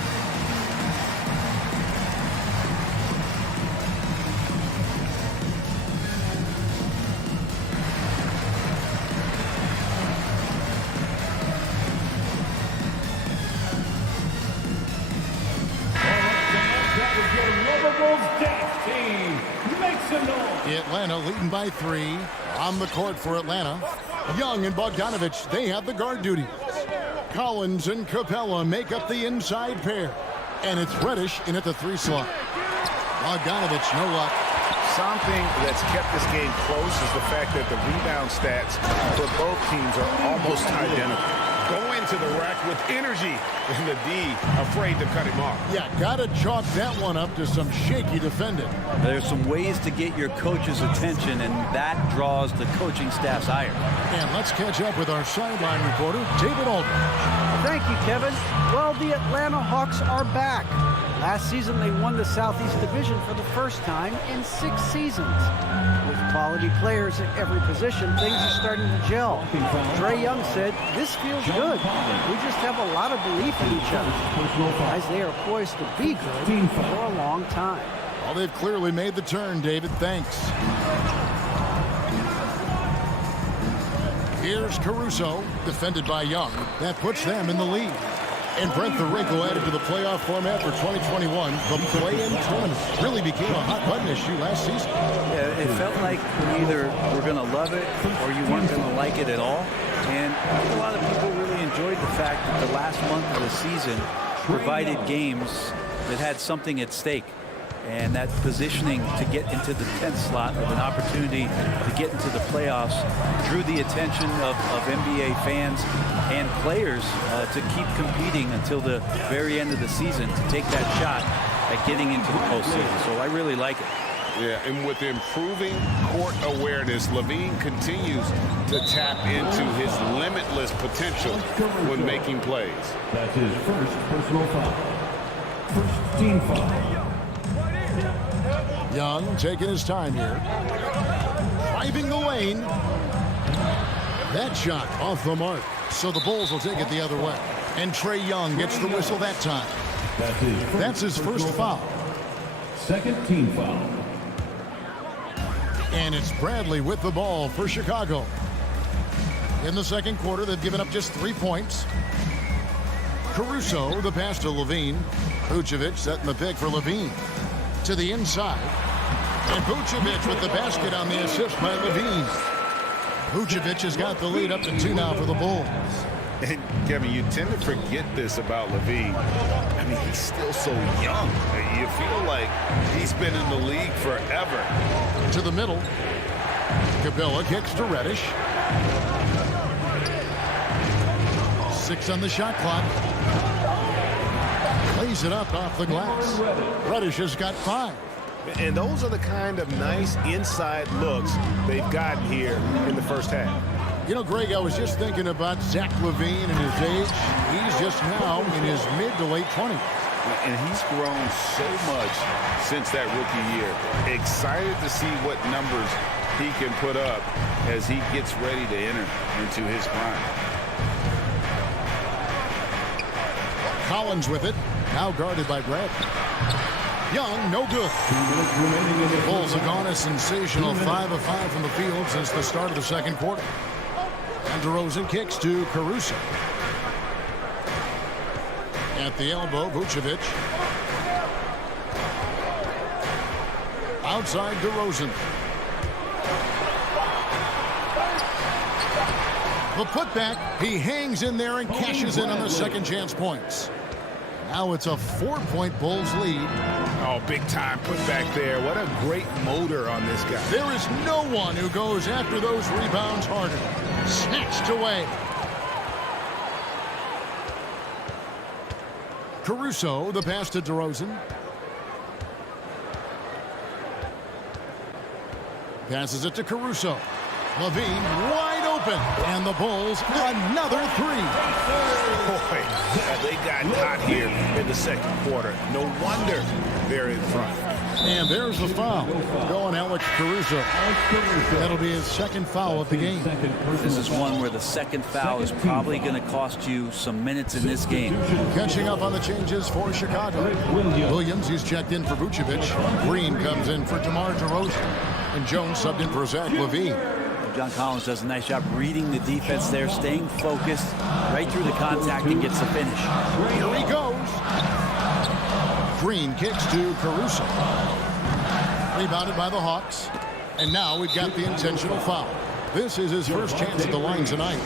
Atlanta leading by 3. On the court for Atlanta. Young and Bogdanovich, they have the guard duty. Collins and Capella make up the inside pair. And it's Reddish in at the 3 slot. Bogdanovich, no luck. Something that's kept this game close is the fact that the rebound stats for both teams are almost identical. Go into the rack with energy, and the D afraid to cut him off. Yeah, gotta chalk that one up to some shaky defending. There's some ways to get your coach's attention, and that draws the coaching staff's ire. And let's catch up with our sideline reporter, David Aldridge. Thank you, Kevin. Well, the Atlanta Hawks are back. Last season, they won the Southeast Division for the first time in 6 seasons. With quality players at every position, things are starting to gel. Dre Young said, "This feels good. We just have a lot of belief in each other." Guys, they are poised to be good for a long time. Well, they've clearly made the turn, David. Thanks. Here's Caruso, defended by Young. That puts them in the lead. And Brent, the wrinkle added to the playoff format for 2021, the play-in tournament really became a hot-button issue last season. Yeah, it felt like you either were going to love it or you weren't going to like it at all. And I think a lot of people really enjoyed the fact that the last month of the season provided games that had something at stake. And that positioning to get into the 10th slot with an opportunity to get into the playoffs drew the attention of NBA fans and players to keep competing until the very end of the season to take that shot at getting into the postseason. So I really like it. Yeah, and with improving court awareness, Levine continues to tap into his limitless potential when making plays. That's his first personal foul. First team foul. Young taking his time here. Driving the lane. That shot off the mark. So the Bulls will take it the other way. And Trae Young gets the whistle that time. That's his first foul. Second team foul. And it's Bradley with the ball for Chicago. In the second quarter, they've given up just 3 points. Caruso, the pass to Levine. Vucevic setting the pick for Levine. To the inside. And Vucevic with the basket on the assist by Levine. Vucevic has got the lead up to 2 now for the Bulls. And Kevin, you tend to forget this about Levine. I mean, he's still so young. You feel like he's been in the league forever. To the middle. Capella kicks to Reddish. 6 on the shot clock. Plays it up off the glass. Reddish has got 5. And those are the kind of nice inside looks they've gotten here in the first half. You know, Greg, I was just thinking about Zach LaVine and his age. He's just now in his mid to late 20s. And he's grown so much since that rookie year. Excited to see what numbers he can put up as he gets ready to enter into his prime. Collins with it. Now guarded by Brad. Young, no good. The Bulls have gone a sensational 5 of 5 from the field since the start of the second quarter. And DeRozan kicks to Caruso. At the elbow, Vucevic. Outside DeRozan. The putback, he hangs in there and cashes in on the second chance points. Now it's a 4-point Bulls lead. Oh, big time put back there. What a great motor on this guy. There is no one who goes after those rebounds harder. Snatched away. Caruso, the pass to DeRozan. Passes it to Caruso. Levine wide open. And the Bulls another 3. Boy, they got hot here in the second quarter. No wonder they're in front. And there's the foul. Going Alex Caruso. That'll be his second foul of the game. This is one where the second foul is probably going to cost you some minutes in this game. Catching up on the changes for Chicago. Williams, he's checked in for Vucevic. Green comes in for DeMar DeRozan. And Jones subbed in for Zach LaVine. John Collins does a nice job reading the defense there, staying focused right through the contact and gets the finish. Here he goes. Green kicks to Caruso. Rebounded by the Hawks. And now we've got the intentional foul. This is his first chance at the line tonight.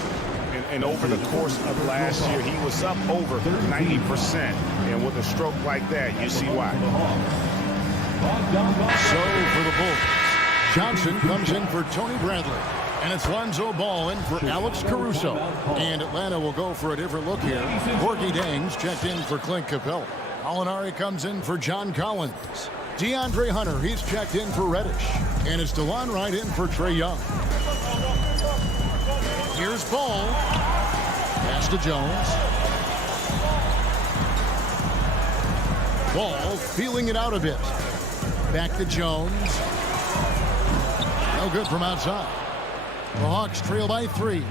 And over the course of last year, he was up over 90%. And with a stroke like that, you see why. So for the Bulls, Johnson comes in for Tony Bradley. And it's Lonzo Ball in for Alex Caruso. And Atlanta will go for a different look here. Gorgie Dangs checked in for Clint Capella. Alinari comes in for John Collins. DeAndre Hunter, he's checked in for Reddish. And it's DeLon Wright in for Trae Young. Here's Ball. Pass to Jones. Ball feeling it out a bit. Back to Jones. No good from outside. The Hawks trail by 3.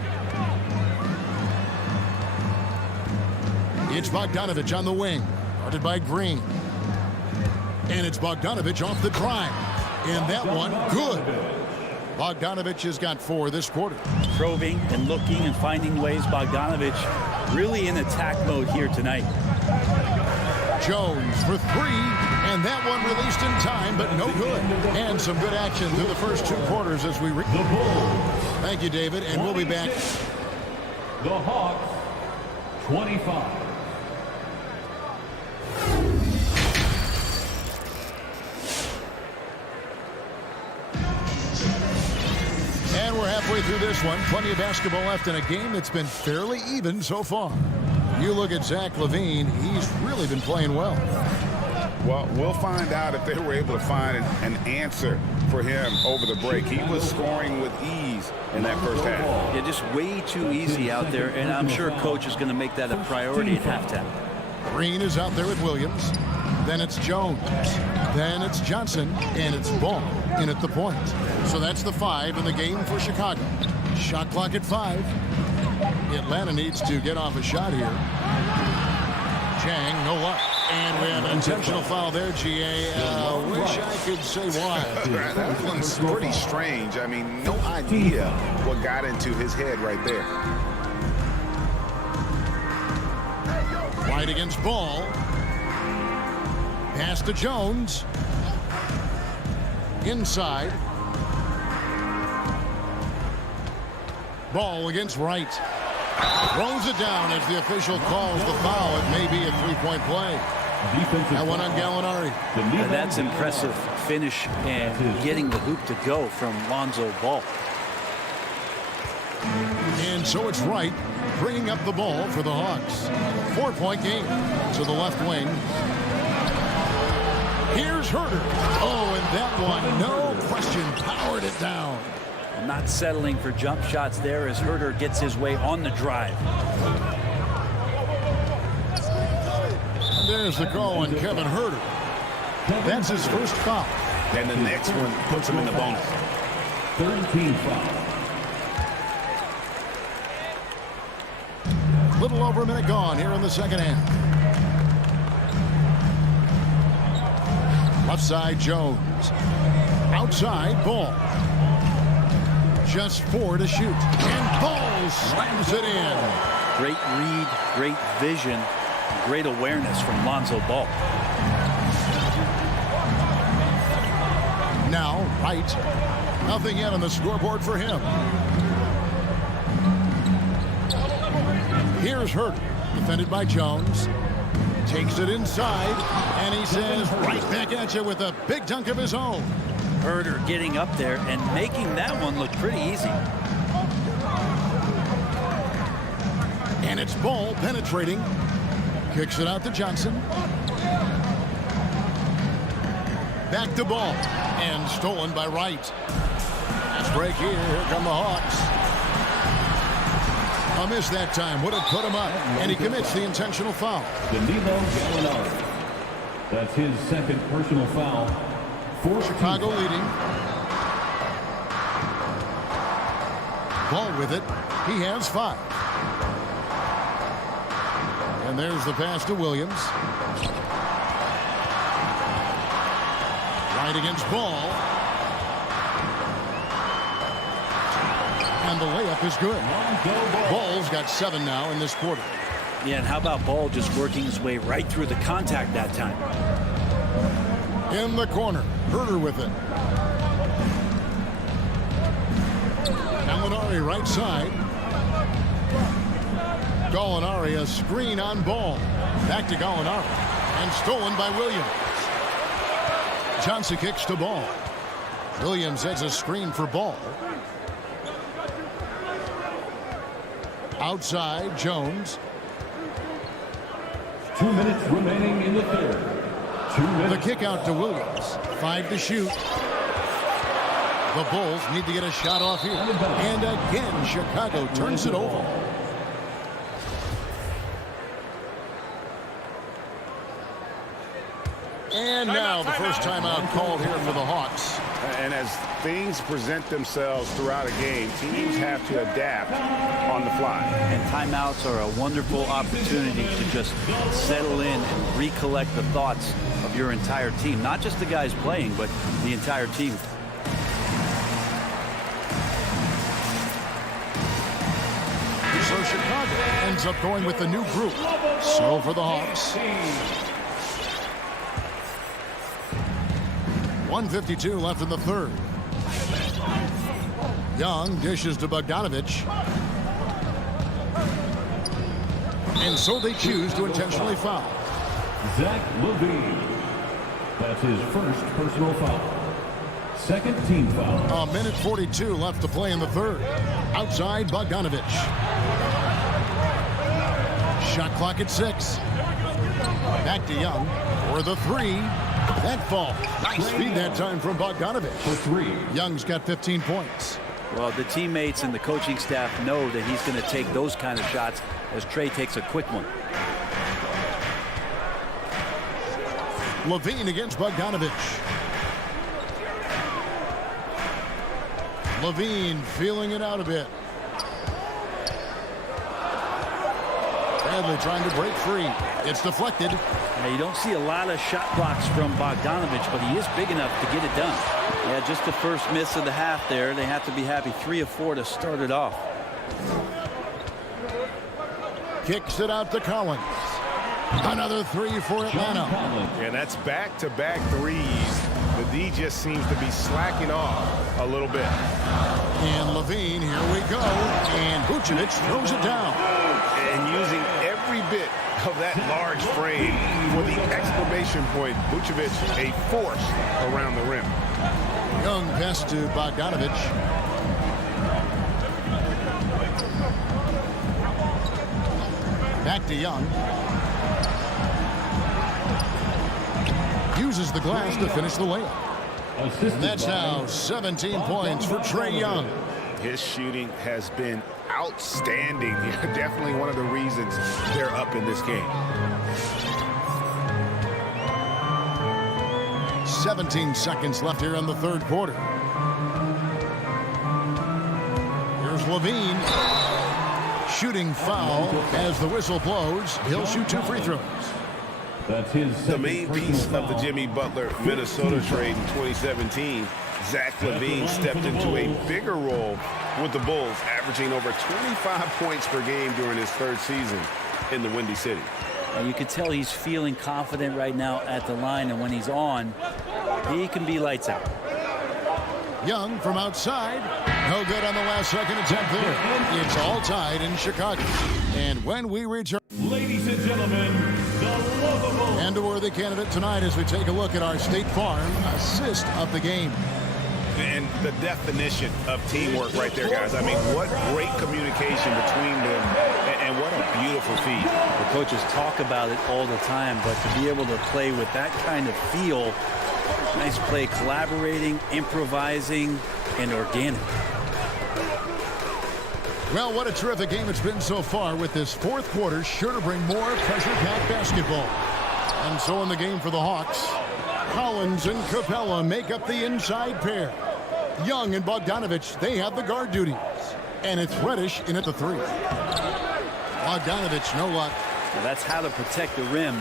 It's Bogdanovich on the wing. Guarded by Green. And it's Bogdanovich off the drive. And that one, good. Bogdanovich has got 4 this quarter. Probing and looking and finding ways. Bogdanovich really in attack mode here tonight. Jones for 3. And that one released in time, but no good. And some good action through the first 2 quarters as we... Thank you, David, and we'll be back. The Hawks, 25. And we're halfway through this one. Plenty of basketball left in a game that's been fairly even so far. You look at Zach LaVine, he's really been playing well. Well, we'll find out if they were able to find an answer for him over the break. He was scoring with ease in that first half. Yeah, just way too easy out there, and I'm sure coach is going to make that a priority at halftime. Green is out there with Williams. Then it's Jones. Then it's Johnson. And it's Ball in at the point. So that's the 5 in the game for Chicago. Shot clock at 5. Atlanta needs to get off a shot here. Chang, no luck. And we have an intentional foul there, GA. Wish I could say why. That one's pretty strange. I mean, no idea what got into his head right there. White against Ball. Pass to Jones. Inside. Ball against Wright. Throws it down as the official calls the foul. It may be a three-point play. That one on Gallinari. And that's impressive finish and getting the hoop to go from Lonzo Ball. And so it's Wright bringing up the ball for the Hawks. 4-point game to the left wing. Here's Herter. Oh, and that one, no question, powered it down. Not settling for jump shots there as Herter gets his way on the drive. And there's the call on Kevin Herter. That's his first foul. And the next one puts him in the bonus. 13 foul. Little over a minute gone here in the second half. Left side, Jones. Outside, Ball. Just 4 to shoot. And Ball slams it in. Great read, great vision, great awareness from Lonzo Ball. Now, Wright. Nothing yet on the scoreboard for him. Here's Herter, defended by Jones. Takes it inside, and he says right back at you with a big dunk of his own. Herter getting up there and making that one look pretty easy. And it's Ball penetrating. Kicks it out to Johnson. Back to Ball. And stolen by Wright. Fast break here. Here come the Hawks. A miss that time would have put him up, and he commits the intentional foul. Danilo Gallinari. That's his second personal foul. Chicago leading. Ball with it. He has 5. And there's the pass to Williams. Right against Ball. And the layup is good. Ball's got 7 now in this quarter. Yeah, and how about Ball just working his way right through the contact that time? In the corner. Herter with it. Gallinari right side. Gallinari a screen on Ball. Back to Gallinari. And stolen by Williams. Johnson kicks to Ball. Williams has a screen for Ball. Outside, Jones. 2 minutes remaining in the third. 2 minutes. The kick out to Williams. 5 to shoot. The Bulls need to get a shot off here. And again, Chicago turns it over. And now the first timeout called here for the Hawks. And as things present themselves throughout a game, teams have to adapt on the fly. And timeouts are a wonderful opportunity to just settle in and recollect the thoughts of your entire team. Not just the guys playing, but the entire team. So Chicago ends up going with the new group. So for the Hawks. 1:52 left in the third. Young dishes to Bogdanovich. And so they choose to intentionally foul. Zach LaVine. That's his first personal foul. Second team foul. A minute 42 left to play in the third. Outside Bogdanovich. Shot clock at 6. Back to Young. For the three. That fall. Nice feed that time from Bogdanovich. For three. Young's got 15 points. Well, the teammates and the coaching staff know that he's going to take those kind of shots as Trey takes a quick one. Levine against Bogdanovich. Levine feeling it out a bit. Bradley trying to break free. It's deflected. Now, you don't see a lot of shot blocks from Bogdanovich, but he is big enough to get it done. Yeah, just the first miss of the half there. They have to be happy. 3 of 4 to start it off. Kicks it out to Collins. Another three for Atlanta. And that's back-to-back threes. The D just seems to be slacking off a little bit. And Levine, here we go. And Vucevic throws it down. And using every bit of that large frame for the exclamation point. Vucevic, a force around the rim. Young pass to Bogdanovich. Back to Young. Uses the glass to finish the layup. And that's now 17 points for Trae Young. His shooting has been outstanding. Definitely one of the reasons they're up in this game. 17 seconds left here in the third quarter. Here's Levine. Shooting foul as the whistle blows. He'll shoot 2 free throws. That's his the main piece of the Jimmy Butler Minnesota trade in 2017. Zach LaVine stepped into a bigger role with the Bulls, averaging over 25 points per game during his third season in the Windy City. And you can tell he's feeling confident right now at the line, and when he's on, he can be lights out. Young from outside. No good on the last second attempt there. It's all tied in Chicago. And when we return... Ladies and gentlemen, the lovable... And a worthy candidate tonight as we take a look at our State Farm assist of the game. And the definition of teamwork right there, guys. I mean, what great communication between them, and what a beautiful feed. The coaches talk about it all the time, but to be able to play with that kind of feel, nice play, collaborating, improvising, and organic. Well, what a terrific game it's been so far, with this fourth quarter sure to bring more pressure-packed basketball. And so in the game for the Hawks, Collins and Capella make up the inside pair. Young and Bogdanovich, they have the guard duties. And it's Reddish in at the 3. Bogdanovich, no luck. Well, that's how to protect the rim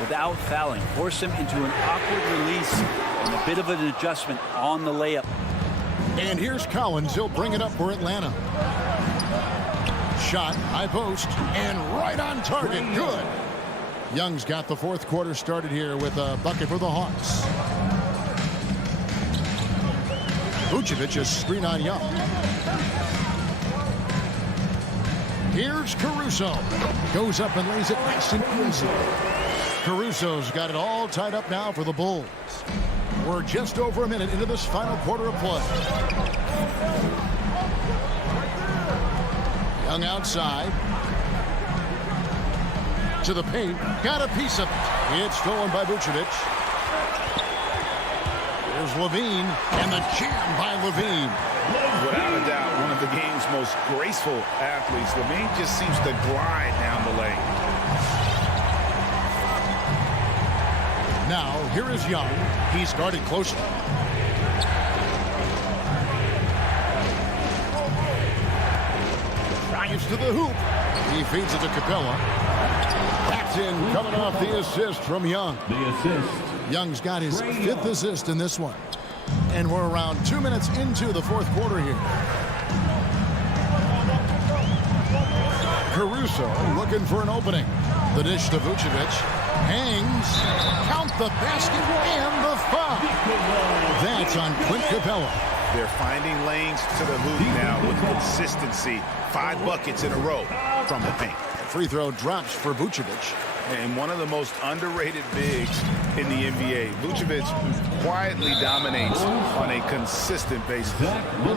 without fouling. Force him into an awkward release and a bit of an adjustment on the layup. And here's Collins. He'll bring it up for Atlanta. Shot, high post, and right on target. Good. Young's got the fourth quarter started here with a bucket for the Hawks. Vucevic is screen on Young. Here's Caruso. Goes up and lays it nice and easy. Caruso's got it all tied up now for the Bulls. We're just over a minute into this final quarter of play. Young outside. To the paint. Got a piece of it. It's stolen by Vucevic. Here's Levine. And the jam by Levine. Without a doubt, one of the game's most graceful athletes. Levine just seems to glide down the lane. Now, here is Young. He's guarded closely. Drives to the hoop. He feeds it to Capella. Backed in, coming off the assist from Young. The assist. Young's got his 5th assist in this one. And we're around 2 minutes into the fourth quarter here. Caruso looking for an opening. The dish to Vucevic. Hangs. Count the basket and the foul. That's on Clint Capella. They're finding lanes to the hoop now with consistency. 5 buckets in a row from the paint. Free throw drops for Vucevic. And one of the most underrated bigs in the NBA. Vucevic quietly dominates on a consistent basis.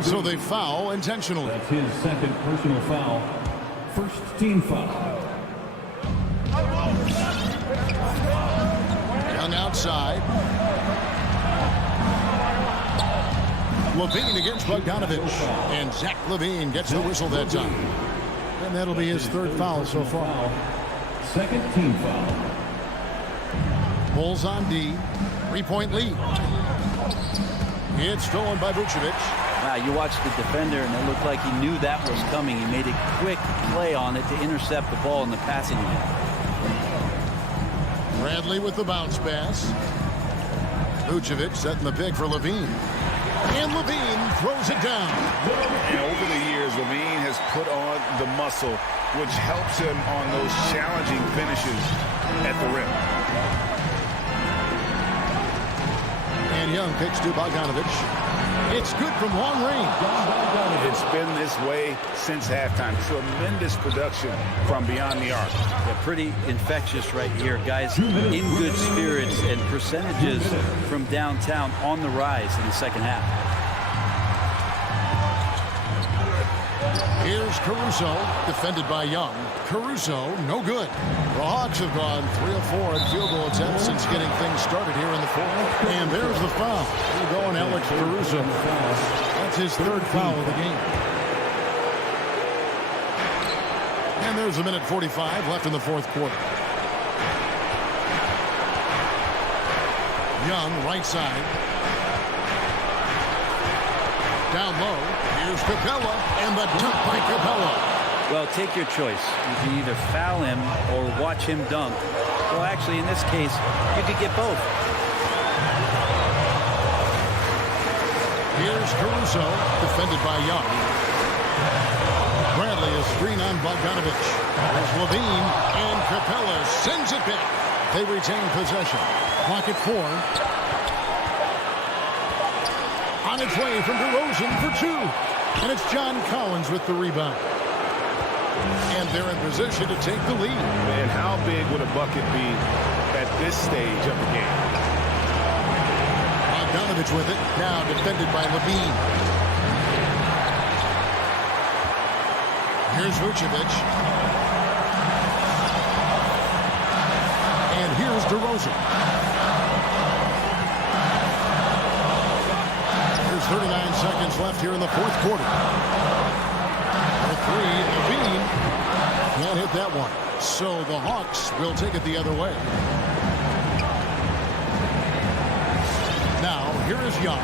So they foul intentionally. That's his second personal foul. First team foul. Young side. Levine against Bogdanovich. And Zach Levine gets the whistle that time. And that'll be his third foul so far. Second team foul. Bulls on D. 3-point lead. It's stolen by Vucevic. Wow, you watched the defender, and it looked like he knew that was coming. He made a quick play on it to intercept the ball in the passing lane. Bradley with the bounce pass. Vucevic setting the pick for Levine. And Levine throws it down. And over the years, Levine has put on the muscle, which helps him on those challenging finishes at the rim. And Young kicks to Bogdanovich. It's good from long range. It's been this way since halftime. Tremendous production from beyond the arc. Yeah, pretty infectious right here. Guys in good spirits, and percentages from downtown on the rise in the second half. Here's Caruso, defended by Young. Caruso, no good. The Hawks have gone 3 of 4 in field goal attempts since getting things started here in the fourth. And there's the foul. We're going Alex Caruso. That's his third foul of the game. And there's a minute 45 left in the fourth quarter. Young, right side. Down low. Here's Capella, and the dunk by Capella. Well, take your choice. You can either foul him or watch him dunk. Well, actually, in this case, you could get both. Here's Caruso, defended by Young. Bradley is screen on Bogdanovich. There's Levine, and Capella sends it back. They retain possession. Clock at 4. On its way from DeRozan for 2. And it's John Collins with the rebound. And they're in position to take the lead. And how big would a bucket be at this stage of the game? Bogdanovich with it. Now defended by Levine. Here's Vucevic. And here's DeRozan. 39 seconds left here in the fourth quarter. For 3, Levine can't hit that one. So the Hawks will take it the other way. Now, here is Young.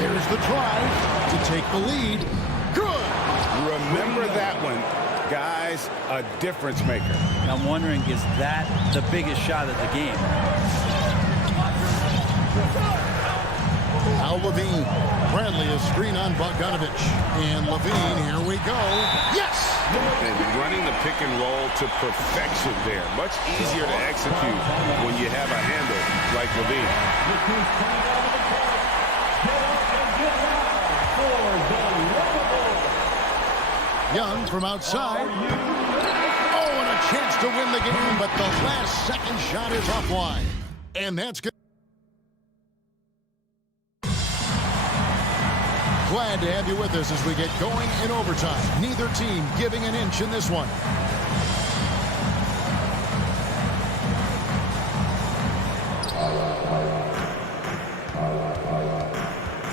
There's the drive to take the lead. Good! Remember that one. Guys, a difference maker. I'm wondering, is that the biggest shot of the game? Now Levine. Bradley is screen on Bogdanovich. And Levine, here we go. Yes! And running the pick and roll to perfection there. Much easier to execute when you have a handle like Levine. Young from outside. Oh, and a chance to win the game, but the last second shot is offline. And that's good. Glad to have you with us as we get going in overtime. Neither team giving an inch in this one.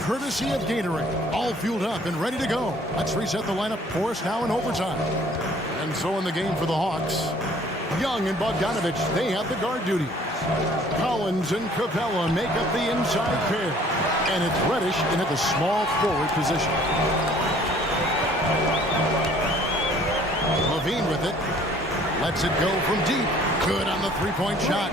Courtesy of Gatorade, all fueled up and ready to go. Let's reset the lineup for us now in overtime. And so in the game for the Hawks, Young and Bogdanovich, they have the guard duty. Collins and Capella make up the inside pair. And it's Reddish in at the small forward position. Levine with it. Lets it go from deep. Good on the three-point shot.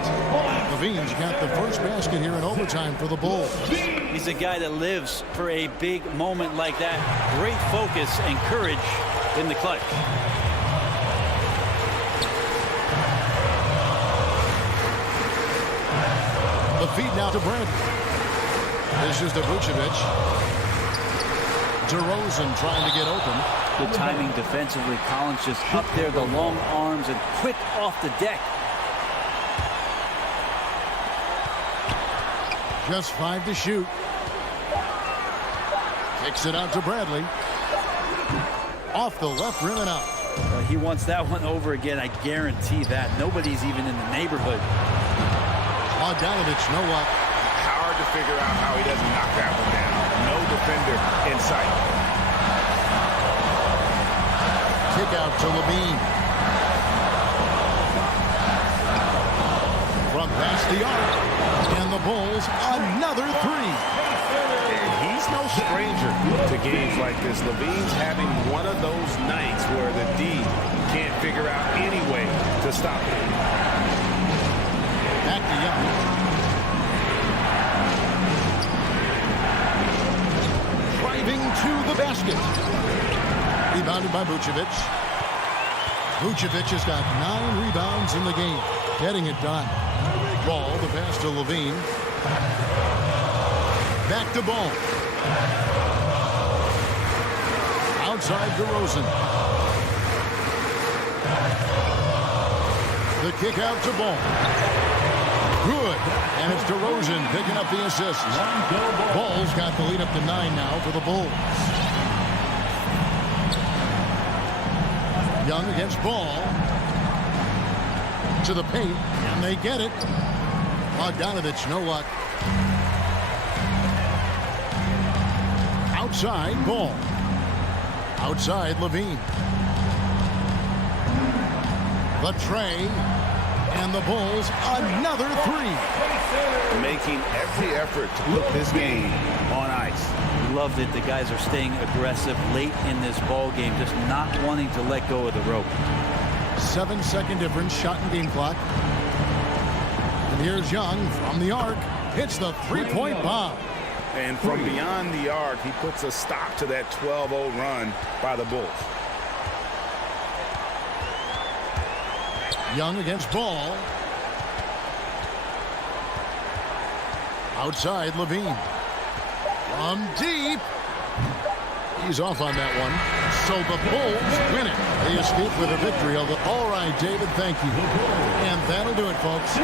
Levine's got the first basket here in overtime for the Bulls. He's a guy that lives for a big moment like that. Great focus and courage in the clutch. The feed now to Bradley. This is to Vucevic. DeRozan trying to get open. Good timing defensively. Collins just up there, the long arms, and quick off the deck. Just 5 to shoot. Kicks it out to Bradley. Off the left rim and out. Well, he wants that one over again. I guarantee that. Nobody's even in the neighborhood. Bogdanovich, no luck. Hard to figure out how he doesn't knock that one down. No defender in sight. Kick out to Levine. From past the arc. And the Bulls, another three. And he's no stranger to games like this. Levine's having one of those nights where the D can't figure out any way to stop him. Back to Young. Driving to the basket. Rebounded by Vucevic. Vucevic has got 9 rebounds in the game. Getting it done. Ball, the pass to Levine. Back to Ball. Outside DeRozan. The kick out to Ball. Good. And it's DeRozan picking up the assist. Ball's got the lead up to 9 now for the Bulls. Young against Ball. To the paint. And they get it. Bogdanovich, no luck. Outside, Ball. Outside, Levine. The tray. And the Bulls, another three. Making every effort to put this game on ice. Love that the guys are staying aggressive late in this ball game, just not wanting to let go of the rope. 7-second difference, shot and game clock. And here's Young from the arc. Hits the three-point bomb. And from beyond the arc, he puts a stop to that 12-0 run by the Bulls. Young against Ball. Outside, Levine. From deep. He's off on that one. So the Bulls win it. They escape with a victory. All right, David, thank you. And that'll do it, folks.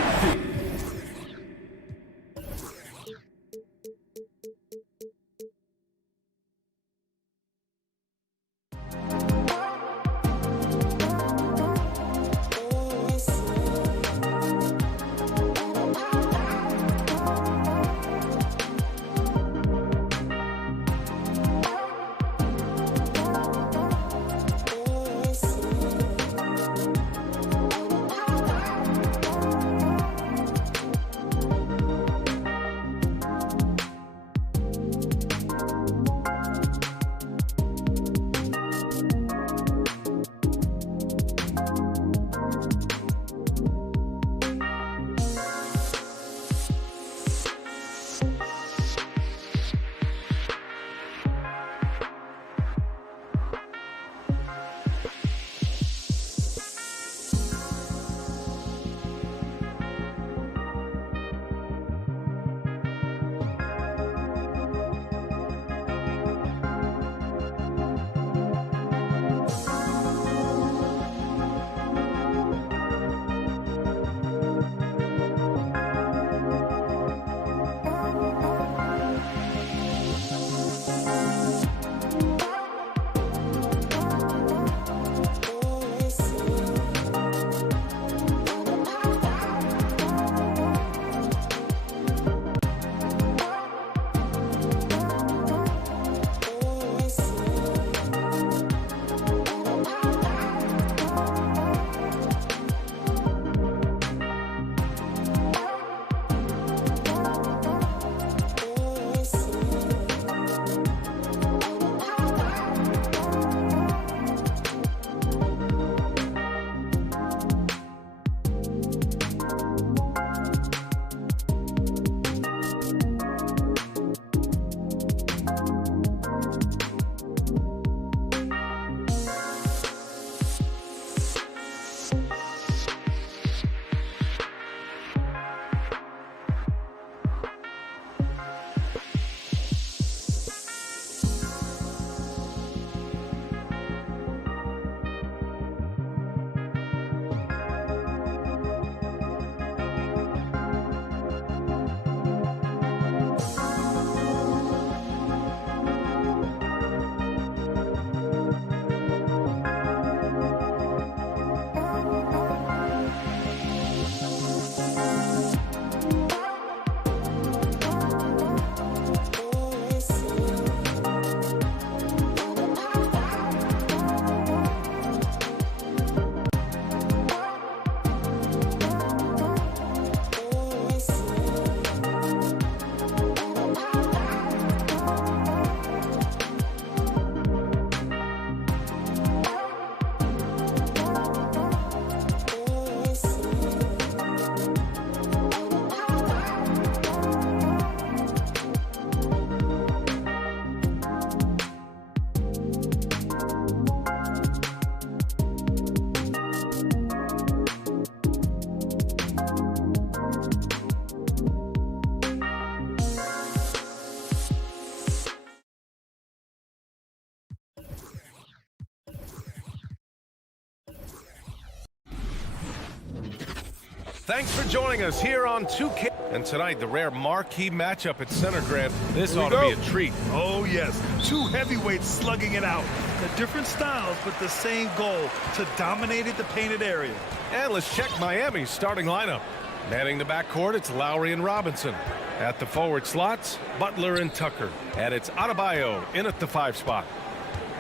Thanks for joining us here on 2K. And tonight, the rare marquee matchup at center, Grant. This ought to be a treat. Oh, yes. Two heavyweights slugging it out. The different styles, but the same goal, to dominate the painted area. And let's check Miami's starting lineup. Manning the backcourt, it's Lowry and Robinson. At the forward slots, Butler and Tucker. And it's Adebayo in at the 5 spot.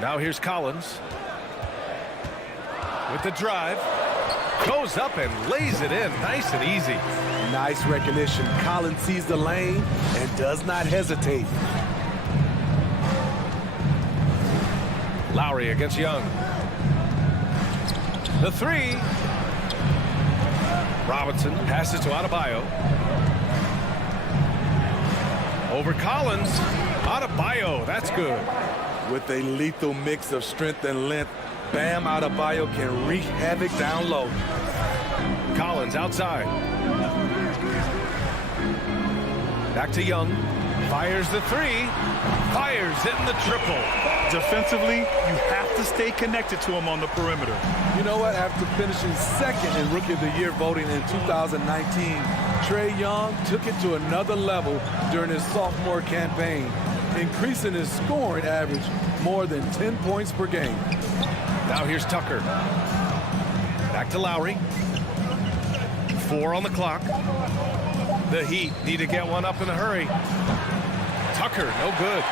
Now here's Collins. With the drive. Goes up and lays it in. Nice and easy. Nice recognition. Collins sees the lane and does not hesitate. Lowry against Young. The 3. Robinson passes to Adebayo. Over Collins. Adebayo, that's good. With a lethal mix of strength and length, Bam Adebayo can wreak havoc down low. Collins outside. Back to Young. Fires the 3. Fires hitting the triple. Defensively, you have to stay connected to him on the perimeter. You know what? After finishing second in Rookie of the Year voting in 2019, Trae Young took it to another level during his sophomore campaign, increasing his scoring average more than 10 points per game. Now here's Tucker. Back to Lowry. 4 on the clock. The Heat need to get one up in a hurry. Tucker, no good.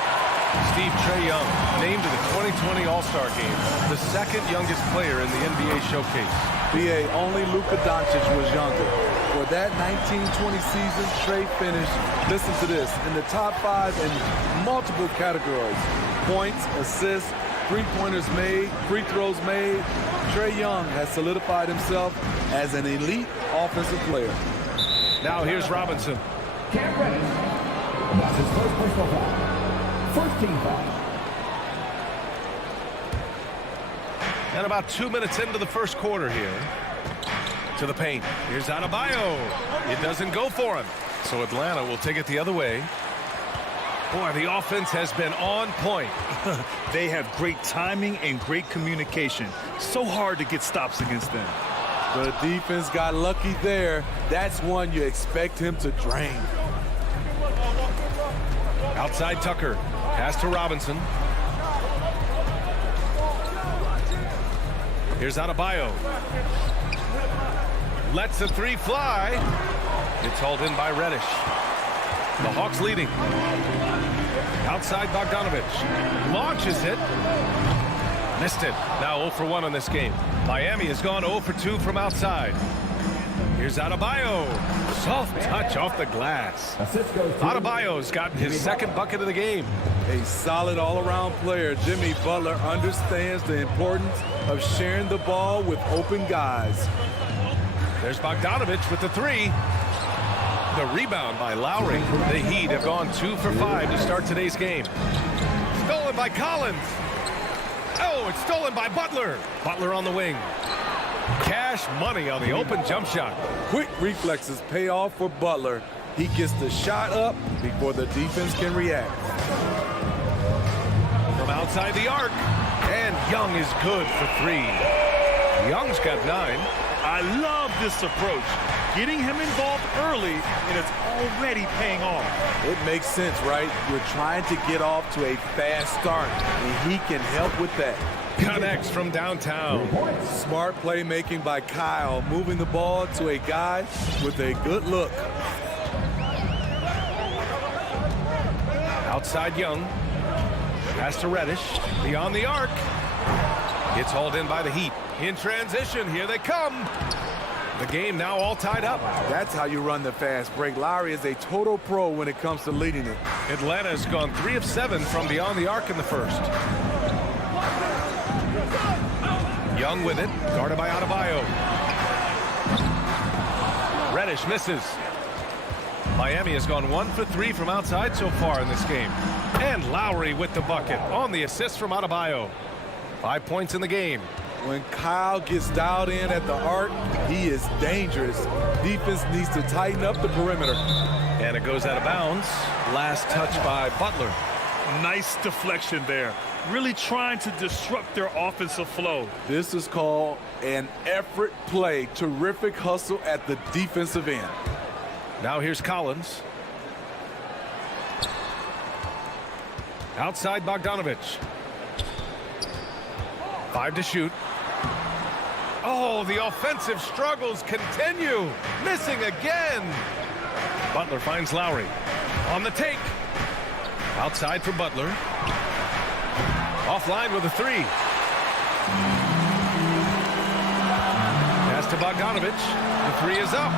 Trae Young, named to the 2020 All-Star Game, the second youngest player in the NBA Showcase. BA, only Luka Doncic was younger. For that 1920 season, Trae finished, listen to this, in the top 5 in multiple categories. Points, assists, three-pointers made, free throws made. Trae Young has solidified himself as an elite offensive player. Now here's Robinson. Cam Reddish. That's his first personal foul. First team foul. And about 2 minutes into the first quarter here. To the paint. Here's Adebayo. It doesn't go for him. So Atlanta will take it the other way. Boy, the offense has been on point. They have great timing and great communication. So hard to get stops against them. The defense got lucky there. That's one you expect him to drain. Outside Tucker. Pass to Robinson. Here's Adebayo. Lets the 3 fly. It's hauled in by Reddish. The Hawks leading. Outside Bogdanovich. Launches it. Missed it. Now 0 for 1 on this game. Miami has gone 0 for 2 from outside. Here's Adebayo. Soft touch off the glass. Adebayo's gotten his second bucket of the game. A solid all-around player. Jimmy Butler understands the importance of sharing the ball with open guys. There's Bogdanovich with the 3. The rebound by Lowry. The Heat have gone 2 for 5 to start today's game. Stolen by Collins. Oh, it's stolen by Butler. Butler on the wing. Cash money on the open jump shot. Quick reflexes pay off for Butler. He gets the shot up before the defense can react. From outside the arc. And Young is good for 3. Young's got 9. I love this approach. Getting him involved early, and it's already paying off. It makes sense, right? You're trying to get off to a fast start, and he can help with that. Connects from downtown. Smart playmaking by Kyle, moving the ball to a guy with a good look. Outside Young. Pass to Reddish. Beyond the arc. It's hauled in by the Heat. In transition, here they come. The game now all tied up. That's how you run the fast break. Lowry is a total pro when it comes to leading it. Atlanta has gone 3 of 7 from beyond the arc in the first. Young with it, guarded by Adebayo. Reddish misses. Miami has gone 1 for 3 from outside so far in this game. And Lowry with the bucket on the assist from Adebayo. 5 points in the game. When Kyle gets dialed in at the arc, he is dangerous. Defense needs to tighten up the perimeter. And it goes out of bounds. Last touch by Butler. Nice deflection there. Really trying to disrupt their offensive flow. This is called an effort play. Terrific hustle at the defensive end. Now here's Collins. Outside Bogdanovich. 5 to shoot. Oh, the offensive struggles continue. Missing again. Butler finds Lowry. On the take. Outside for Butler. Offline with a 3. Pass to Bogdanovich. The 3 is up.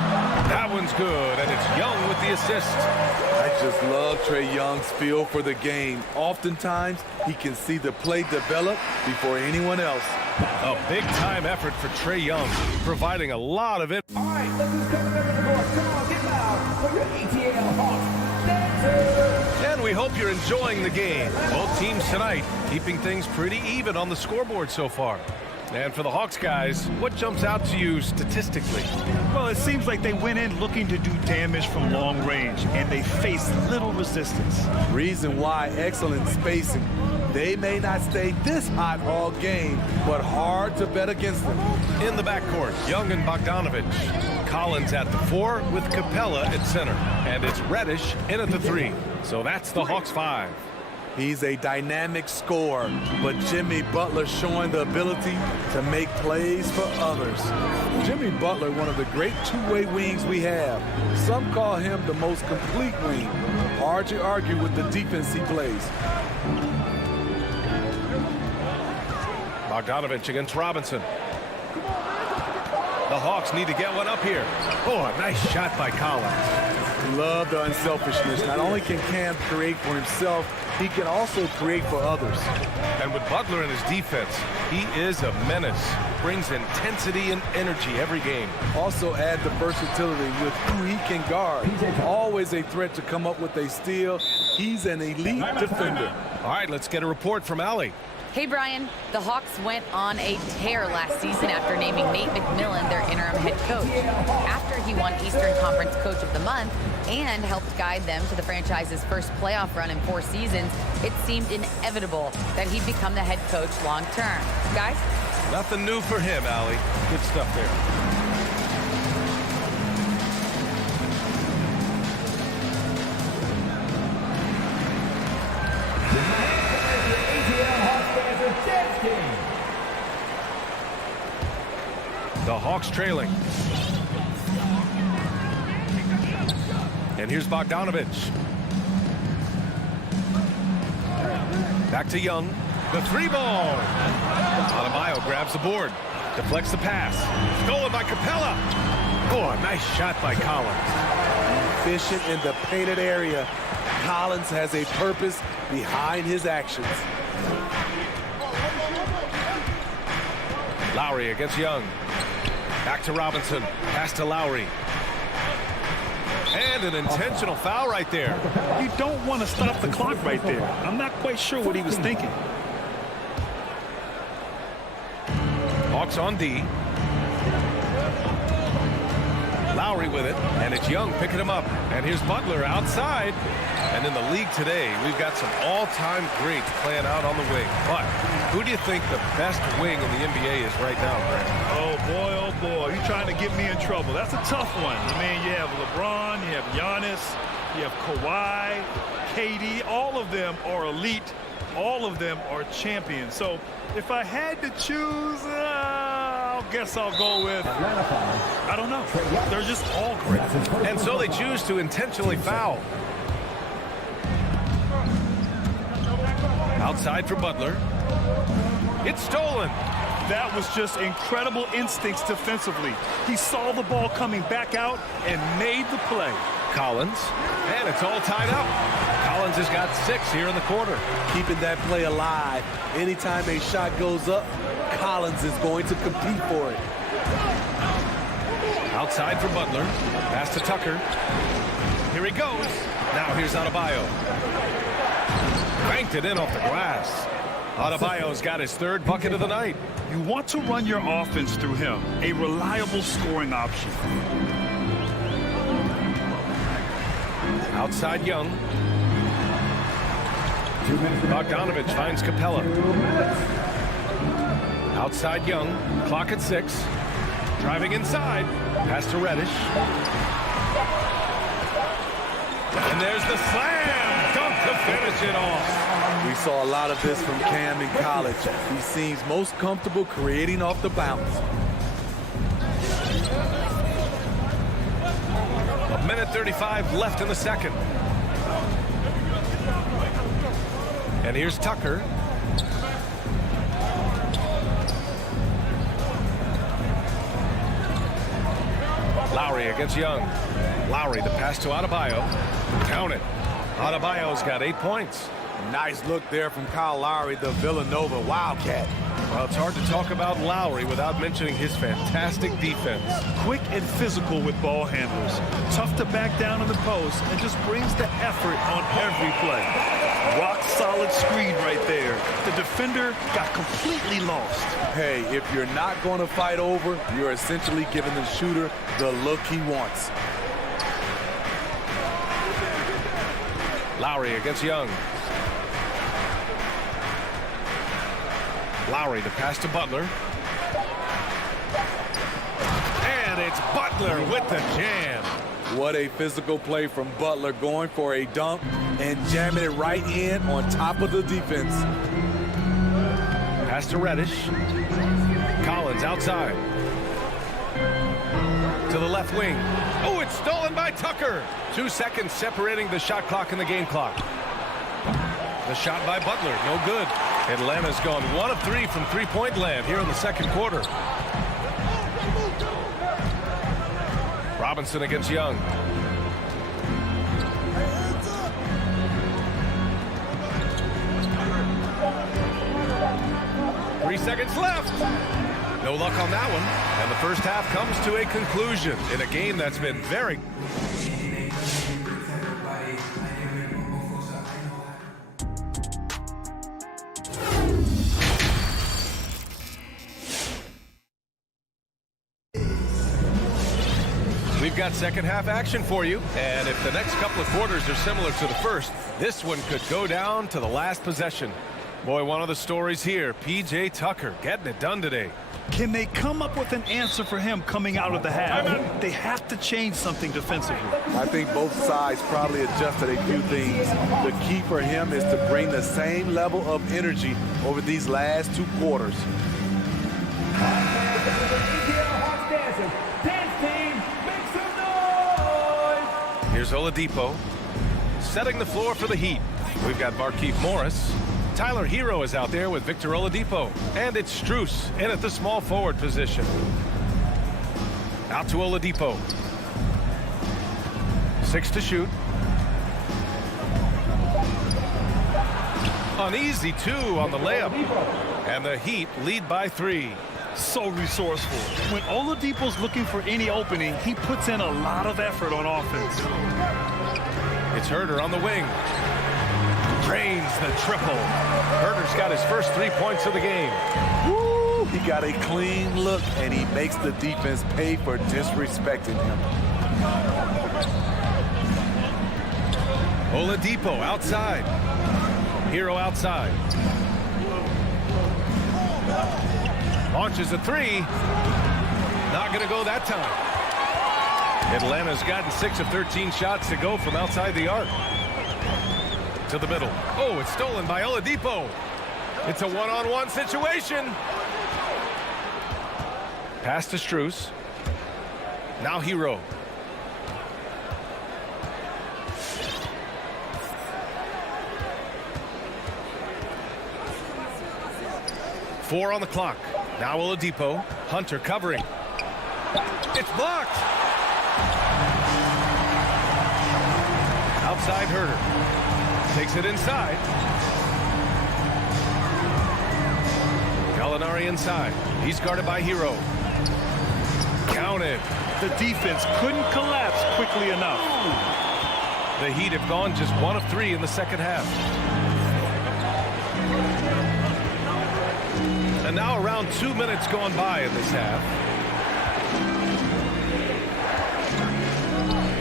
That one's good, and it's Young with the assist. I just love Trae Young's feel for the game. Oftentimes, he can see the play develop before anyone else. A big-time effort for Trae Young, providing a lot of it. All right, let's just come to the floor. Come on, get loud for your ATL Hawks. Dancers! And we hope you're enjoying the game. Both teams tonight keeping things pretty even on the scoreboard so far. And for the Hawks guys, what jumps out to you statistically? Well, it seems like they went in looking to do damage from long range, and they faced little resistance. Reason why: excellent spacing. They may not stay this hot all game, but hard to bet against them. In the backcourt, Young and Bogdanovich. Collins at the 4 with Capella at center. And it's Reddish in at the 3. So that's the Hawks 5. He's a dynamic scorer, but Jimmy Butler showing the ability to make plays for others. Jimmy Butler, one of the great two-way wings we have. Some call him the most complete wing. Hard to argue with the defense he plays. Bogdanovich against Robinson. The Hawks need to get one up here. Oh, a nice shot by Collins. Love the unselfishness. Not only can Cam create for himself, he can also create for others. And with Butler in his defense, he is a menace. Brings intensity and energy every game. Also add the versatility with who he can guard. Always a threat to come up with a steal. He's an elite defender. All right, let's get a report from Allie. Hey, Brian. The Hawks went on a tear last season after naming Nate McMillan their interim head coach. After he won Eastern Conference Coach of the Month and helped guide them to the franchise's first playoff run in 4 seasons, it seemed inevitable that he'd become the head coach long term. Guys? Nothing new for him, Allie. Good stuff there. The Hawks trailing. And here's Bogdanovich. Back to Young. The 3-ball. Adebayo grabs the board. Deflects the pass. Stolen by Capella. Oh, a nice shot by Collins. Efficient in the painted area. Collins has a purpose behind his actions. Lowry against Young. Back to Robinson. Pass to Lowry. And an intentional foul right there. You don't want to stop the clock right there. I'm not quite sure what he was thinking. Hawks on D. Lowry with it, and it's Young picking him up. And here's Butler outside. And in the league today, we've got some all-time greats playing out on the wing. But who do you think the best wing in the NBA is right now, Grant? Oh, boy, you're trying to get me in trouble. That's a tough one. I mean, you have LeBron, you have Giannis, you have Kawhi, KD. All of them are elite. All of them are champions. So if I had to choose, I guess I'll go with, I don't know. They're just all great. And so they choose to intentionally foul. Outside for Butler. It's stolen. That was just incredible instincts defensively. He saw the ball coming back out and made the play. Collins, and it's all tied up. Collins has got 6 here in the quarter. Keeping that play alive. Anytime a shot goes up, Collins is going to compete for it. Outside for Butler. Pass to Tucker. Here he goes. Now here's Adebayo. Banked it in off the glass. Adebayo's got his 3rd bucket of the night. You want to run your offense through him, a reliable scoring option. Outside Young. Bogdanovich finds Capella. Outside Young. Clock at 6. Driving inside. Pass to Reddish. And there's the slam. Dunk to finish it off. We saw a lot of this from Cam in college. He seems most comfortable creating off the bounce. A minute 35 left in the second. And here's Tucker. Lowry against Young. Lowry, the pass to Adebayo. Count it. Adebayo's got 8 points. Nice look there from Kyle Lowry, the Villanova Wildcat. Well, it's hard to talk about Lowry without mentioning his fantastic defense. Quick and physical with ball handlers. Tough to back down in the post and just brings the effort on every play. Rock solid screen right there. The defender got completely lost. Hey, if you're not going to fight over, you're essentially giving the shooter the look he wants. Lowry against Young. Lowry, the pass to Butler. And it's Butler with the jam. What a physical play from Butler, going for a dunk and jamming it right in on top of the defense. Pass to Reddish. Collins outside. To the left wing. Oh, it's stolen by Tucker. 2 seconds separating the shot clock and the game clock. The shot by Butler, no good. Atlanta's gone 1 of 3 from three-point land here in the second quarter. Robinson against Young. Three seconds left. No luck on that one. And the first half comes to a conclusion in a game that's been very... We've got second half action for you, and if the next couple of quarters are similar to the first, this one could go down to the last possession. Boy, one of the stories here, P.J. Tucker getting it done today. Can they come up with an answer for him coming out of the half? They have to change something defensively. I think both sides probably adjusted a few things. The key for him is to bring the same level of energy over these last 2 quarters. Here's Oladipo setting the floor for the Heat. We've got Markieff Morris. Tyler Hero is out there with Victor Oladipo. And it's Strus in at the small forward position. Out to Oladipo. 6 to shoot. An easy 2 on the layup. And the Heat lead by 3. So resourceful. When Oladipo's looking for any opening, he puts in a lot of effort on offense. It's Herter on the wing. Drains the triple. Herter's got his first 3 points of the game. Woo! He got a clean look, and he makes the defense pay for disrespecting him. Oladipo outside. Hero outside. Launches a 3. Not going to go that time. Atlanta's gotten 6 of 13 shots to go from outside the arc. To the middle. Oh, it's stolen by Oladipo. It's a one-on-one situation. Pass to Strus. Now Hero. Four on the clock. Now Oladipo. Hunter covering. It's blocked. Outside Herter. Takes it inside. Gallinari inside. He's guarded by Hero. Counted. The defense couldn't collapse quickly enough. The Heat have gone just 1 of 3 in the second half. And now around 2 minutes gone by in this half.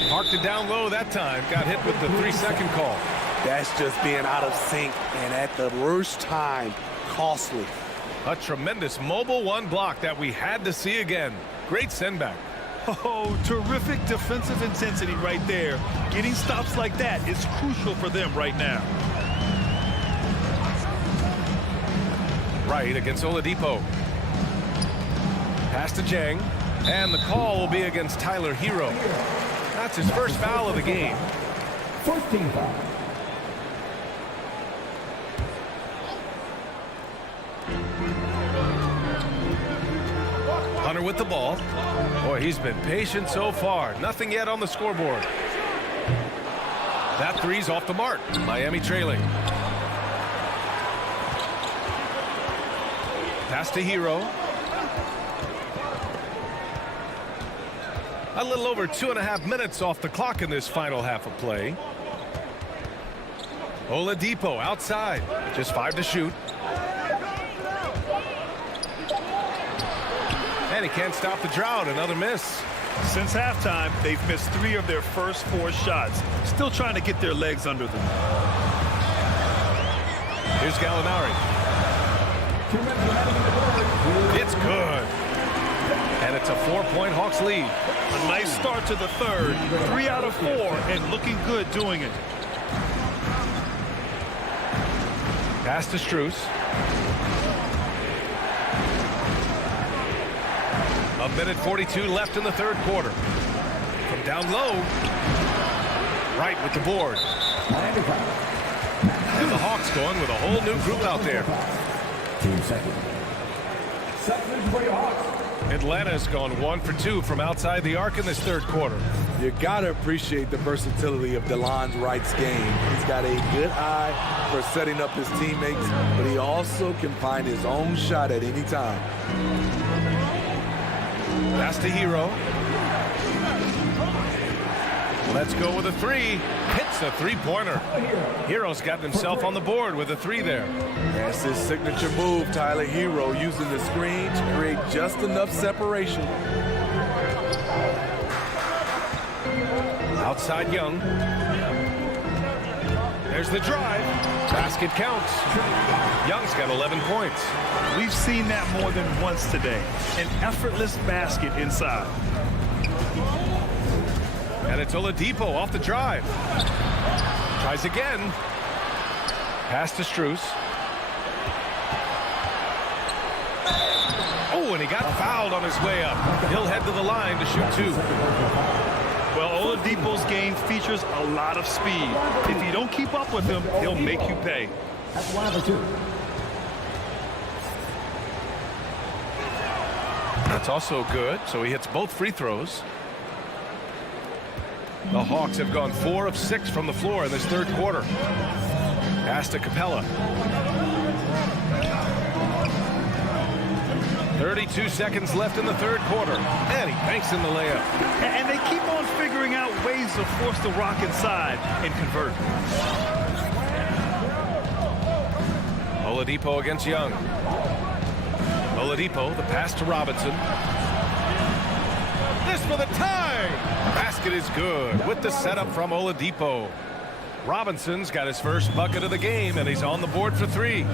Parked it down low that time. Got hit with the 3-second call. That's just being out of sync and at the worst time, costly. A tremendous mobile one block that we had to see again. Great send back. Oh, terrific defensive intensity right there. Getting stops like that is crucial for them right now. Right against Oladipo. Pass to Jang. And the call will be against Tyler Hero. That's his first foul of the game. 14 foul. Hunter with the ball. Boy, he's been patient so far. Nothing yet on the scoreboard. That three's off the mark. Miami trailing. Pass to Hero. A little over 2.5 minutes off the clock in this final half of play. Oladipo outside. Just 5 to shoot. And he can't stop the drought. Another miss. Since halftime, they've missed 3 of their first 4 shots. Still trying to get their legs under them. Here's Gallinari. It's good. And it's a 4-point Hawks lead. A nice start to the third. 3 out of 4 and looking good doing it. Pass to Strus. A minute 42 left in the third quarter. From down low. Right with the board. And the Hawks going with a whole new group out there. Team second. Second for your Hawks. Atlanta's gone 1 for 2 from outside the arc in this third quarter. You gotta appreciate the versatility of DeLon Wright's game. He's got a good eye for setting up his teammates, but he also can find his own shot at any time. Pass to Hero. Let's go with a 3. Hits a 3-pointer. Hero's got himself on the board with a 3 there. That's his signature move, Tyler Hero, using the screen to create just enough separation. Outside Young. There's the drive. Basket counts. Young's got 11 points. We've seen that more than once today. An effortless basket inside. And it's Oladipo off the drive. Tries again. Pass to Strus. Oh, and he got fouled on his way up. He'll head to the line to shoot 2. Well, Oladipo's game features a lot of speed. If you don't keep up with him, he'll make you pay. That's 1 for 2. That's also good, so he hits both free throws. The Hawks have gone 4 of 6 from the floor in this third quarter. Pass to Capella. 32 seconds left in the third quarter. And he banks in the layup. And they keep on figuring out ways to force the rock inside and convert. Oladipo against Young. Oladipo, the pass to Robinson. This for the tie. Basket is good with the setup from Oladipo. Robinson's got his first bucket of the game, and he's on the board for 3.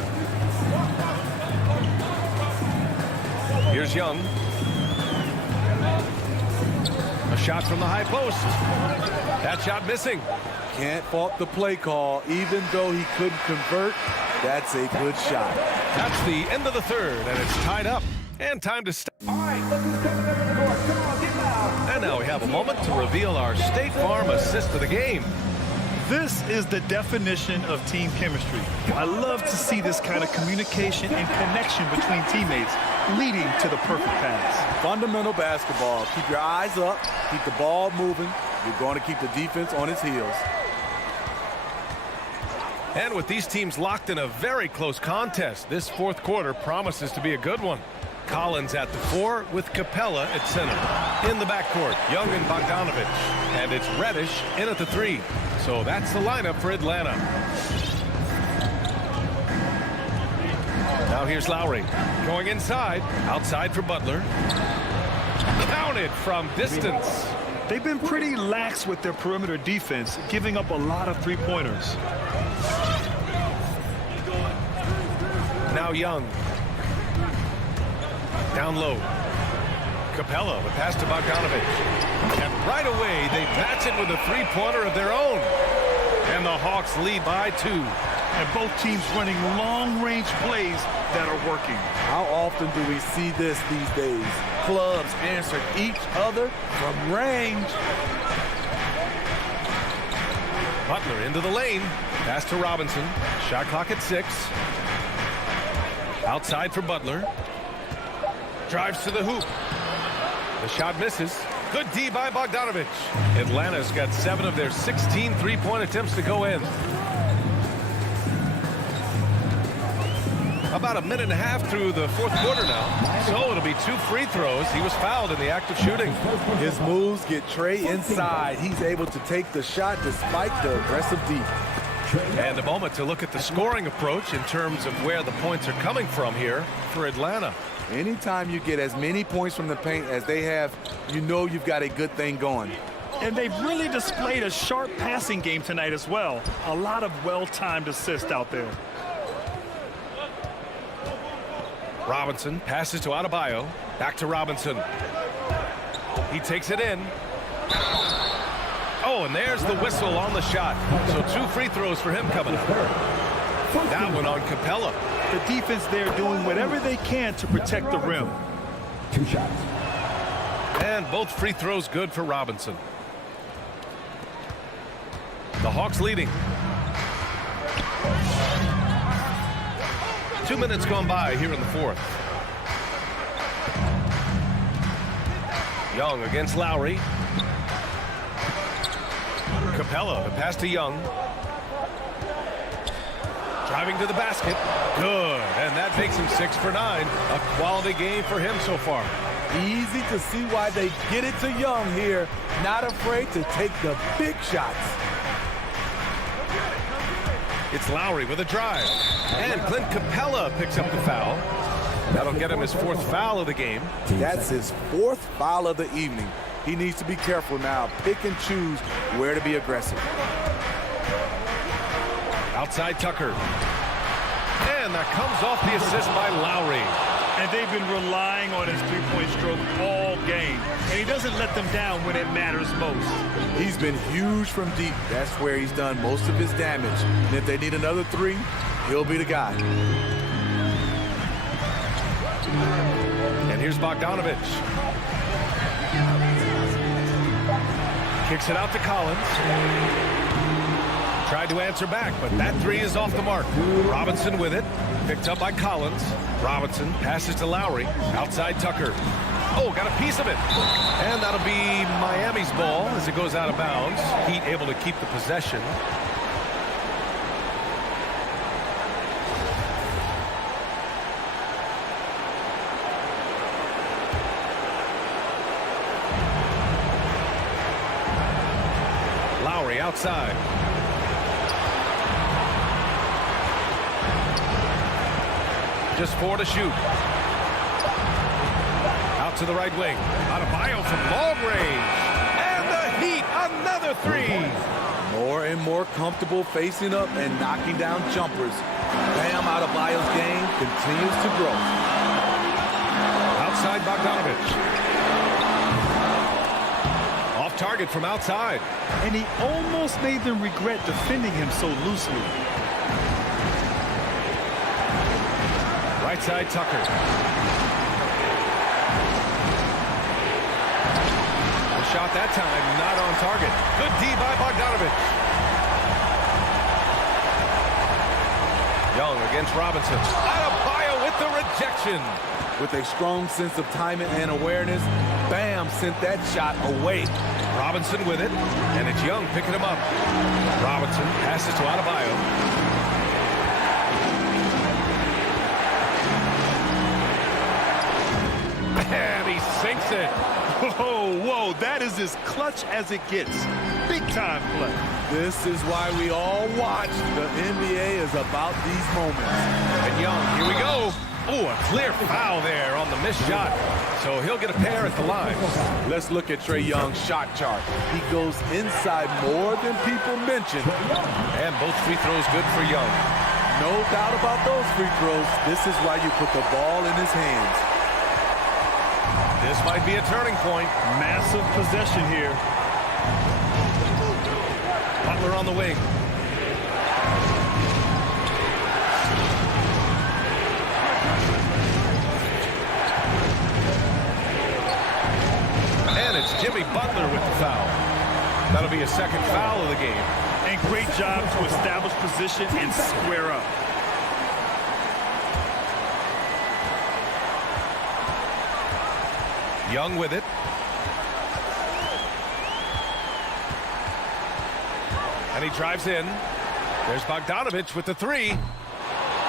Here's Young. A shot from the high post. That shot missing. Can't fault the play call. Even though he couldn't convert, that's a good shot. That's the end of the third, and it's tied up. And time to stop. All right, look who's coming up in the court. Come on, get loud. And now we have a moment to reveal our State Farm assist of the game. This is the definition of team chemistry. I love to see this kind of communication and connection between teammates leading to the perfect pass. Fundamental basketball. Keep your eyes up. Keep the ball moving. You're going to keep the defense on its heels. And with these teams locked in a very close contest, this fourth quarter promises to be a good one. Collins at the 4 with Capella at center. In the backcourt, Young and Bogdanovich. And it's Reddish in at the 3. So that's the lineup for Atlanta. Now here's Lowry. Going inside. Outside for Butler. Counted from distance. They've been pretty lax with their perimeter defense, giving up a lot of 3-pointers. Now Young. Down low. Capella, the pass to Bogdanovich. And right away, they match it with a three-pointer of their own. And the Hawks lead by 2. And both teams running long-range plays that are working. How often do we see this these days? Clubs answer each other from range. Butler into the lane. Pass to Robinson. Shot clock at 6. Outside for Butler. Drives to the hoop. The shot misses. Good D by Bogdanovich. Atlanta's got 7 of their 16 three-point attempts to go in. About a minute and a half through the fourth quarter now. So it'll be 2 free throws. He was fouled in the act of shooting. His moves get Trey inside. He's able to take the shot despite the aggressive D. And a moment to look at the scoring approach in terms of where the points are coming from here for Atlanta. Anytime you get as many points from the paint as they have, you know you've got a good thing going. And they've really displayed a sharp passing game tonight as well. A lot of well-timed assists out there. Robinson passes to Adebayo. Back to Robinson. He takes it in. Oh, and there's the whistle on the shot. So 2 free throws for him coming up. That one on Capella. The defense there doing whatever they can to protect the rim. 2 shots. And both free throws good for Robinson. The Hawks leading. 2 minutes gone by here in the fourth. Young against Lowry. Capella, the pass to Young. Driving to the basket. Good. And that makes him 6 for 9. A quality game for him so far. Easy to see why they get it to Young here. Not afraid to take the big shots. It's Lowry with a drive. And Clint Capella picks up the foul. That'll get him his 4th foul of the game. That's his 4th foul of the evening. He needs to be careful now. Pick and choose where to be aggressive. Outside Tucker. And that comes off the assist by Lowry. And they've been relying on his three-point stroke all game. And he doesn't let them down when it matters most. He's been huge from deep. That's where he's done most of his damage. And if they need another 3, he'll be the guy. And here's Bogdanovich. Kicks it out to Collins. Tried to answer back, but that 3 is off the mark. Robinson with it. Picked up by Collins. Robinson passes to Lowry. Outside Tucker. Oh, got a piece of it. And that'll be Miami's ball as it goes out of bounds. Heat able to keep the possession. Lowry outside. Just 4 to shoot. Out to the right wing. Adebayo from long range. And the Heat, another 3. More and more comfortable facing up and knocking down jumpers. Bam Adebayo's game continues to grow. Outside Bogdanovich. Off target from outside. And he almost made them regret defending him so loosely. Right side Tucker. The shot that time not on target. Good D by Bogdanovich. Young against Robinson. Adebayo with the rejection. With a strong sense of timing and awareness, Bam sent that shot away. Robinson with it, and it's Young picking him up. Robinson passes to Adebayo. And he sinks it. Whoa, that is as clutch as it gets. Big time play. This is why we all watch. The NBA is about these moments. And Young, here we go. Oh, a clear foul there on the missed shot. So he'll get a pair at the line. Let's look at Trae Young's shot chart. He goes inside more than people mention. And both free throws good for Young. No doubt about those free throws. This is why you put the ball in his hands. This might be a turning point. Massive possession here. Butler on the wing. And it's Jimmy Butler with the foul. That'll be a second foul of the game. And great job to establish position and square up. Young with it. And he drives in. There's Bogdanovich with the three.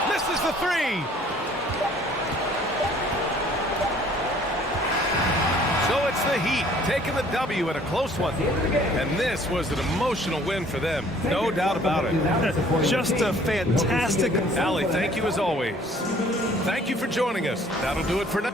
Misses the three. So it's the Heat taking the W at a close one. And this was an emotional win for them. No doubt about it. Just a fantastic... Allie, thank you as always. Thank you for joining us. That'll do it for now.